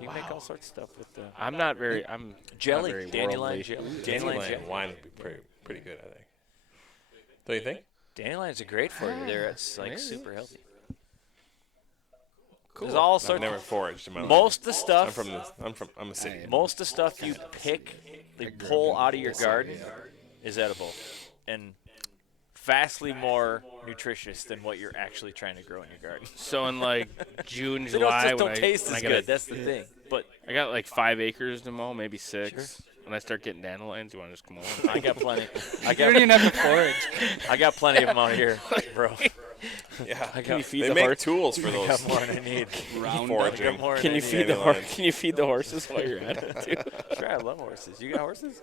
You can make all sorts of stuff with the I'm not very. I'm jelly, Not very dandelion worldly. jelly. Dandelion Dandelion jelly. wine would be pretty good, I think. Don't you think? Dandelions are great for you. They're it's like Really? super healthy. Cool. There's all I've sorts. never foraged in my life. Most of the stuff. I'm a city. Most of the stuff you pick, they pull out of your garden, is edible, and vastly more nutritious than what you're actually trying to grow in your garden. So in like June, They July, just don't when taste when as I good. got That's the thing. But I got like 5 acres to mow, maybe 6. When I start getting dandelions, you want to just come over? I got plenty. I You don't got even have to forage. I got plenty of them out here, bro. Yeah, Can you feed they the make horse? tools for I those got more than I need. Round foraging. I got more Can than you I feed need. the horse? dandelions. Can you feed the horses while you're at it too? Sure, I love horses. You got horses?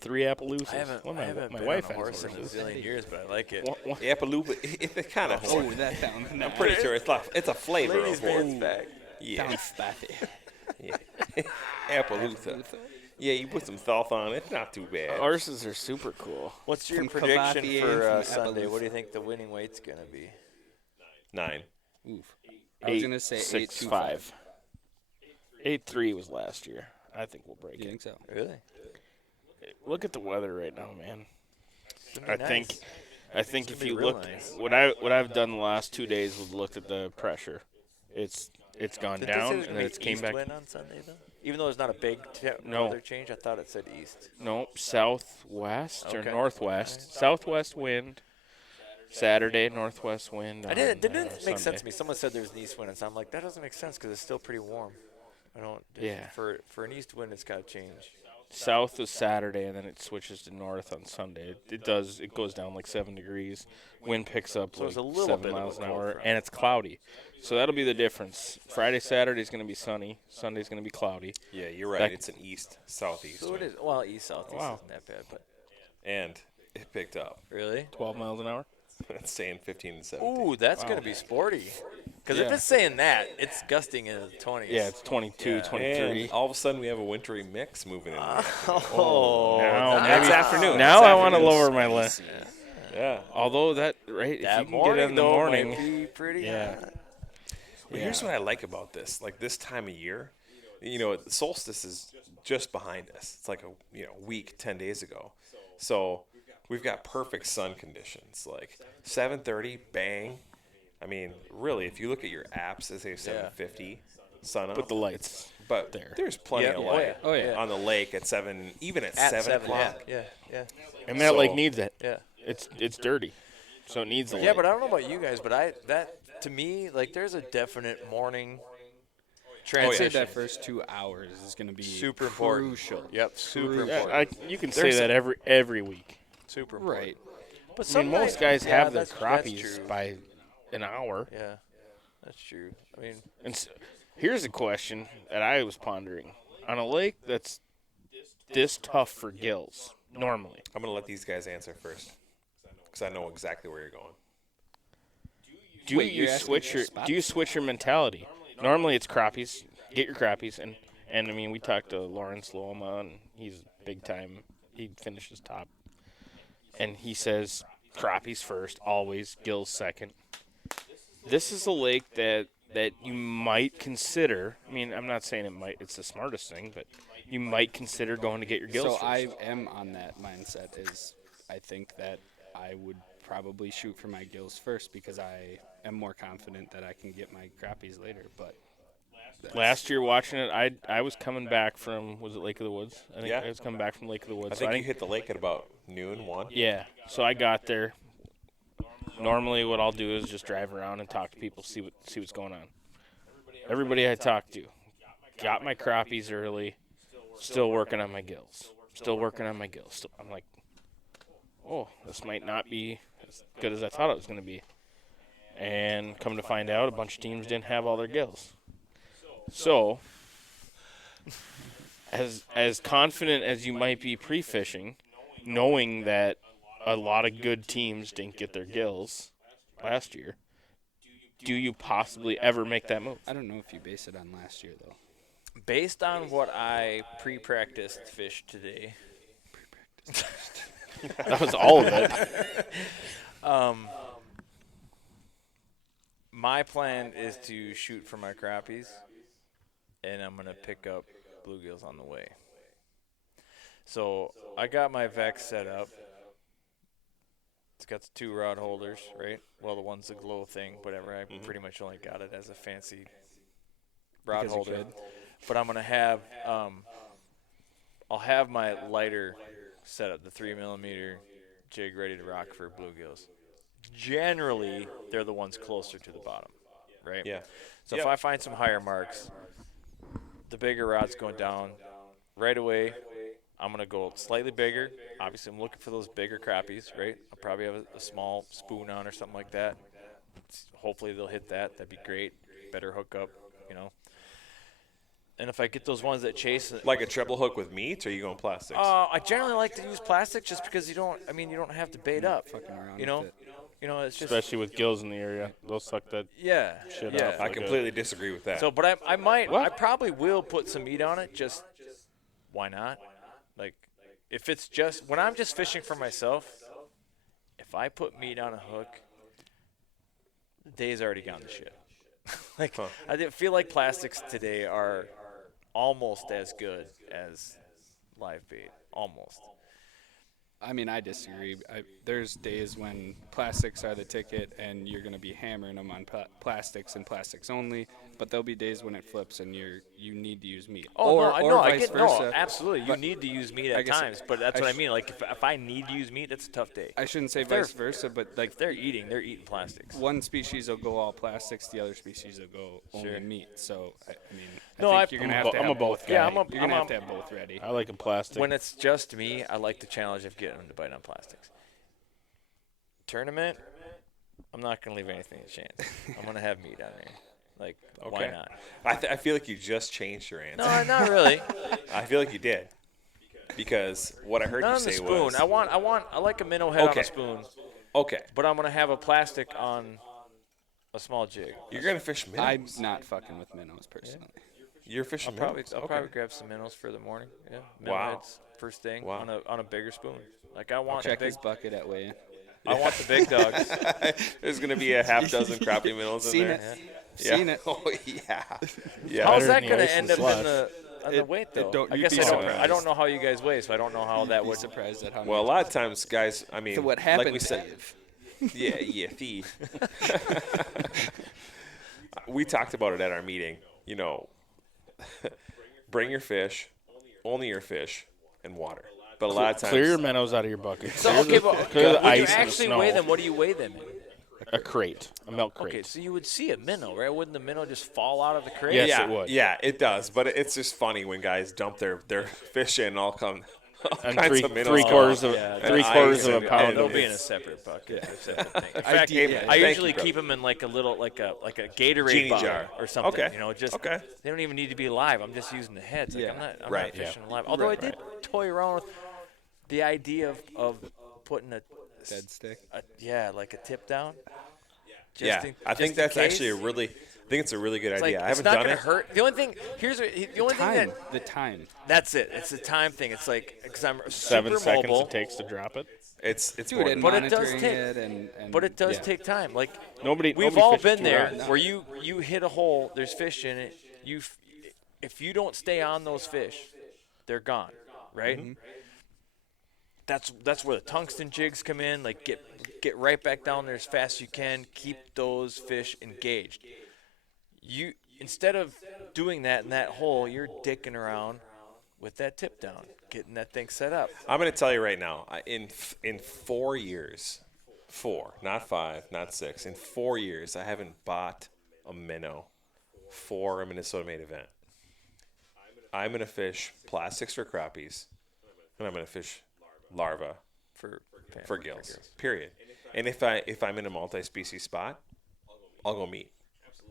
3 Appaloosas. I haven't. Well, I haven't my been wife on a has horse in a horses. zillion years, but I like it. Appaloosa. It's kind of. Oh, that sounds nice. I'm pretty sure it's a flavor Ladies' of horse. man's bag. Yeah, Sounds spicy. yeah. Appaloosa. Yeah, you put some salt on it. It's not too bad. Horses are super cool. What's your From prediction Cavapie for and from Sunday? Appaloosa. What do you think the winning weight's gonna be? 9. Oof. I was gonna say 8.25. 8.3 was last year. I think we'll break You it. think so? Really? Look at the weather right now, man. It's gonna be I think It's if gonna be you real look nice. what I've done the last 2 days was looked at the pressure. It's gone Did they say down there's and gonna then be it's came east back. wind on Sunday though? Even though it's not a big No. weather change, I thought it said east. No, southwest or Okay. northwest. Southwest wind. Saturday, northwest wind. I didn't. It on, didn't make sense Sunday. to me. Someone said there's an east wind, and so I'm like, that doesn't make sense because it's still pretty warm. I don't. Yeah. For an east wind, it's got to change. South is Saturday, and then it switches to north on Sunday. It does. It goes down like 7 degrees. Wind picks up So like it's a little 7 bit of a miles an cold hour, front. and it's cloudy. So that'll be the difference. Friday, Saturday's going to be sunny. Sunday's going to be cloudy. Yeah, you're right. That- It's an southeast. So it wind. is. Well, east southeast Wow. isn't that bad, but And it picked up. really. 12 miles an hour. It's saying 15 to 17. Ooh, that's gonna be sporty. Because if Yeah. it's saying that, it's gusting in the 20s. Yeah, it's 22, Yeah. 23. And all of a sudden, we have a wintry mix moving in. Oh, Now, That's maybe- afternoon. Now That's I want to afternoon. lower my list. Yeah. Although that, right, if that you can morning get it in the though morning. might be pretty. Yeah. hot. Well, here's what I like about this. Like this time of year, the solstice is just behind us. It's like a week, 10 days ago. So we've got perfect sun conditions. Like 7:30, bang. I mean, really, if you look at your apps, they say 7:50 sun up. Put the lights. But there. there's plenty Yep. of Oh, light yeah. Oh, yeah. on the lake at 7, even at At 7 o'clock. Yeah. And that lake So- needs it. Yeah. It's dirty. So it needs the Yeah, light. but I don't know about you guys, but that to me, like, there's a definite morning I'd say transition. that first 2 hours is going to be Super important. crucial. Yep, super Yeah, important. you can say There's that every week. Super important. Right. But I mean, most sometimes- guys yeah, have their that's crappies true. by an hour. Yeah, that's true. I mean, And here's a question that I was pondering. On a lake that's this tough for gills, normally, I'm going to let these guys answer first. because I know exactly where you're going. Do Wait, you you're asking switch for your spots? Do you switch your mentality? Normally it's crappies. Get your crappies, and I mean we talked to Lawrence Loma, and he's big time. He finishes top, and he says crappies first, always. Gills second. This is a lake that you might consider. I mean, I'm not saying it's the smartest thing, but you might consider going to get your gills So first. I am on that mindset. Is I think that I would probably shoot for my gills first because I am more confident that I can get my crappies later. But Last year watching it, I was coming back from, was it Lake of the Woods? I think Yeah. I was coming back from Lake of the Woods. I think you hit the lake at about noon, 1. Yeah, so I got there. Normally what I'll do is just drive around and talk to people, see what's going on. Everybody I talked to got my crappies early, still working on my gills. I'm like, oh, this might not be as good as I thought it was going to be. And come to find out, a bunch of teams didn't have all their gills. So, as confident as you might be pre-fishing, knowing that a lot of good teams didn't get their gills last year, do you possibly ever make that move? I don't know if you base it on last year though. Based on what I pre-practiced fish today, That was all of it. my plan is to shoot for my crappies, and I'm going to pick up bluegills on the way. So I got my Vex set up. It's got the 2 rod holders, right? Well, the one's a glow thing, whatever. I pretty much only got it as a fancy rod Because you holder. could. But I'm going to have, I'll have my lighter set up, the 3mm jig ready to rock for bluegills. Generally, they're the ones closer to the bottom, right? Yeah. So if I find some higher marks, the bigger rod's going down right away. I'm going to go slightly bigger. Obviously, I'm looking for those bigger crappies, right? I'll probably have a small spoon on or something like that. Hopefully, they'll hit that. That'd be great. Better hookup, you know. And if I get those ones that chase it, Like a treble hook with meat, or are you going plastics? I generally like to use plastic just because you don't have to bait up. Fucking around You know, with it. it's just Especially with gills in the area. They'll suck that. yeah, shit yeah. off. I like completely disagree with that. So, but I might, What? I probably will put some meat on it. Just why not? Like, if it's just when I'm just fishing for myself, if I put meat on a hook, the day's already gone to shit. Like, I feel like plastics today are almost as good as live bait. Almost. I mean, I disagree. There's days when plastics are the ticket, and you're going to be hammering them on plastics and plastics only. But there'll be days when it flips, and you need to use meat. Oh, or, no, I or know. I vice get versa. no, absolutely. You But need to use meat I at guess times, but that's I what I sh- mean. Like, if I need to use meat, it's a tough day. I shouldn't say If they're- vice versa, but like If they're eating plastics. one species will go all plastics, the other species will go only Sure. meat. So I mean, No, I I- think you're gonna have to I'm have a both guy. Yeah, You're gonna I'm have a- to have both ready. I like a plastic. When it's just me, I like the challenge of getting them to bite on plastics. Tournament, I'm not going to leave anything to chance. I'm going to have meat on there. Like, why Okay. not? I feel like you just changed your answer. No, not really. I feel like you did. Because what I heard Not you on the say spoon. was... I like a minnow head on Okay. a spoon, Okay. but I'm going to have a plastic on a small jig. You're going to fish I'm minnows. not fucking with minnows personally. You're fishing I'll minnows. probably grab some minnows for the morning. Yeah, minnow Wow. heads first thing Wow. on a bigger spoon. Like I want Check the big, his bucket at weigh-in. I want the big dogs. There's going to be a half dozen crappie minnows in Seen there. it. Yeah. Seen it. Oh, yeah. Yeah. How's Better that than going the to end ice up and in the It- weight it though? don't- I you'd guess be I surprised. don't know how you guys weigh, so I don't know how that Be would. surprised at how Well, a much. lot of times, guys, I mean, So what like happened, we said, Dave? yeah, thief. We talked about it at our meeting. You know, bring your fish, only your fish, and water. But a lot of times, Clear your minnows out of your bucket. So Clear okay, the, but clear the when you ice and the actually snow. weigh them, what do you weigh them in? A crate, a milk crate. Okay, so you would see a minnow, right? Wouldn't the minnow just fall out of the crate? Yes, yeah, it would. yeah, it does. But it's just funny when guys dump their fish in and all come. All And kinds three of minnows quarters come of yeah, out. three And quarters ice of a and- pound. and They'll of be in a it's- separate bucket. A separate thing. In fact, yeah, I thank usually you, bro. keep them in like a little, like a Gatorade Genie bottle jar. or something. Okay. You know, just Okay. they don't even need to be live. I'm just using the heads. Like, Yeah. I'm Right. not fishing live. Although I did toy around with the idea of putting a Dead stick. like a tip down. I think that's actually it's a really good It's idea. like, I haven't it's not done gonna it. hurt. The only thing the only thing The time. that's it. It's the time thing. It's like because I'm 7 super seconds mobile, it takes to drop it. It's Dude, more and than But it does monitoring take- it and but it does yeah. take time. Like Nobody we've all fishes been 2 there hours. where you hit a hole. There's fish in it. If you don't stay on those fish, they're gone, right? Mm-hmm. That's where the tungsten jigs come in. Like get right back down there as fast as you can. Keep those fish engaged. You instead of doing that in that hole, you're dicking around with that tip down, getting that thing set up. I'm going to tell you right now. In 4 years, 4, not 5, not 6. In 4 years, I haven't bought a minnow for a Minnesota Made event. I'm going to fish plastics for crappies, and I'm going to fish larva for gills. Period. And if I'm in a multi-species spot, I'll go meat.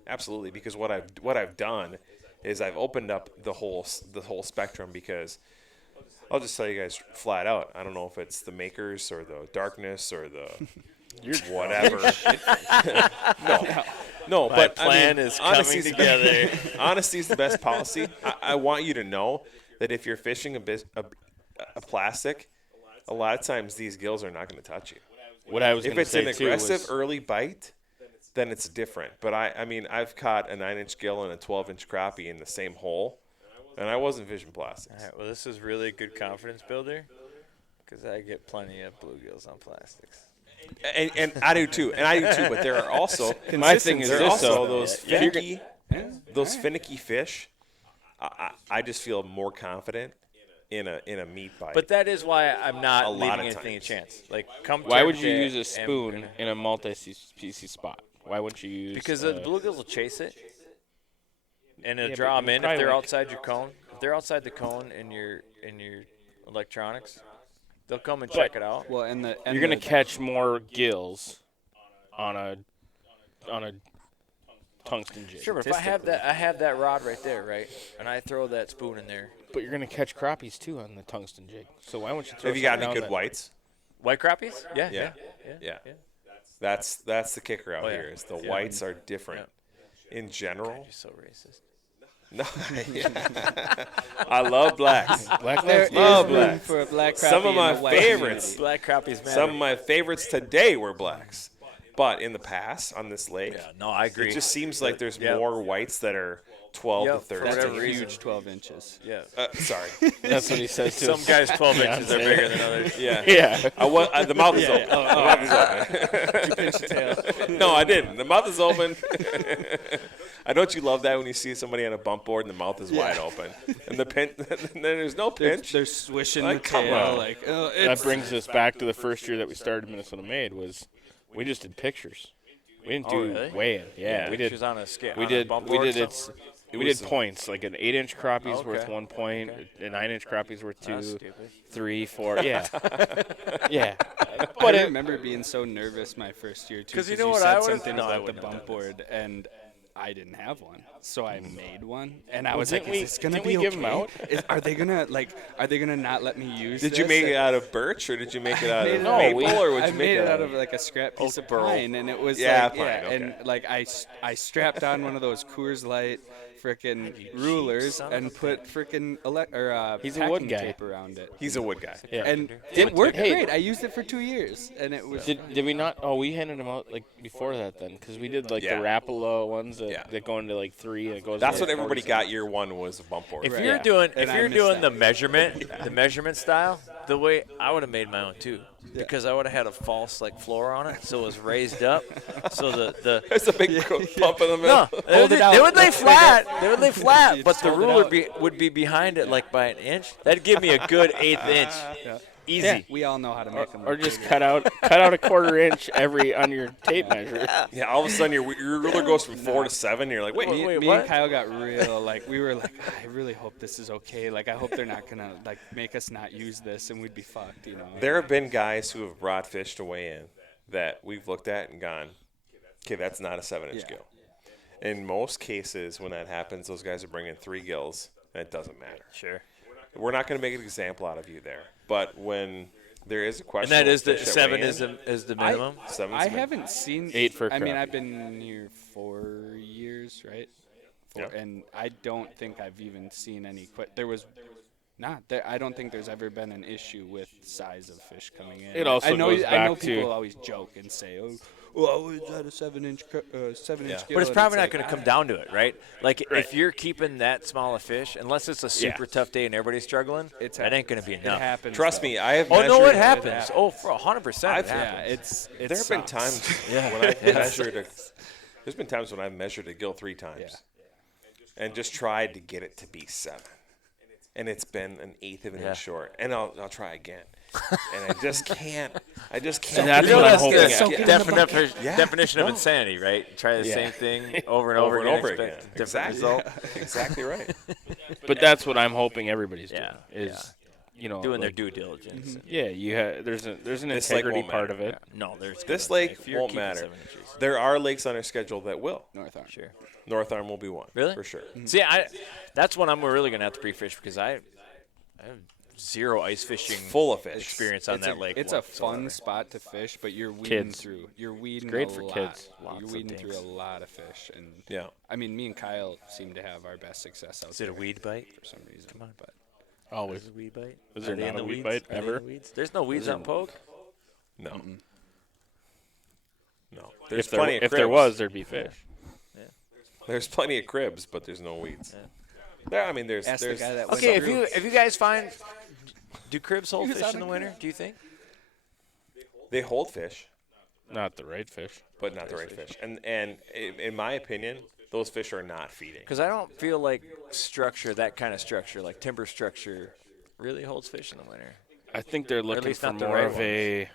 Absolutely, because what I've done is I've opened up the whole spectrum, because I'll just tell you guys flat out, I don't know if it's the makers or the darkness or the whatever. No, My but plan I mean, is coming together. Honesty is the best policy. I want you to know that if you're fishing a plastic, a lot of times these gills are not going to touch you. What I was If going to it's say an too aggressive was, early bite, then it's different. But I mean, I've caught a 9-inch gill and a 12-inch crappie in the same hole, and I wasn't fishing plastics. All right, well, this is really a good confidence builder because I get plenty of bluegills on plastics. And I do too. But there are also My thing is there are this, also though. those If you're finicky fish. I just feel more confident in a meat bite. But that is why I'm A not lot leaving of anything a times. chance. Like, come. why turn would you day, use a I'm spoon gonna- in a multi-species spot? Why wouldn't you use? Because the bluegills will chase it, and it'll Yeah, draw but them you in if probably they're won't- outside your cone. If they're outside the cone in your electronics, they'll come and check it out. Well, and you're going to catch more gills on a tungsten jig. Sure, but if I have that rod right there, right, and I throw that spoon in there, But you're going to catch crappies too on the tungsten jig. So why won't you throw have you got something any down good that- whites? white crappies, Yeah. That's the kicker out Oh, yeah. here. Is the Yeah. whites are different. In general, You're so racist. no. I love blacks. Black there lives is love room blacks. for a black crappie Some of in my the white favorites. community. Black crappies matter. Some of my favorites today were blacks, but in the past on this lake, Yeah, no, I agree. it just seems like there's Yeah. more whites that are 12 Yep, to for 30. That's whatever a reason. huge 12 inches. Yeah. Sorry. That's what he says to Some us. guys 12 Yeah, inches are I'm bigger than others. Yeah. Yeah. The mouth is open. The mouth is open. You pinch your tail. No, I didn't. The mouth is open. I don't you love that when you see somebody on a bump board and the mouth is wide open, and then there's no pinch. They're swishing Like, the come tail. on. Like, That brings us back to the first year that we started Minnesota Made. Was we just did pictures. We didn't do really? weigh-in. Yeah, we did. Pictures on a scale. We on a did. bump We board did or it. something? We did points, like an 8-inch crappie's worth Okay. 1 point, a 9-inch crappie's worth 2, That's stupid. 3, 4. Yeah, yeah. But I remember being so nervous my first year too. 'Cause you you know what said I would've- something no, I about the wouldn't have bump board, and I didn't have one, so I made one, and I Well, was like, didn't "Is we- this gonna didn't be we okay? give 'em out? Are they gonna not let me use? Did you this?" make it out of birch or did you make it out of No, maple we- or would I you made make it out of like a scrap piece of pine, and it was Yeah, like, pine, yeah, okay. and like I strapped on one of those Coors Light frickin' rulers son of and a put frickin' He's a wood packing guy. tape around it. He's a wood guy. Yeah. And Did- it worked hey, great. I used it for 2 years, and it was. Did we not? Oh, we handed them out like before that then, because we did like Yeah. the Rapala ones that, Yeah. that go into like 3 and it goes. That's to, what like, everybody 40. got year one was a bump board. If Right. you're Yeah. doing And if I you're missed doing that. the measurement style, the way I would have made my own too, because I would have had a false like floor on it, so it was raised up, so the There's a big bump in the middle. no, Hold it they out. would lay flat. They would lay flat, You but just the hold it ruler out. would be behind it like by an inch. That'd give me a good 1/8 inch. Easy. Yeah, we all know how to make them. Or just cut out a 1/4 inch every on your tape measure. Yeah, all of a sudden your ruler goes from 4 to 7. You're like, wait, Me, Wait, me what? and Kyle got real like we were like, I really hope this is okay. Like I hope they're not gonna like make us not use this and we'd be fucked, you know. there have been guys who have brought fish to weigh in that we've looked at and gone, okay, that's not a 7-inch Yeah. gill. In most cases, when that happens, those guys are bringing 3 gills, and it doesn't matter. Sure. We're not going to make an example out of you there. But when There is a question. And that is the 7 is the minimum. I haven't seen 8 for I mean, crappie. I've been here 4 years, right? And I don't think I've even seen any. There was not there. I don't think there's ever been an issue with size of fish coming in. It also I know goes I know back to- people always joke and say, "Oh, well, I was at a 7-inch scale." But it's and probably not like, going to come down to it, right? Like if you're keeping that small a fish, unless it's a super tough day and everybody's struggling, that ain't going to be It enough. happens. Trust though. me, I have. Oh no, measured- it happens. Oh, for 100%, it Yeah, happens. it There have been sucks. times Yeah. when I've measured. There's been times when I've measured a gill 3 times, and just tried to get it to be 7, and it's been an 1/8 of an inch short, and I'll try again, and I just can't. And that's You know, what I'm that's hoping. the Yeah. definition of No. insanity, right? Try the Yeah. same thing over and over Over and again, over expect again. different Exactly. result. Exactly right. But that's what I'm hoping everybody's doing. Yeah, Is you know Doing their like, due diligence. Yeah, there's an This lake integrity won't part matter. of it. No, there's This gonna- lake if you're won't keeping matter. 7 inches. There are lakes on our schedule that will. North Arm. Sure. North Arm will be one. Really? For sure. See, that's when I'm really gonna have to pre-fish because I have zero ice fishing Full of fish. experience on that lake. It's a whatsoever. fun spot to fish, but you're weeding Kids. through. You're weeding great a for lot. kids. Lots You're of weeding through a things. lot of fish, and Yeah. I mean, me and Kyle seem to have our best success out Is it there a weed bite? for some reason. Come on. But Always. Is it a weed bite? Is Are there they not in a the weed weeds? bite Are they in ever? the weeds? There's no weeds on Poke. No. No. There's If plenty there, of if cribs. there was, there'd be fish. There's plenty of cribs, but there's no weeds. There, I mean, there's. ask the there's guy that went Okay, through. if you guys find, do cribs hold He was fish on in the a winter? Do you think? They hold fish, Not the right fish. but not the right fish. And in my opinion, those fish are not feeding. Because I don't feel like that kind of structure, like timber structure, really holds fish in the winter. I think they're looking least for not the more right of a. I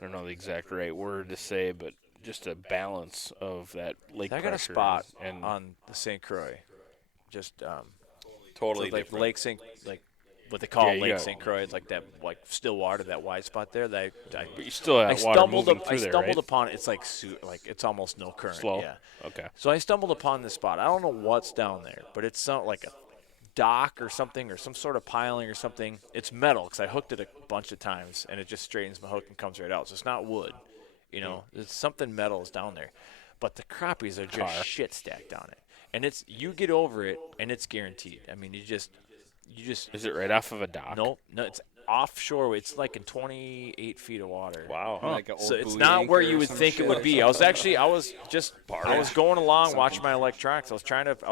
don't know the exact right word to say, but just a balance of that lake I got a pressure spot and on the St. Croix, just Totally so like different. Lake St. like what they call Yeah, you Lake got- St. Croix. It's like that like still water, that wide spot there. That But you still I have water stumbled moving I through there, stumbled right? upon it. It's like it's almost no current. Slow. Yeah. Okay. So I stumbled upon this spot. I don't know what's down there, but it's some like a dock or something or some sort of piling or something. It's metal because I hooked it a bunch of times and it just straightens my hook and comes right out. So it's not wood, you know. It's something metal is down there, but the crappies are just shit stacked on it. And it's you get over it and it's guaranteed. I mean, you just Is it right off of a dock? no, it's offshore. It's like in 28 feet of water. Wow. like an So old it's buoy not where anchor you or would some think it shit would or be. I was something. I was going along watching my electronics. I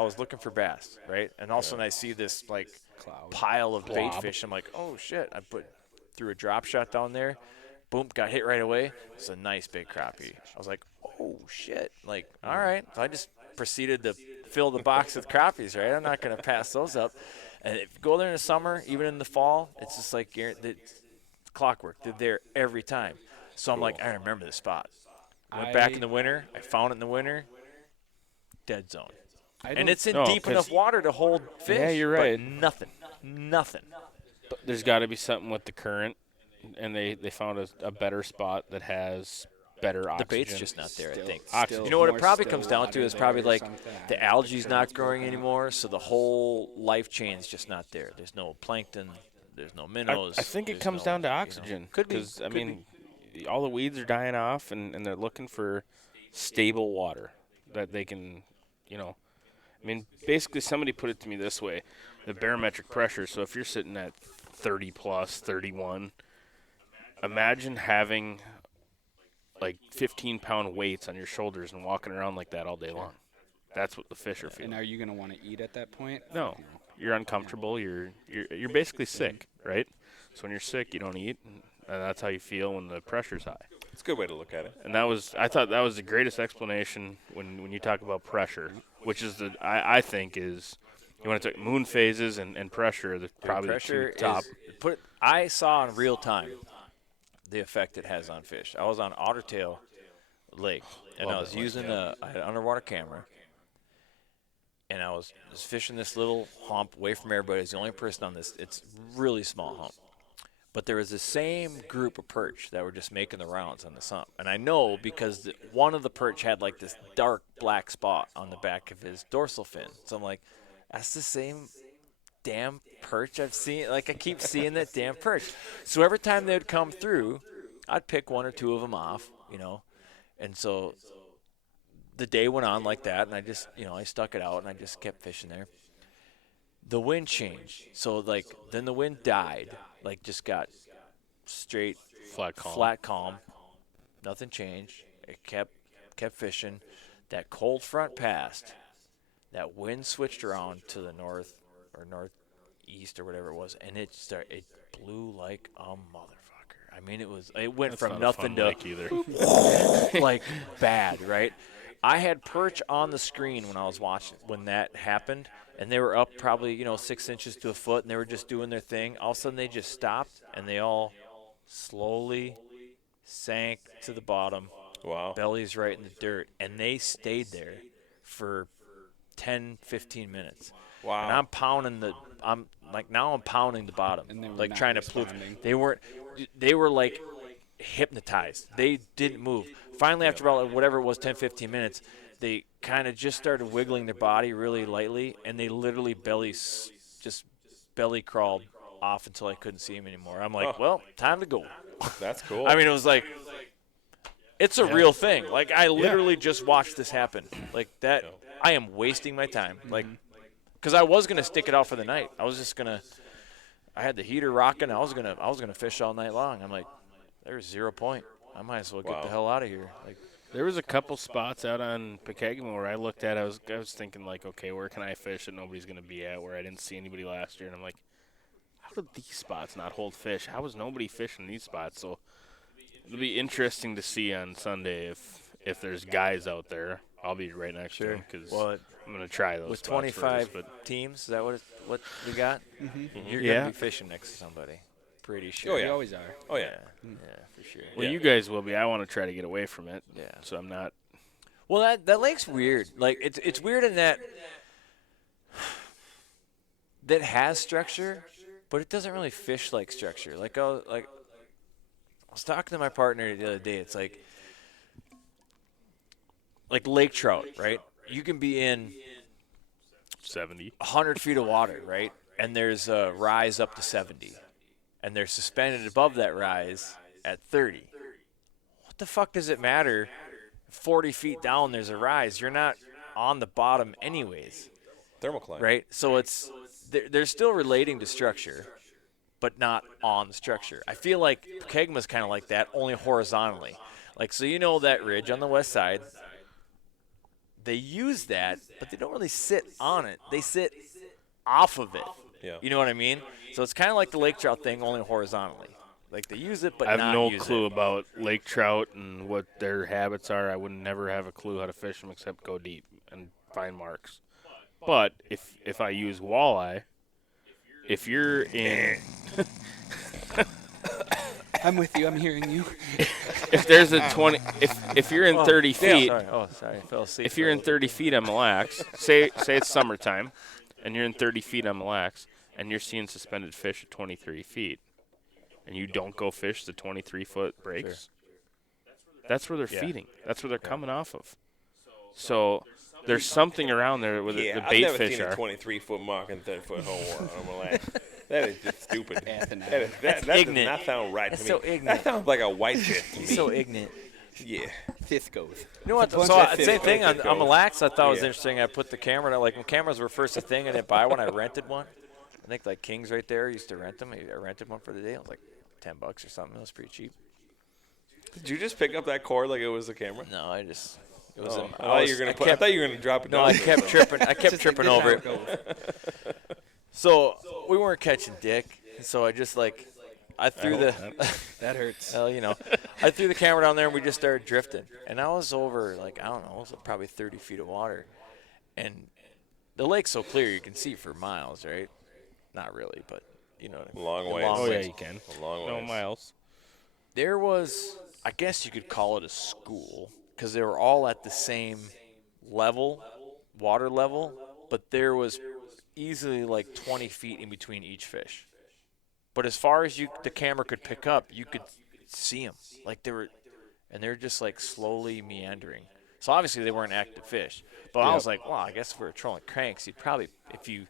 was looking for bass, right? And all of a sudden I see this like Cloud. pile of bait Blob. fish. I'm like, oh shit! I threw a drop shot down there. Boom, got hit right away. It's a nice big crappie. I was like, oh shit! Like, all right. So I just proceeded to fill the box with crappies. Right? I'm not gonna pass those up. And if you go there in the summer, even in the fall, it's just like it's clockwork. They're there every time. So I'm like, I remember this spot. Went back in the winter. I found it in the winter. Dead zone. And it's in No, deep 'cause- enough water to hold fish. Yeah, you're but right. Nothing. There's got to be something with the current, and they found a better spot that has better The oxygen. bait's just not there, I think. Oxygen. You know what it more probably still comes down to water is probably there or like something. the algae's not growing anymore, so the whole life chain's just not there. There's no plankton, there's no minnows. I think it there's comes no, down to you know, oxygen. Could be. Because, I could mean, all the weeds are dying off, and they're looking for stable water that they can, you know. I mean, basically, somebody put it to me this way. The barometric pressure, so if you're sitting at 30 plus, 31, imagine having like 15-pound weights on your shoulders and walking around like that all day long. That's what the fish are And feeling. are you going to want to eat at that point? No, you're uncomfortable. You're basically sick, right? So when you're sick, you don't eat, and that's how you feel when the pressure's high. It's a good way to look at it. And I thought that was the greatest explanation when you talk about pressure, which is I think is you want to take moon phases and pressure, the probably the pressure two top. I saw in real time the effect it has on fish. I was on Ottertail Lake, and I was using I had an underwater camera, and I was fishing this little hump away from everybody. I was the only person on this. It's really small hump. But there was the same group of perch that were just making the rounds on this hump. And I know because one of the perch had like this dark black spot on the back of his dorsal fin. So I'm like, that's the same damn perch I've seen. Like, I keep seeing that damn perch. So every time they would come through, I'd pick one or two of them off, you know. And so the day went on like that, and I just, you know, I stuck it out, and I just kept fishing there. The wind changed. So, like, then the wind died. Like, just got straight Flat calm. Nothing changed. It kept fishing. That cold front passed. That wind switched around to the north or northeast or whatever it was, and it blew like a motherfucker. I mean, it went That's from not nothing a fun to lake either. like bad, right? I had perch on the screen when I was watching when that happened, and they were up probably, you know, 6 inches to a foot, and they were just doing their thing. All of a sudden, they just stopped, and they all slowly sank to the bottom. Wow. Bellies right in the dirt, and they stayed there for 10, 15 minutes. Wow. And I'm pounding the bottom, And they were like not trying responding. to they were like hypnotized. They didn't move. Finally, after about whatever it was, 10, 15 minutes, they kind of just started wiggling their body really lightly, and they literally belly crawled off until I couldn't see them anymore. I'm like, well, time to go. That's cool. I mean, it was like, it's a real thing. Like, I literally just watched this happen. Like, that, I am wasting my time. Like, because I was going to stick it out for the night. I was just going to, I had the heater rocking. I was gonna fish all night long. I'm like, there's 0 point. I might as well get the hell out of here. Like, There was a couple spots out on Pekegama where I looked at. I was thinking, like, okay, where can I fish that nobody's going to be at, where I didn't see anybody last year? And I'm like, how did these spots not hold fish? How was nobody fishing these spots? So it'll be interesting to see on Sunday if there's guys out there. I'll be right next to them because well, I'm going to try those with spots 25 first, but teams, is that what we got? You're Yeah. gonna be fishing next to somebody. Pretty sure. Oh, We yeah. always are. Oh, yeah. Yeah, for sure. well, Yeah. you guys will be. I want to try to get away from it. Yeah. So I'm not. Well, that lake's weird. Like, it's weird in that has structure, but it doesn't really fish like structure. Like, I was talking to my partner the other day. It's like lake trout, right? You can be in 70. 100 feet of water, right? And there's a rise up to 70. And they're suspended above that rise at 30. What the fuck does it matter? 40 feet down, there's a rise. You're not on the bottom anyways, Thermocline. right? So they're still relating to structure, but not on the structure. I feel like Kegma's kind of like that, only horizontally. Like, so you know that ridge on the west side, they use that, but they don't really sit on it. They sit off of it. Yeah. You know what I mean? So it's kind of like the lake trout thing, only horizontally. Like, they use it, but I have not no use clue it. about lake trout and what their habits are. I would never have a clue how to fish them except go deep and find marks. But if I use walleye, if you're in I'm with you. I'm hearing you. if there's a 20 if you're in 30 feet, Sorry, I fell asleep. if you're in 30 feet on Mille Lacs, say it's summertime, and you're in 30 feet on Mille Lacs, and you're seeing suspended fish at 23 feet, and you don't go fish the 23-foot breaks, that's where they're feeding. That's where they're coming off of. So there's something around there where the I've bait never fish seen are. a 23-foot mark and 30-foot hole on my land. That is just stupid. Athanatic. That does ignorant. not sound right That's to so me. ignorant. That sounds like a white shit to me. so ignorant. Yeah. Cisco's. You know what? bunch So of same thing on Cisco. Mille Lacs. I thought was Yeah. interesting. I put the camera. Like, when cameras were first a thing, I didn't buy one. I rented one. I think like King's right there. I used to rent them. I rented one for the day. It was like $10 or something. It was pretty cheap. Did you just pick up that cord like it was the camera? No, I just. It was. Oh, an- I thought you were gonna I I thought you were gonna drop it No, down. I kept tripping. I kept tripping over it. So we weren't catching dick. So I just I threw That hurts. Well, I threw the camera down there and we just started drifting. And I was over, I don't know, it was probably 30 feet of water. And the lake's so clear you can see for miles, right? Not really, but Long ways. Oh yeah, ways. you can. A long No ways. miles. There was, I guess you could call it a school, because they were all at the same level, water level, but there was easily 20 feet in between each fish. But as far as the camera could pick up, you could see them. They're just slowly meandering. So obviously they weren't active fish. But I was like, well, I guess if we were trolling cranks, you'd probably, if you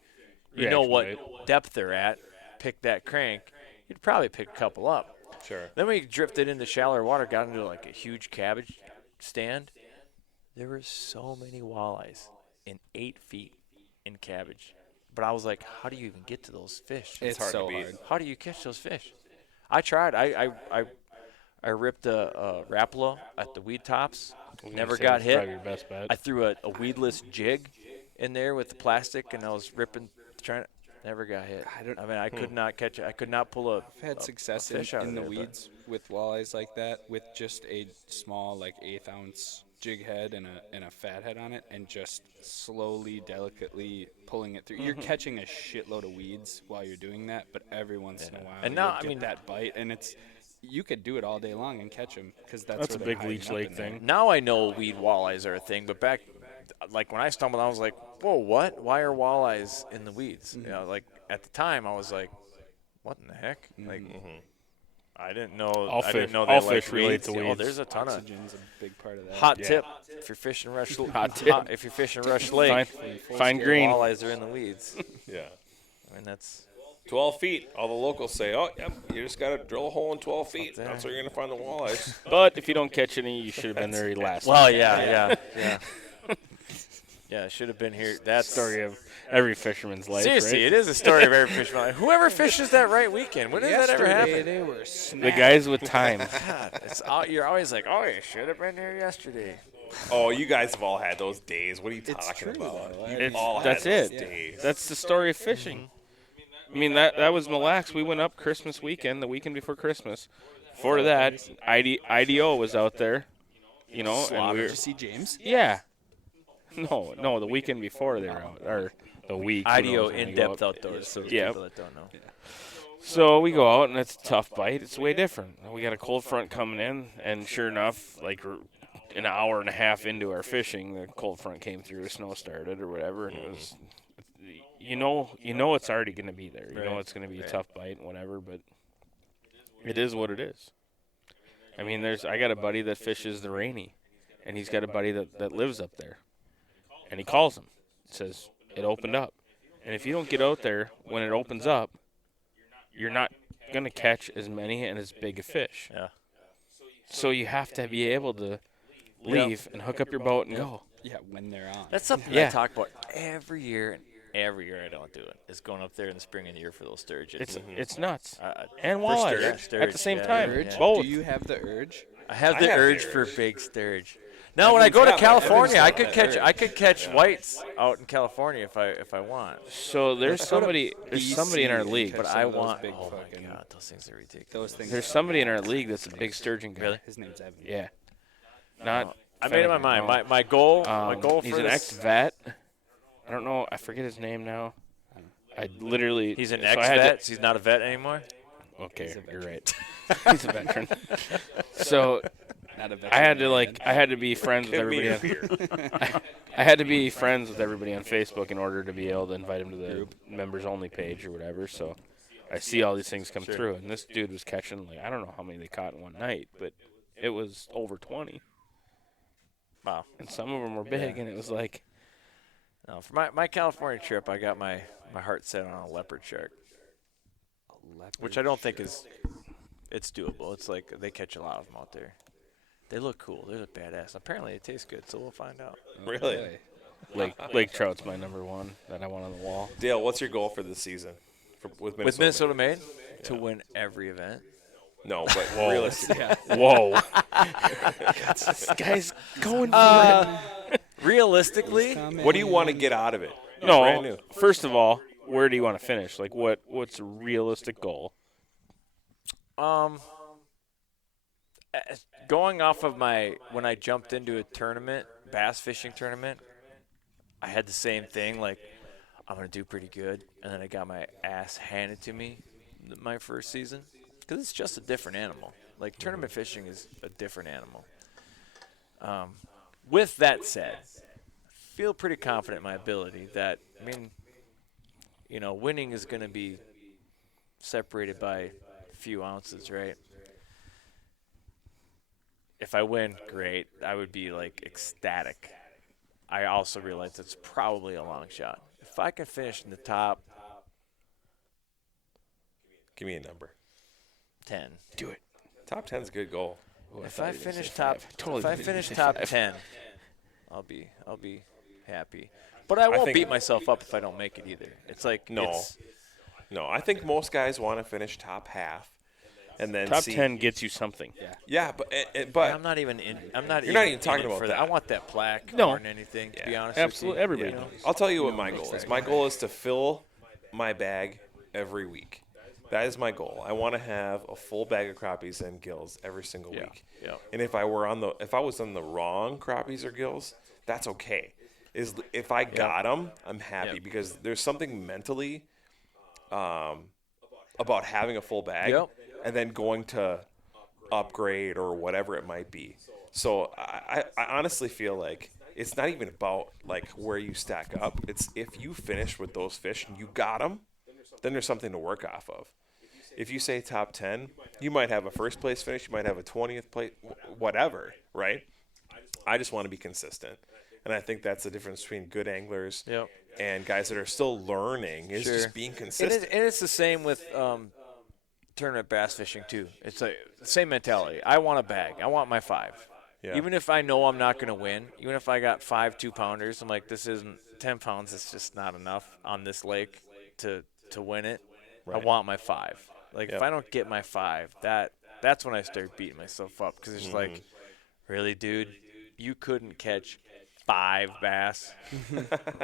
you know Reaction what weight. depth they're at, pick that crank, you'd probably pick a couple up. Sure. Then we drifted into shallower water, got into like a huge cabbage stand. There were so many walleyes in 8 feet in cabbage. But I was like, how do you even get to those fish? It's hard to so beat. hard. How do you catch those fish? I tried. I ripped a Rapala at the weed tops. Never Say got it's hit. Probably your best bet. I threw a weedless jig in there with the plastic, and I was ripping, trying. Never got hit. I mean, I could not catch it. I could not pull a. I've had success a fish out in of the there, but- weeds with walleyes like that, with just a small, like 1/8 ounce jig head and a fat head on it, and just slowly, delicately pulling it through. You're catching a shitload of weeds while you're doing that, but every once in a while, And now, you'll I get mean- that bite, and you could do it all day long and catch them because that's That's a where big they're hiding Leech up Lake in there. thing. Now I know weed walleyes are a thing, but back, like when I stumbled, I was like, "Whoa, what? Why are walleyes in the weeds?" You know, like at the time, I was like, "What in the heck?" Like, I didn't know. All I didn't fish- know all they fish liked relate weeds. to Oh, weeds. there's a ton of Oxygen's a big part of that. hot Yeah. tip. If you're fishing Rush, Hot tip. If you're fishing Rush Lake, Fine green. walleyes are in the weeds. Yeah. I mean, that's 12 feet. All the locals say, oh, yep, you just got to drill a hole in 12 feet. there. That's where you're going to find the walleyes. But if you don't catch any, you should have been there last. well, yeah. Yeah, should have been here. That's Story of every fisherman's life. seriously, right? it is a story of every fisherman. Whoever fishes that right weekend, when does that ever Yesterday, happen? they were The snapping. guys with time. God, you're always like, oh, you should have been here yesterday. Oh, you guys have all had those days. What are you It's talking true, about? though. You've all had That's those it. days. That's the story of fishing. I mean, that was Mille Lacs. We went up Christmas weekend, the weekend before Christmas. Before that, IDO was out there, you know, and we Did were, you see James? yeah. No, the weekend before they were out, or the week. who IDO knows when we go in-depth up. outdoors for Yeah. people that don't know. So we go out, and it's a tough bite. It's way different. We got a cold front coming in, and sure enough, like an hour and a half into our fishing, the cold front came through, snow started or whatever, and it was, you know it's already going to be there. You know it's going to be a tough bite and whatever, but it is what it is. I mean, I got a buddy that fishes the Rainy, and he's got a buddy that lives up there, and he calls him, says it opened up, and if you don't get out there when it opens up, you're not going to catch as many and as big a fish. Yeah. So you have to be able to leave and hook up your boat and go. Yeah, when they're on. That's something Yeah. I talk about every year, and every year I don't do it. Is going up there in the spring of the year for those sturgeon. It's nuts. Mm-hmm. And For walleye sturge, at the same yeah, time. Urge? Both. Do you have the urge? I have I the have the urge for urge. big sturge. Now, when I go to got that. Everyone's California, I got could that catch urge. I could catch whites out in California if I want. So there's somebody in our BC league. and But catch I some of those want. big Oh my fucking- god, those things are ridiculous. Those things. There's somebody in our league that's a big sturgeon guy. Really? His name's Evan. Yeah. Not. I made up my Fenneman, mind. no. My goal. My goal He's for an this. ex-vet. I don't know. I forget his name now. I literally. He's an so I had to- ex-vet. So he's not a vet anymore. Okay, you're right. He's a veteran. So Not a I had to veterinarian. I had to be friends with Give me everybody. a beer. I had to be friends with everybody on Facebook in order to be able to invite him to the members only page or whatever. So I see all these things come through, and this dude was catching I don't know how many they caught in one night, but it was over 20, Wow. and some of them were big, and it was like, No, for my California trip, I got my heart set on a leopard shark, which I don't think is. It's doable. It's like they catch a lot of them out there. They look cool. They look badass. Apparently, it tastes good, so we'll find out. Really? Lake trout's my number one that I want on the wall. Dale, what's your goal for this season with Minnesota? With Minnesota Made, to win every event. No, but realistically. Whoa, this guy's going for Realistically, What do you want to get out of it? it. Brand No, new. first of all, where do you want to finish? Like, what's a realistic goal? Going off of when I jumped into a tournament, bass fishing tournament, I had the same thing. Like, I'm gonna do pretty good, and then I got my ass handed to me my first season, because it's just a different animal. Like, tournament fishing is a different animal. With that said, I feel pretty confident in my ability. That, I mean, winning is gonna be separated by a few ounces, right? If I win, great. I would be ecstatic. I also realize it's probably a long shot. If I can finish in the top Give me a number. 10. Do it. Top 10's a good goal. If I finish say top, five. Totally if I didn't finish say top five. 10, I'll be happy. But I won't think- beat myself up if I don't make it either. It's like No. it's- No, I think most guys want to finish top half, and then Top see. 10 gets you something. Yeah, but I'm not even in. I'm not. You're not even in talking it about for that. I want that plaque No. more than anything. To be Yeah. honest, Absolutely, with you. everybody You know? does. I'll tell you what my goal is. My goal is to fill my bag every week. That is my goal. I want to have a full bag of crappies and gills every single Yeah, week. yeah. And if I was on the wrong crappies or gills, that's okay. If I got them, I'm happy Yep. because there's something mentally about having a full bag Yep. and then going to upgrade or whatever it might be. So I honestly feel like it's not even about like where you stack up. It's if you finish with those fish and you got them, then there's something to work off of. If you say top 10, you might have a first place finish, you might have a 20th place, whatever, right? I just want to be consistent. And I think that's the difference between good anglers Yep. and guys that are still learning is Sure. just being And consistent. it's the same with tournament bass fishing too. It's like the same mentality. I want a bag. I want my 5. Yeah. Even if I know I'm not going to win, even if I got 5 2-pounders, I'm like, this isn't 10 pounds. It's just not enough on this lake to win it. I Right. want my 5. Like if Yep. I don't get my 5, that's when I start beating myself up because it's Mm-hmm. like, really, dude, you couldn't catch 5 bass.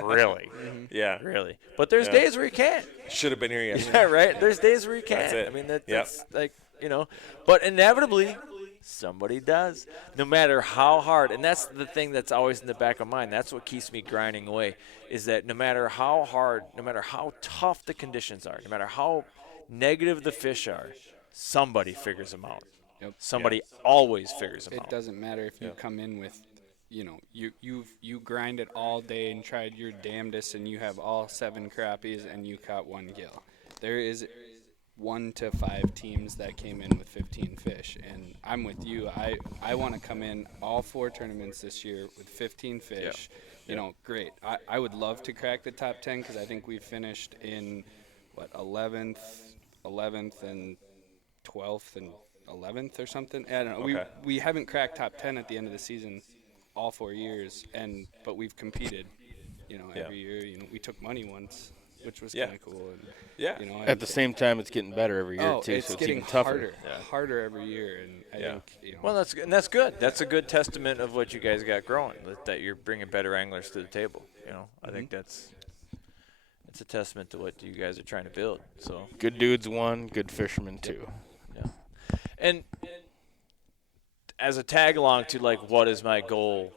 Really, Yeah. really. But there's Yeah. days where you can't. Should have been here yesterday. Yeah, right. There's days where you can't. That's it. I mean, Yep. that's like, you know, but inevitably somebody does, no matter how hard. And that's the thing that's always in the back of mind. That's what keeps me grinding away is that no matter how hard, no matter how tough the conditions are, no matter how negative the fish are, somebody figures them out. Yep. Somebody always figures them It out. doesn't matter if you come in with, you grind it all day and tried your damnedest, and you have all 7 crappies and you caught 1 gill. There is 1 to 5 teams that came in with 15 fish, and I'm with you. I want to come in all 4 tournaments this year with 15 fish. Great. I would love to crack the top 10 because I think we finished in 11th and 12th and 11th or something. I don't know. Okay. We haven't cracked top 10 at the end of the season all 4 years, but we've competed, Yeah. every year. We took money once, which was Yeah. kind of cool. And, Yeah. At the same time, it's getting better every year, too, it's so it's getting even tougher. harder every year, and I Yeah. think Well, that's good. That's a good testament of what you guys got growing. That you're bringing better anglers to the table. I think it's a testament to what you guys are trying to build. So Good dudes 1, good fishermen 2. yeah, and as a tag along to like what is my goal,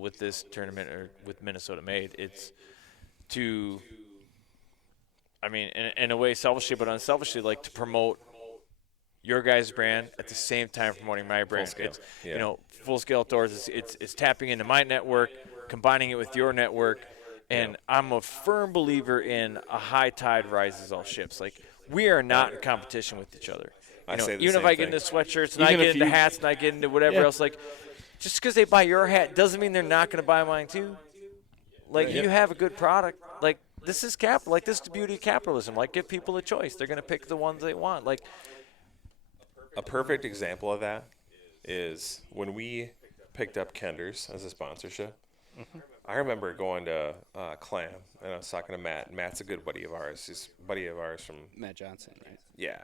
with this tournament or with Minnesota Made, it's to, I mean, in a way selfishly but unselfishly, like to promote your guys' brand at the same time promoting my brand. scale, It's, yeah. Full Scale Outdoors. It's tapping into my network, combining it with your network, and I'm a firm believer in a high tide rises all ships. Like we are not in competition with each other. I say the Even if same I get thing. into sweatshirts and I Even get if into you- hats and I get into whatever Yeah. else, like just because they buy your hat doesn't mean they're not going to buy mine too. Like you have a good product. Like this is capital. Like this is the beauty of capitalism. Like give people a choice. They're going to pick the ones they want. Like A perfect example of that is when we picked up Kenders as a sponsorship. I remember going to Clam, and I was talking to Matt. Matt's a good buddy of ours. He's a buddy of ours from, Matt Johnson, right? yeah,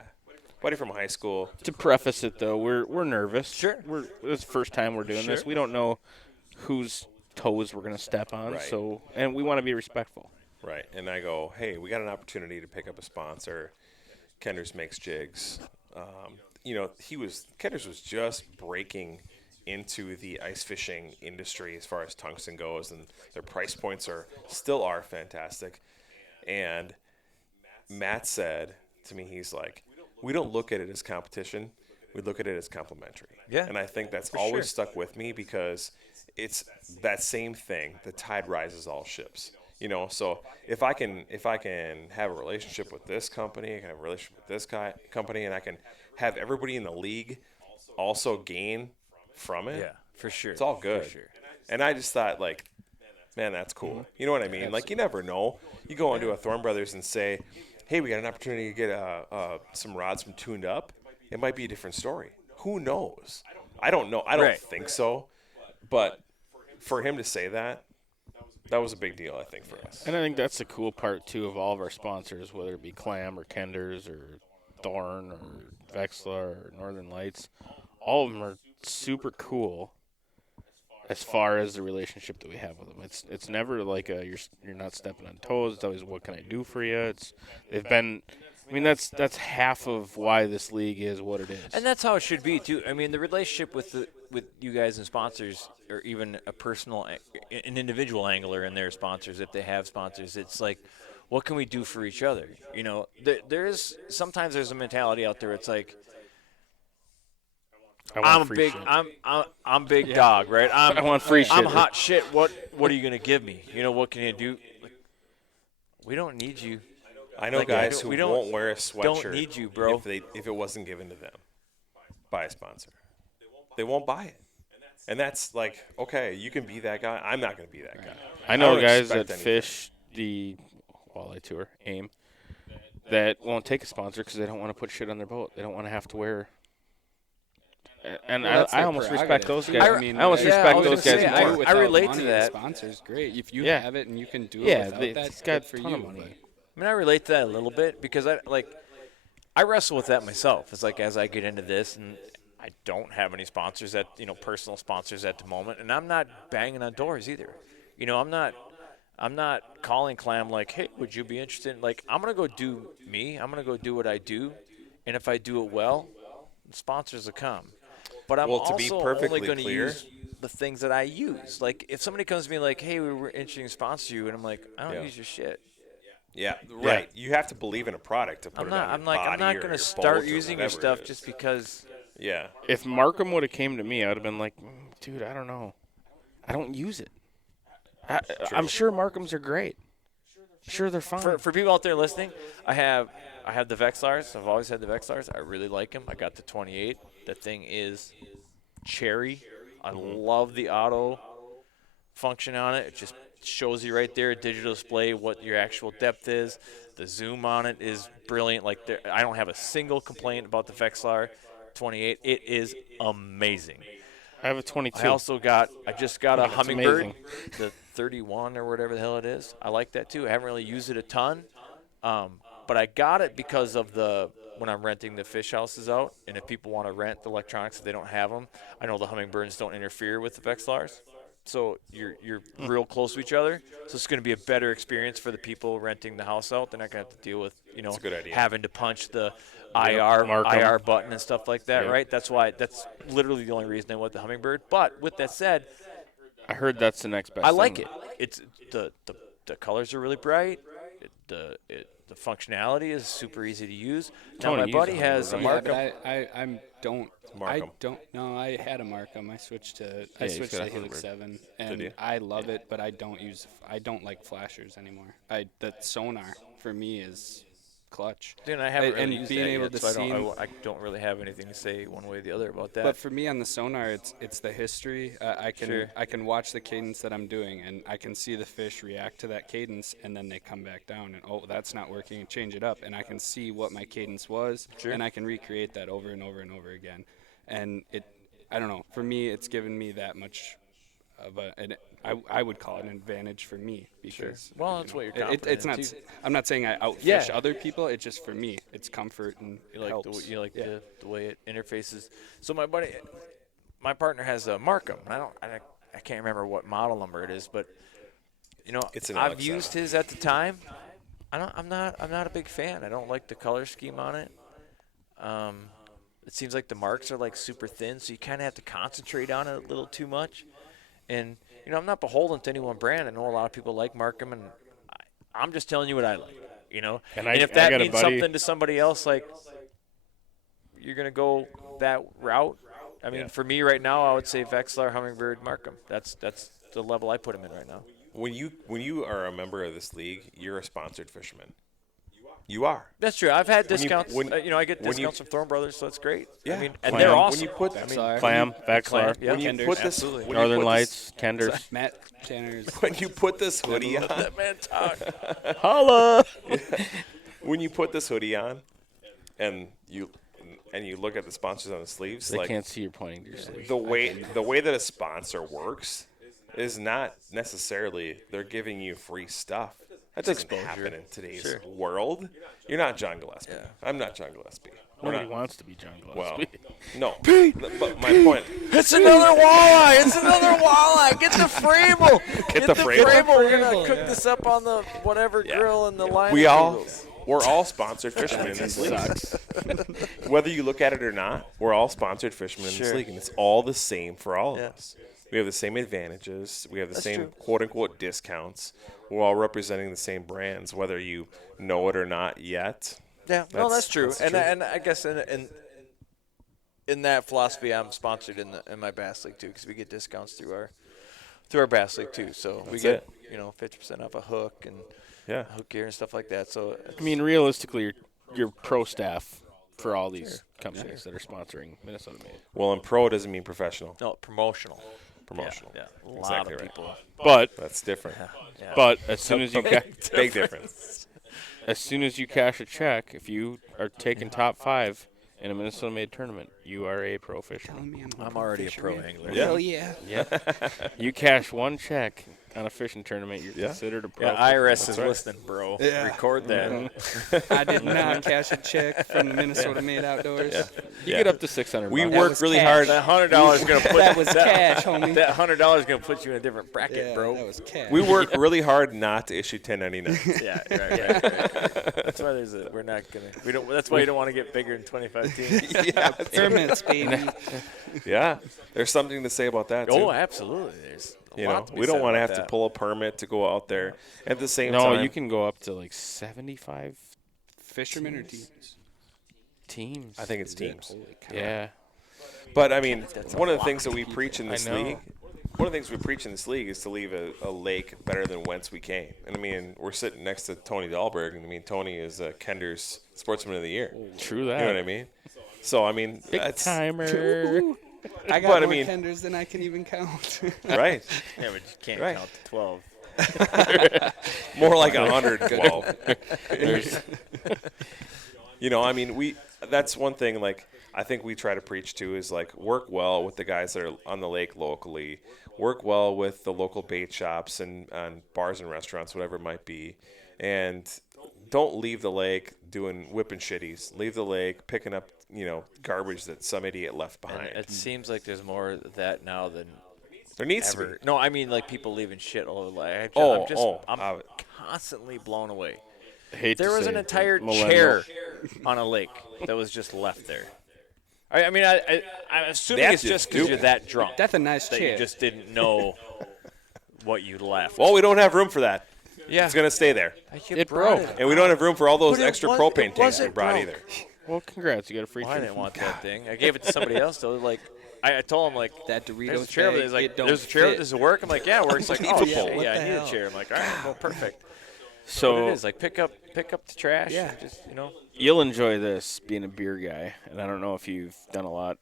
buddy from high school. To preface it, though, we're nervous. Sure. It's the first time we're doing this. Sure. We don't know whose toes we're going to step on, Right. and we want to be respectful. Right. And I go, hey, we got an opportunity to pick up a sponsor. Kenders makes jigs. Kenders was just breaking into the ice fishing industry as far as tungsten goes, and their price points still are fantastic. And Matt said to me, he's like, we don't look at it as competition. We look at it as complementary. Yeah, And I think that's for always sure. stuck with me because it's that same thing. The tide rises all ships. So if I can have a relationship with this company, I can have a relationship with this company, and I can have everybody in the league also gain from it. yeah, for sure. It's all good. For sure. And I just thought, man, that's cool. You know what I mean? Like, you never know. You go into a Thorn Brothers and say, hey, we got an opportunity to get some rods from Tuned Up, it might be a different story. Who knows? I don't know. I don't Right. think so. But for him to say that was a big deal, I think, for us. And I think that's the cool part, too, of all of our sponsors, whether it be Clam or Kenders or Thorn or Vexlar or Northern Lights. All of them are super cool as far as the relationship that we have with them. It's never like you're not stepping on toes. It's always, what can I do for you? They've been – I mean, that's half of why this league is what it is. And that's how it should be too. I mean, the relationship with you guys and sponsors, or even an individual angler and their sponsors, if they have sponsors, it's like, what can we do for each other? You know, sometimes there's a mentality out there. It's like, I'm big, I'm big dog, right? I want free shit. I'm hot shit. What are you gonna give me? You know, what can you do? Like, we don't need you. I know guys who won't wear a sweatshirt don't need you, bro. if it wasn't given to them by a sponsor. They won't buy it. And that's like, okay, you can be that guy. I'm not going to be that guy. I know don't guys expect that anything. fish the walleye tour, AIM, that won't take a sponsor because they don't want to put shit on their boat. They don't want to have to wear. And Well, that's I their almost respect prerogative, those too. guys. I mean, I almost yeah, I respect was those gonna guys say, more. do without relate to money that. as sponsors, great. If you Yeah. have it and you can do it Yeah, without that, it's got good for a ton you. of money. I mean, I relate to that a little bit because I wrestle with that myself. It's like as I get into this, and I don't have any sponsors personal sponsors at the moment, and I'm not banging on doors either. You know, I'm not calling Clam like, hey, would you be interested? Like, I'm gonna go do me. I'm gonna go do what I do, and if I do it well, the sponsors will come. But I'm Well, to be also perfectly only going to clear- use the things that I use. Like, if somebody comes to me like, hey, we were interested in sponsor you, and I'm like, I don't Yeah. use your shit. Yeah, right. You have to believe in a product to put I'm it not. on your I'm like, I'm body not or going your to boat start or using your whatever it stuff is. just because. Yeah. If Markham would have came to me, I would have been like, dude, I don't know. I don't use it. I'm sure Markhams are great. Sure, they're fine. For people out there listening, I have the Vexlars. I've always had the Vexlars. I really like them. I got the 28. That thing is cherry. I love the auto function on it. It just shows you right there, a digital display, what your actual depth is. The zoom on it is brilliant. Like, I don't have a single complaint about the Vexlar 28. It is amazing. I have a 22. I just got a That's Hummingbird, amazing. the 31 or whatever the hell it is. I like that too. I haven't really used it a ton, but I got it because of when I'm renting the fish houses out, and if people want to rent the electronics if they don't have them, I know the Hummingbirds don't interfere with the Vexlars, so you're real close to each other. So it's going to be a better experience for the people renting the house out. They're not going to have to deal with a good idea. having to punch the IR Markham. button and stuff like that, Yep. right? That's literally the only reason I went the Hummingbird. But with that said, I heard that's the next best I like thing. it. It's the colors are really bright. The functionality is super easy to use. Now Tony my used buddy a has a Hummingbird, Yeah, Markham. but Markham. I had a Markham. I switched to he's Helix got a Hummingbird. 7, Did and you? I love it. But I don't like flashers anymore. The sonar for me is clutch. Dude, I haven't and really used being that able yet, to so see- I don't really have anything to say one way or the other about that. But for me on the sonar, it's the history. Sure. I can watch the cadence that I'm doing, and I can see the fish react to that cadence, and then they come back down, and that's not working, and change it up, and I can see what my cadence was, Sure. and I can recreate that over and over and over again. And I don't know. For me, it's given me that much of I would call it an advantage for me because Well, that's what you're it's confident not. in, too. I'm not saying I outfish Yeah. other people. It's just for me. It's comfort and You like helps. the way it interfaces. So my partner has a Markham. I can't remember what model number it is, but It's an I've LX7. used his at the time. I'm not a big fan. I don't like the color scheme on it. It seems like the marks are like super thin, so you kind of have to concentrate on it a little too much. And I'm not beholden to any one brand. I know a lot of people like Markham, and I'm just telling you what I like. And And I if that got a means buddy- something to somebody else, like you're gonna go that route. I mean, Yeah. for me right now, I would say Vexlar, Hummingbird, Markham. That's the level I put him in right now. When you are a member of this league, you're a sponsored fisherman. You are. That's true. I've had When you- discounts. when- I get when you- discounts from Thorn Brothers, so that's great. Yeah. I mean, and Clam. they're When awesome. you put Clam, Vexlar, Yeah. when you Kenders. put this Absolutely. when you Northern put Lights, Kenders. Matt Tanner's. when you put this hoodie on, That man talk. Holla! when you put this hoodie on, and you look at the sponsors on the sleeves, They like can't see you're pointing to your sleeve. the way that a sponsor works is not necessarily they're giving you free stuff. That doesn't happen in today's world. You're not John Gillespie. I'm not John Gillespie. We're Nobody not. wants to be John Well, Gillespie. no. But my point. It's another walleye. It's another walleye. Get the Frable. Get the Frable. We're gonna cook this up on the whatever grill in the line. We're all sponsored fishermen in this league. Whether you look at it or not, we're all sponsored fishermen in this Sure. league, and it's all the same for all of Yeah. us. We have the same advantages. We have the same true. quote-unquote discounts. We're all representing the same brands, whether you know it or not yet. Yeah, no, that's true. that's And true. and I guess in that philosophy, I'm sponsored in my Bass League too, because we get discounts through our Bass League too. So we That's get it. 50% off a hook and Yeah. hook gear and stuff like that. So I mean, realistically, your pro staff for all these companies that are sponsoring Minnesota Made. Well, and pro doesn't mean professional. no promotional. Promotional. Yeah, a lot Exactly of right. people. But That's different. as soon as you Big difference. as soon as you cash a check, if you are taking top 5 in a Minnesota Made tournament, you are a pro fisherman. I'm already a pro angler. Yeah. Hell yeah. You cash one check on a fishing tournament, you're Yeah. considered a pro. Yeah, IRS fisherman. is right. listening, bro. Yeah. Record that. I did not cash a check from the Minnesota Made Outdoors. You get up to 600. We bucks. work was really cash. hard. That $100 is gonna put That was cash, homie. That $100 is gonna put you in a different bracket, Yeah, bro. that was cash. We work really hard not to issue 1099s. Yeah, right. That's why we're not gonna. We don't. That's why you don't want to get bigger than 25 teams. Yeah. Permits, baby. Yeah. There's something to say about that, too. Oh, absolutely. There's. A You lot know, to be we don't said want to about have to that. pull a permit to go out there. At the same No, time, you can go up to like 75 Fishermen or teams? teams. I think it's teams. Yeah. But I mean, That's a one of the lot things of that we preach in this I know. league, one of the things we preach in this league is to leave a lake better than whence we came. And I mean, we're sitting next to Tony Dahlberg, and I mean, Tony is Kender's Sportsman of the Year. True You that. know what I mean? So I mean, Big that's timer. I got But, I more mean- tenders than I can even count. right. Yeah, but you can't Right. count to 12. More like 112. There's- You know, I mean, that's one thing, like, I think we try to preach to is, like, work well with the guys that are on the lake locally, work well with the local bait shops and bars and restaurants, whatever it might be, and don't leave the lake doing whipping shitties. Leave the lake picking up, garbage that some idiot left And behind. it seems like there's more of that now than There needs to ever. be. No, I mean like people leaving shit all over the lake. I'm constantly blown away. hate to There was say an it, entire millennial. chair on a lake that was just left there. I'm assuming That's it's just just because you're stupid. that drunk That's a nice that chair. you just didn't know what you left. Well, we don't have room for that. yeah, It's going to stay there. It broke. And we don't have room for all those But it extra was- propane it tanks we wasn't brought broke. either. Well, congrats. You got a free Well, I chair. didn't want that thing. I gave it to somebody else though. Like I told him like That Doritos there's a chair over there. bag, He's like, it don't there's a chair. fit. Does it work? I'm like, yeah, it works. Like, oh Unbelievable. shit, What yeah, I the need a hell? chair. I'm like, all right, well, perfect. So What it is like pick up the trash. Yeah. and just you'll enjoy this being a beer guy, and I don't know if you've done a lot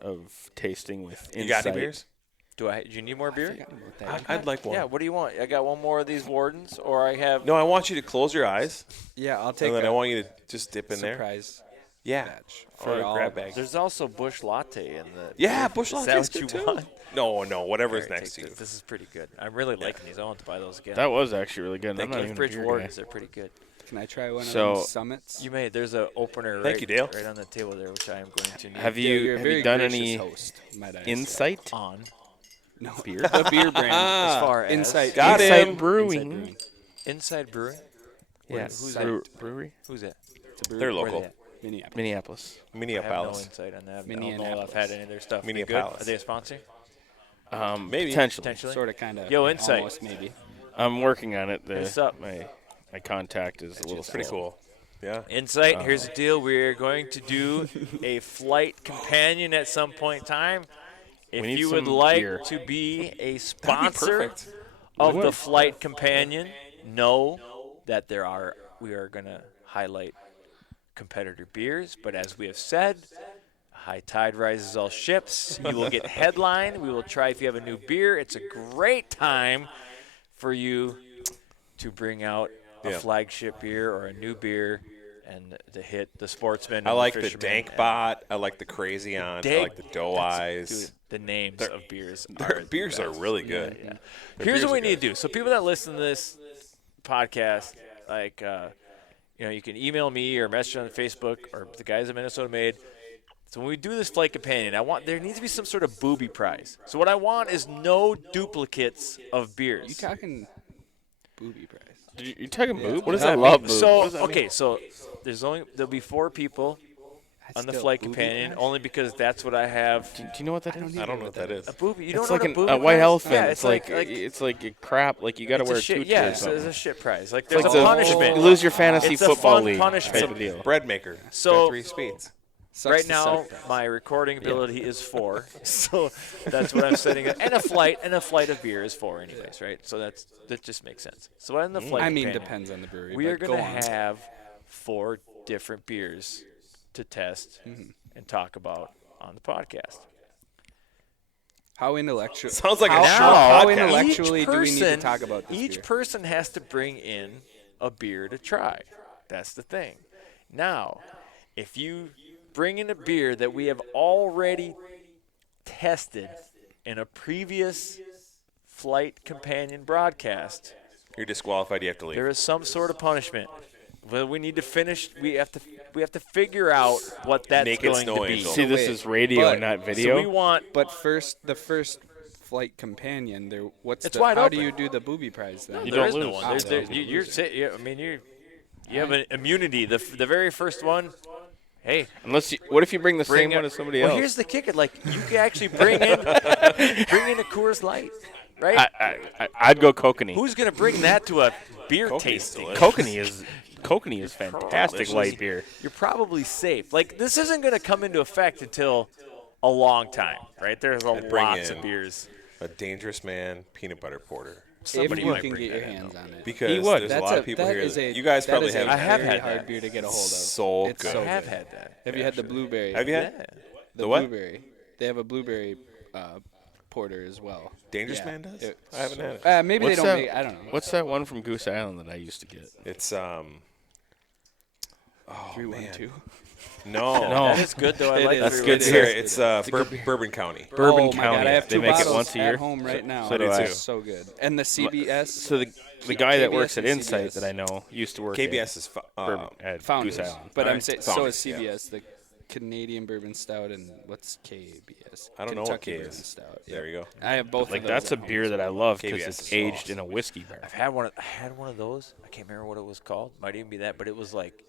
of tasting with Insight. You got any beers? Do you need more beer? Forgot about that. I'd like one. Yeah. What do you want? I got one more of these Wardens, or I have. No, I want you to close your eyes, Yeah, I'll take and then I a want you to just dip in there. surprise Yeah. batch Or for a all. grab bag. There's also Bush Latte in the. Yeah, Bush Is Latte is that what good you too. want? No, whatever's All right, next to take you. this. This is pretty good. I'm really liking these. I want to buy those again. That was actually really good. and I'm not Those even a Bridge beer guy. Wardens, they're pretty good. Can I try one So- of them summits? You may. There's an opener Thank right, you, Dale. right on the table there, which I am going to need. Have Yeah, you you're a have very you done gracious any host, might I say. Insight on No, beer? the beer brand. as far as Insight. Got Insight him. Brewing. Inside Brewing? Yeah, Who's brewery. Who's that? They're Where are they local. at? Minneapolis. Minneapolis. I have no Minneapolis. insight on that. I don't know if Minneapolis. I've had any of their stuff. They good? Minneapolis. Are they a sponsor? Maybe. Potentially. Potentially. Sort of, kind of. Yo, Insight. Almost, maybe. I'm working on it. What's up? My contact is a little Pretty slow. cool. Yeah. Insight, here's the deal. We're going to do a flight companion at some point in time. If need you would some like beer. to be a sponsor perfect. of Would. the flight companion, know that we are going to highlight competitor beers. But as we have said, high tide rises all ships. You will get headline. We will try if you have a new beer. It's a great time for you to bring out a Yeah. flagship beer or a new beer and the hit, the Sportsman. I and like the Fisherman, Dank and Bot. I like the Crazy Aunt. I like the Doe Eyes. Dude, the names of beers. Their are beers the are best. really good. Yeah. Their Here's beers what we are need good. to do. So people that listen to this podcast, like, you can email me or message on Facebook or the guys at Minnesota Made. So when we do this flight companion, there needs to be some sort of booby prize. So what I want is no duplicates of beers. You talking booby price? You're talking boob? What does I that love mean? boob. So What does that mean? so there'll be 4 people on the flight companion, only because that's what I have. Do you know what that is? I don't know what that is. A booby. You don't It's know like what a booby a white prize? elephant. Yeah, it's like it's like a crap. Like you got to it's wear a a shit. tutu Yeah, or it's something. a shit prize. Like It's there's like a the- punishment. You lose your fantasy It's a football fun league punishment. type of deal. Bread maker. So- Got 3 speeds. Sucks Right to now, suck. my recording ability is 4, so that's what I'm setting up. And a flight of beer is 4, anyways, right? So that just makes sense. So in the flight, I mean, companion, depends on the brewery. we are but going go to on. have 4 different beers to test and talk about on the podcast. How intellectual? Sounds like a how, short how podcast. intellectually Each do we need to person- talk about this Each beer? person has to bring in a beer to try. That's the thing. Now, if you bring in a beer that we have already tested in a previous flight companion broadcast, You're disqualified. You have to leave. there is some sort of punishment. Well, we need to finish. We have to figure out what that's Naked going Snow to be. Angel. See, this wait, is radio, but- not So video. we want. But the first flight companion, there. It's wide how open. do you do the booby prize then? You There don't is no lose. one. Ah, There's, there, okay. you have an immunity. The very first one. Hey, Unless what if you bring the bring same it- one as somebody well, else? here's the kicker. Like you can actually bring in a Coors Light, right? I'd go kokanee. Who's gonna bring that to a beer Kokanee's tasting? delicious. Kokanee is fantastic Delicious. light beer. You're probably safe. Like this isn't gonna come into effect until a long time, right? There's I'd bring lots in of beers. A Dangerous Man peanut butter porter. Somebody if you might can bring get your that in, hands though. on it. Because He would. there's That's a lot of people that here. is You guys that probably is have. a I have very had hard that. beer to get a hold of. So It's good. so I have good. had that. Have you had the blueberry? Have you had Yeah. the what? blueberry? They have a blueberry porter as well. Dangerous Yeah. Man does? It- I haven't had it. Maybe What's they don't that? make. I don't know. What's that one from Goose Island that I used to get? It's 312. no. No. That is good though. I It like is. That's the good It to hear. is. It's Bourbon County. Bourbon oh my County. God, I have They 2 make it bottles once a year. at home right now. So do I. It's so good. And the CBS. So the guy that KBS works at and Insight CBS. that I know used to work KBS is at Founders. Goose Island. But I'm Alright. saying so Founders, is yeah. CBS, the Canadian Bourbon Stout, and what's KBS? I don't know what Kentucky K Bourbon is. Stout. There you go. I have both. Like of those that's a at home. beer that I love because KBS it's is aged awesome. in a whiskey barrel. I had one of those. I can't remember what it was called. Might even be that, but it was like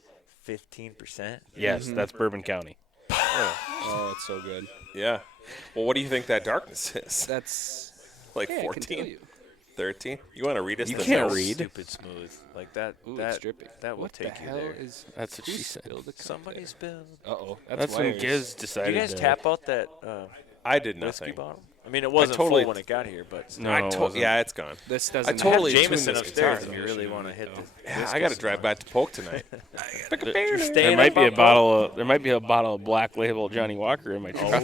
15%. Yes, that's Bourbon County. Oh, it's so good. Yeah. Well, what do you think that darkness is? That's Like yeah, I can tell 14, you. 13? You want to read us You the can't notes? read. Stupid smooth. Like that. Ooh, that it's dripping. that will what take the you hell there. is? That's what who she said. spilled the cup Somebody there? spilled. Uh-oh. That's when wires. Giz Did decided you guys to tap out that I did whiskey nothing. bottle? I mean, it wasn't totally- full when it got here, but No, I it to- wasn't. yeah, it's gone. This I doesn't. totally have tuned Jameson this upstairs guitar, if you though. really want to hit the. Yeah, I got to drive back to Polk tonight. You're There staying might up be a on bottle. There might be a bottle of Black Label Johnny Walker in my truck.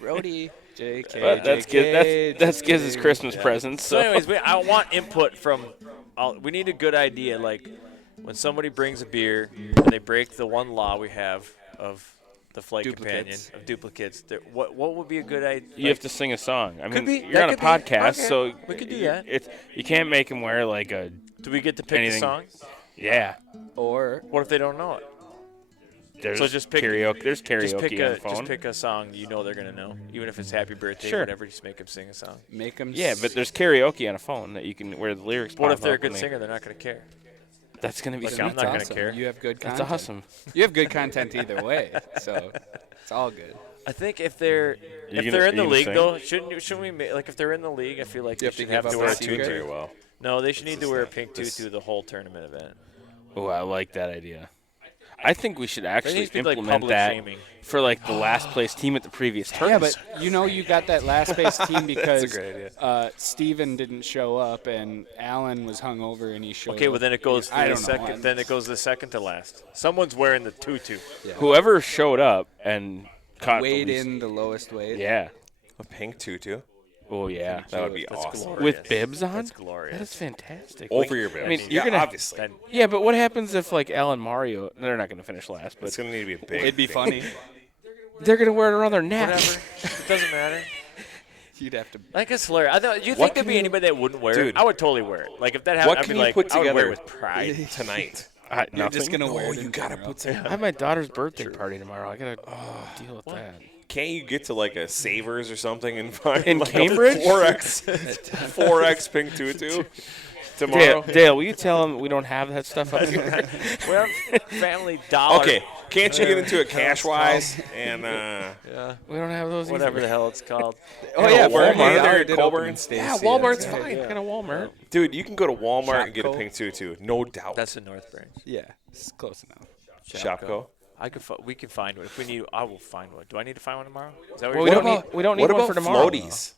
Brody. JK. But that's JK, That's Giz's JK. Christmas present. So, So, anyways, I want input from. We need a good idea. Like when somebody brings a beer and they break the one law we have of the flight companion Duplicates. of duplicates. What would be a good idea? you have to sing a song. I mean, be. you're That on a could be. podcast, Okay. so We could do that. You can't make him wear like a Do we get to pick anything. the song? Yeah. Or What if they don't know it? There's So just pick karaoke. There's karaoke on the phone. Just pick a song you know they're gonna know, even if it's Happy Birthday, Sure. whatever. Just make them sing a song. make them. Yeah, but there's karaoke on a phone that you can where the lyrics. What pop if they're a up good when they- singer? They're not gonna care. That's gonna be Like, I'm something. not gonna awesome. care. You have good That's content. awesome. You have good content either way, so it's all good. I think if they're gonna- they're in the you gonna league sing? though, shouldn't we like if they're in the league? I feel like they You have to should give have up to the wear a secret? tutu. Very well. No, they should need to wear a pink this- tutu the whole tournament event. Oh, I like that idea. I think we should actually needs to be, like, implement public that shaming. for like the last place team at the previous Yeah, tournament. but you got that last place team because great idea. Steven didn't show up and Alan was hungover and he showed Okay, up. well then it goes to I the don't know. second. Then it goes to the second to last. Someone's wearing the tutu. Whoever showed up and caught weighed the least, in the lowest weight. Yeah. A pink tutu. Oh yeah, That would be That's awesome. glorious. with bibs on. That's glorious. That is fantastic. Over your bibs. I mean, yeah, you're gonna obviously. Then Yeah, but what happens if like Al and Mario? They're not gonna finish last, but It's going to need to be a big It'd be thing. funny. they're gonna wear it around their neck. whatever. It doesn't matter. You'd have to. I think it's hilarious. Do you What think there'd can be you- anybody that wouldn't wear Dude. it? I would totally wear it. Like if that happened, What I'd can be you like, put I would wear it together with pride. tonight? You're You're just nothing? gonna wear it. you in got to tomorrow. put some. I have my daughter's birthday party tomorrow. I gotta deal with that. Can't you get to like a Savers or something and find In like Cambridge? a 4X pink tutu tomorrow? Dale, will you tell him we don't have that stuff up here? We have Family Dollar. Okay, can't you get into it cash-wise and Yeah. We don't have those Whatever either. the hell it's called. Oh yeah, Walmart. Walmart Either did Colburn. open in Stacy. Yeah, Walmart's that's right. fine. Kind of Walmart. dude, you can go to Walmart and get a Shopko. pink tutu, no doubt. That's in North Branch. Yeah, it's close enough. Shopko. We can find one if we need. I will find one. Do I need to find one tomorrow? Is that what Well, you're we doing? don't need What one about for tomorrow. floaties?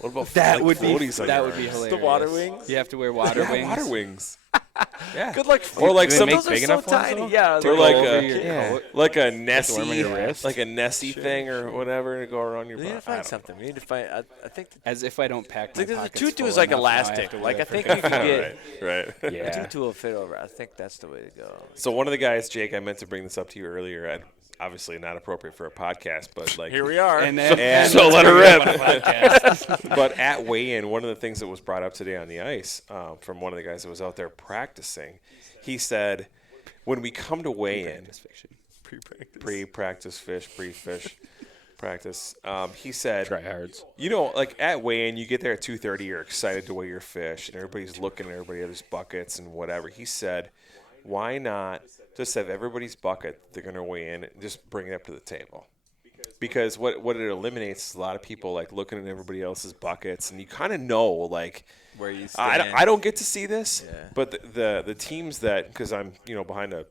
What about That like would be floaties on that your would be arms? hilarious. The water wings? You have to wear water Yeah, wings. water wings. Yeah. Good luck. Or like Do they some make Those are big so enough ones, tiny. though? Yeah. or they're like over a your Yeah. coat. like a wear 'em on Nessie, your wrist? like a Nessie thing or whatever to go around your We need to body. find something. We need to find. I think As if I don't pack my the pockets tutu full is like enough, now I have elastic. to Like wear I it for think you can get right. Yeah. tutu will fit over. I think that's the way to go. So one of the guys, Jake, I meant to bring this up to you earlier. Obviously not appropriate for a podcast, but like Here we are. And then, So let her rip. But at weigh-in, one of the things that was brought up today on the ice from one of the guys that was out there practicing, he said, when we come to weigh-in, pre-practice fish, pre-fish practice, he said, Tryhards. you know, like at weigh-in, you get there at 2:30, you're excited to weigh your fish, and everybody's looking at everybody else's buckets and whatever. He said, why not just have everybody's bucket they're going to weigh in and just bring it up to the table? Because what it eliminates is a lot of people like looking at everybody else's buckets, and you kind of know like Where you stand. I don't get to see this, Yeah. but the teams that, because I'm behind a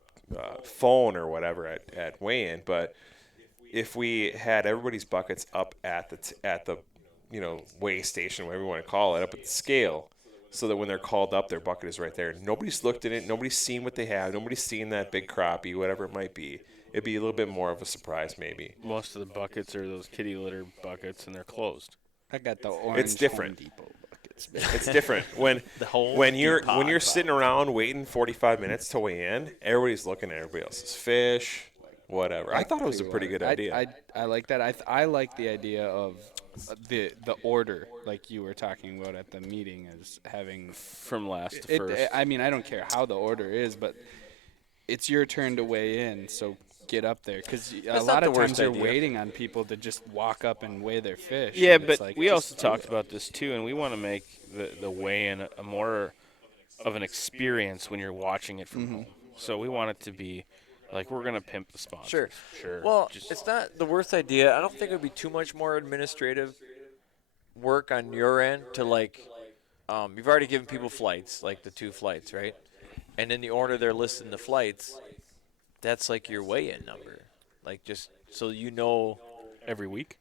phone or whatever at weigh-in, but if we had everybody's buckets up at the weigh station, whatever you want to call it, up at the scale, so that when they're called up, their bucket is right there. Nobody's looked at it. Nobody's seen what they have. Nobody's seen that big crappie, whatever it might be. It'd be a little bit more of a surprise, maybe. Most of the buckets are those kitty litter buckets, and they're closed. I got the orange different. Home Depot buckets. It's different when when you're sitting around waiting 45 minutes to weigh in. Everybody's looking at everybody else's fish, whatever. I thought it was a pretty good idea. I like that. I like the idea of the order, like you were talking about at the meeting, is having. From last to first. I mean, I don't care how the order is, but it's your turn to weigh in. So get up there, because a That's lot not of the times worst you're idea. waiting on people to just walk up and weigh their fish. Yeah, and it's but like, we just also do talked it. about this too, and we want to make the weigh-in a more of an experience when you're watching it from home. So we want it to be like we're gonna pimp the sponsors. Sure. Well, Just- it's not the worst idea. I don't think it would be too much more administrative work on your end to like. You've already given people flights, like the 2 flights, right? And in the order they're listing the flights, that's like your weigh-in number. Like just so you know, every week,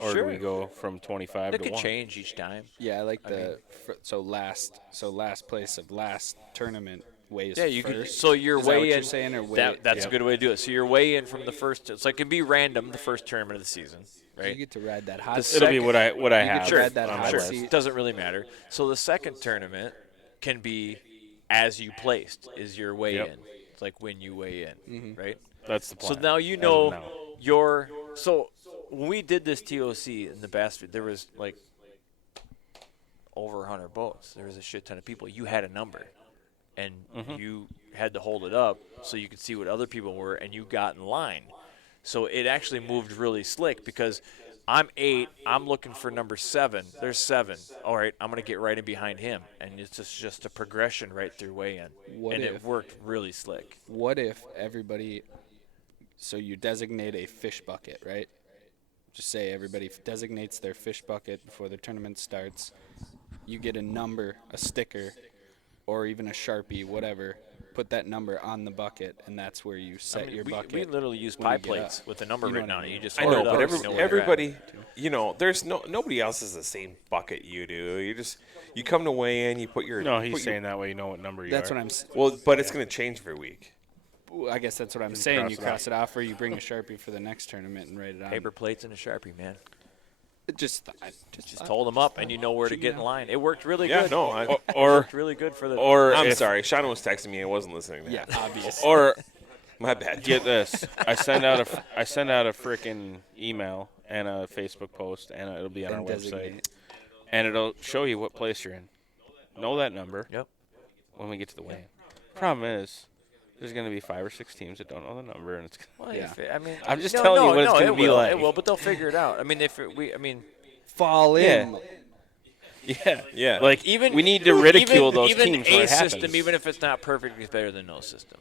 or Sure. do we go from 25 it to could 1? change each time. Yeah, I like last place of last tournament weighs Yeah, you first. could. So your Is that what weigh-in. you're saying, or weigh? That's a good way to do it. So your weigh-in from the first. So it can be random the first tournament of the season, right? You get to ride that hot. The seat. It'll be second- what I You have could Sure. ride that on my hot list. seat. It doesn't really matter. So the second tournament can be as you placed is your weigh in. It's like when you weigh in, right? That's the plan. So now you As of know now. your. So when we did this TOC in the Bass, there was like over 100 boats. There was a shit ton of people. You had a number, and you had to hold it up so you could see what other people were, and you got in line. So it actually moved really slick because I'm 8. I'm looking for number 7. There's 7. All right, I'm going to get right in behind him. And it's just a progression right through weigh-in. What And it if- worked really slick. What if everybody? So you designate a fish bucket, right? Just say everybody designates their fish bucket before the tournament starts. You get a number, a sticker, or even a Sharpie, whatever. Put that number on the bucket, and that's where you set your bucket. we literally use when pie you get plates up. with a number You know written what I on it. mean. You just I hold know, it up but and you know where you're at. everybody, there's nobody else has the same bucket you do. You come to weigh in, you put your No, he's put your- saying that way you know what number you That's are. what I'm. well, but it's going to change every week. I guess that's what I'm saying. cross You it cross it off, or you bring a Sharpie for the next tournament and write it on. Paper plates and a Sharpie, man. Just told them up, and you know where to get in line. It worked really Yeah, good. no, It Or worked really good for the. I'm if- sorry. Sean was texting me. I wasn't listening to yeah, that. obvious. Or My bad. get this. I send out a freaking email and a Facebook post, and it'll be on our And website, designate. and it'll show you what place you're in. Know that number. Yep. When we get to the weigh-in. Problem is, there's going to be 5 or 6 teams that don't know the number, and it's. Well, Yeah. I mean, I'm just telling you what it's gonna it be will, like. It will, but they'll figure it out. I mean, Fall Yeah. in. Yeah. Yeah. Like we need to ridicule those even teams a when it happens. system, even if it's not perfect, is better than no system.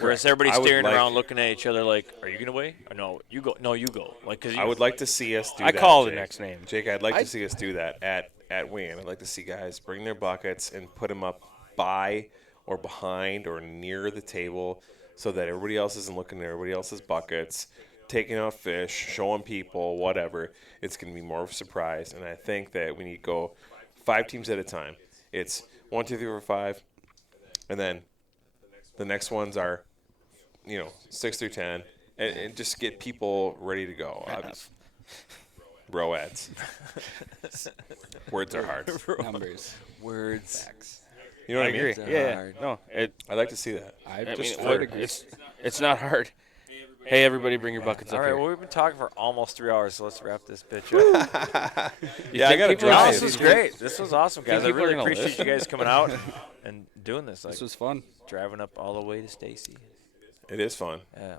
Whereas I everybody's would staring like- around, looking at each other like, "Are you gonna weigh? Or no, you go. No, you go." Like, because I would like to see us do I that. call the Jake. next name. Jake, I'd like to see us do that at weigh-in. I'd like to see guys bring their buckets and put them up by or behind or near the table so that everybody else isn't looking at everybody else's buckets, taking out fish, showing people, whatever. It's going to be more of a surprise. And I think that we need to go 5 teams at a time. It's 1, 2, 3, 4, 5. And then the next ones are, 6 through 10. And just get people ready to go. Bro ads. Words are hard. Numbers. words. Facts. You know what I mean? agree. It's Yeah. hard. No, I'd like to see that. I I just mean, would agree. it's not hard. Hey, everybody, bring your buckets All up right, here. well, we've been talking for almost 3 hours, so let's wrap this bitch up. Yeah, I got to people No, are- drive. this was great. This was awesome, guys. I people are really gonna appreciate you guys coming out and doing this. Like, This was fun. driving up all the way to Stacy. It is fun. Yeah,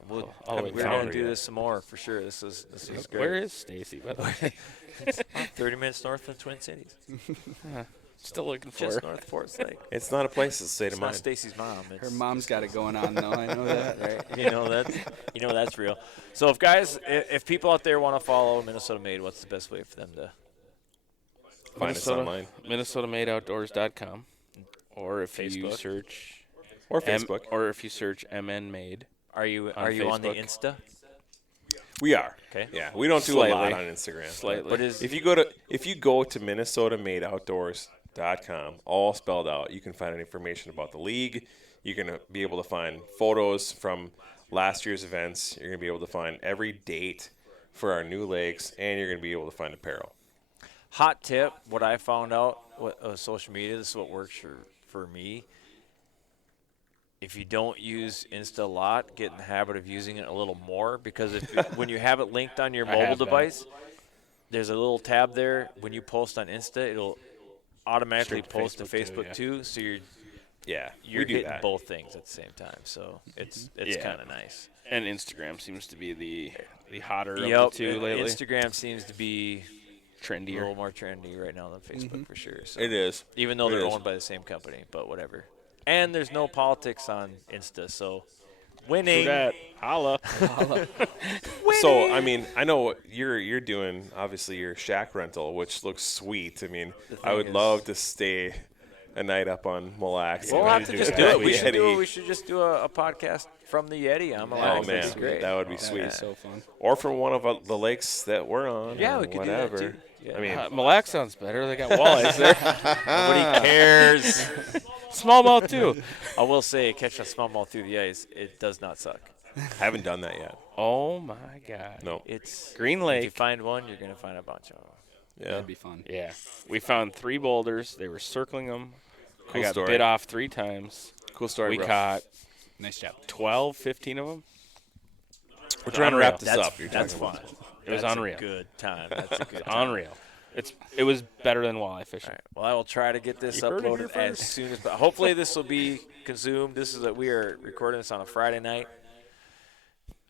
all the way we're down gonna there do yet. this some more for sure. This is great. Where is Stacy, by the way? 30 minutes north of the Twin Cities, Still looking for just her. north of Fort Lake. It's not a place to say to It's not mind. Stacy's mom. It's Her mom's got it going on, though. I know that. right? That's real. So if people out there want to follow Minnesota Made, what's the best way for them to? Find us online. MinnesotaMadeOutdoors.com. Or if you Facebook. search Or Facebook. or if you search MN Made. Are you On on the Facebook. Insta? We are. Okay. Yeah, we don't do a lot Slightly. on Instagram. Slightly. But is If you go to MinnesotaMadeOutdoors.com, all spelled out, you can find information about the league. You're going to be able to find photos from last year's events. You're going to be able to find every date for our new lakes, and you're going to be able to find apparel. hot tip? What I found out with social media, this is what works for me. If you don't use Insta a lot, get in the habit of using it a little more, because when you have it linked on your I mobile have that. device, there's a little tab there. When you post on Insta, it'll automatically Straight to post to Facebook Facebook too, too. So you're Yeah, you're we do hitting that. both things at the same time. So it's Yeah. kind of nice. And Instagram seems to be the hotter of Yep. the two lately. Instagram seems to be a Trendier. little more trendy right now than Facebook for sure. So. It is. Even though It they're is. owned by the same company, but whatever. And there's no politics on Insta, so True winning. that. Holla. So, I mean, I know you're doing, obviously, your shack rental, which looks sweet. I mean, I thing would is- love to stay a night up on Mille Lacs. We'll have to just do that it. We should Yeti. we should just do a podcast from the Yeti on Oh, Mille Lacs. man, That'd be great. that would be That'd sweet. be so fun. Or from one of the lakes that we're on. Yeah, or we could whatever. do that too. Yeah. I mean, Mille Lacs sounds better. They got walleyes there. Nobody cares. Smallmouth too. I will say, catching a smallmouth through the ice, it does not suck. I haven't done that yet. Oh my God. No. It's Green If you Lake. find one, you're gonna find a bunch of them. Yeah. That'd be fun. Yeah. We found 3 boulders. They were circling them. Cool I got story. bit off 3 times. Cool story, We bro. caught Nice job. 12, 15 of them. We're trying to Unreal. wrap this That's up. You're that's talking fun. about. It was That's unreal. A good time. That's a good time. Unreal. It was better than walleye fishing. All right. Well, I will try to get this You heard it here uploaded as first. soon as. But hopefully, this will be consumed. We are recording this on a Friday night.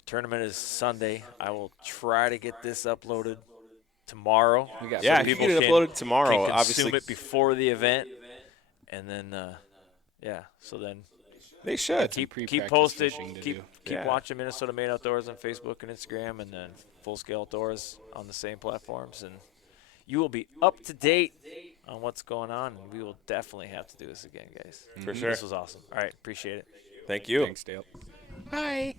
Tournament is Sunday. I will try to get this uploaded tomorrow. We got Yeah, some if you people get it can- uploaded tomorrow, Can consume obviously it before the event, and then yeah. So then they should. keep pre-practice posted. fishing to Keep do. Yeah. watching Minnesota Made Outdoors on Facebook and Instagram, and then Full Scale Outdoors on the same platforms, and you will be up to date on what's going on. And we will definitely have to do this again, guys. For sure. This was awesome. All right, appreciate it. Thank you. Thanks, Dale. Bye.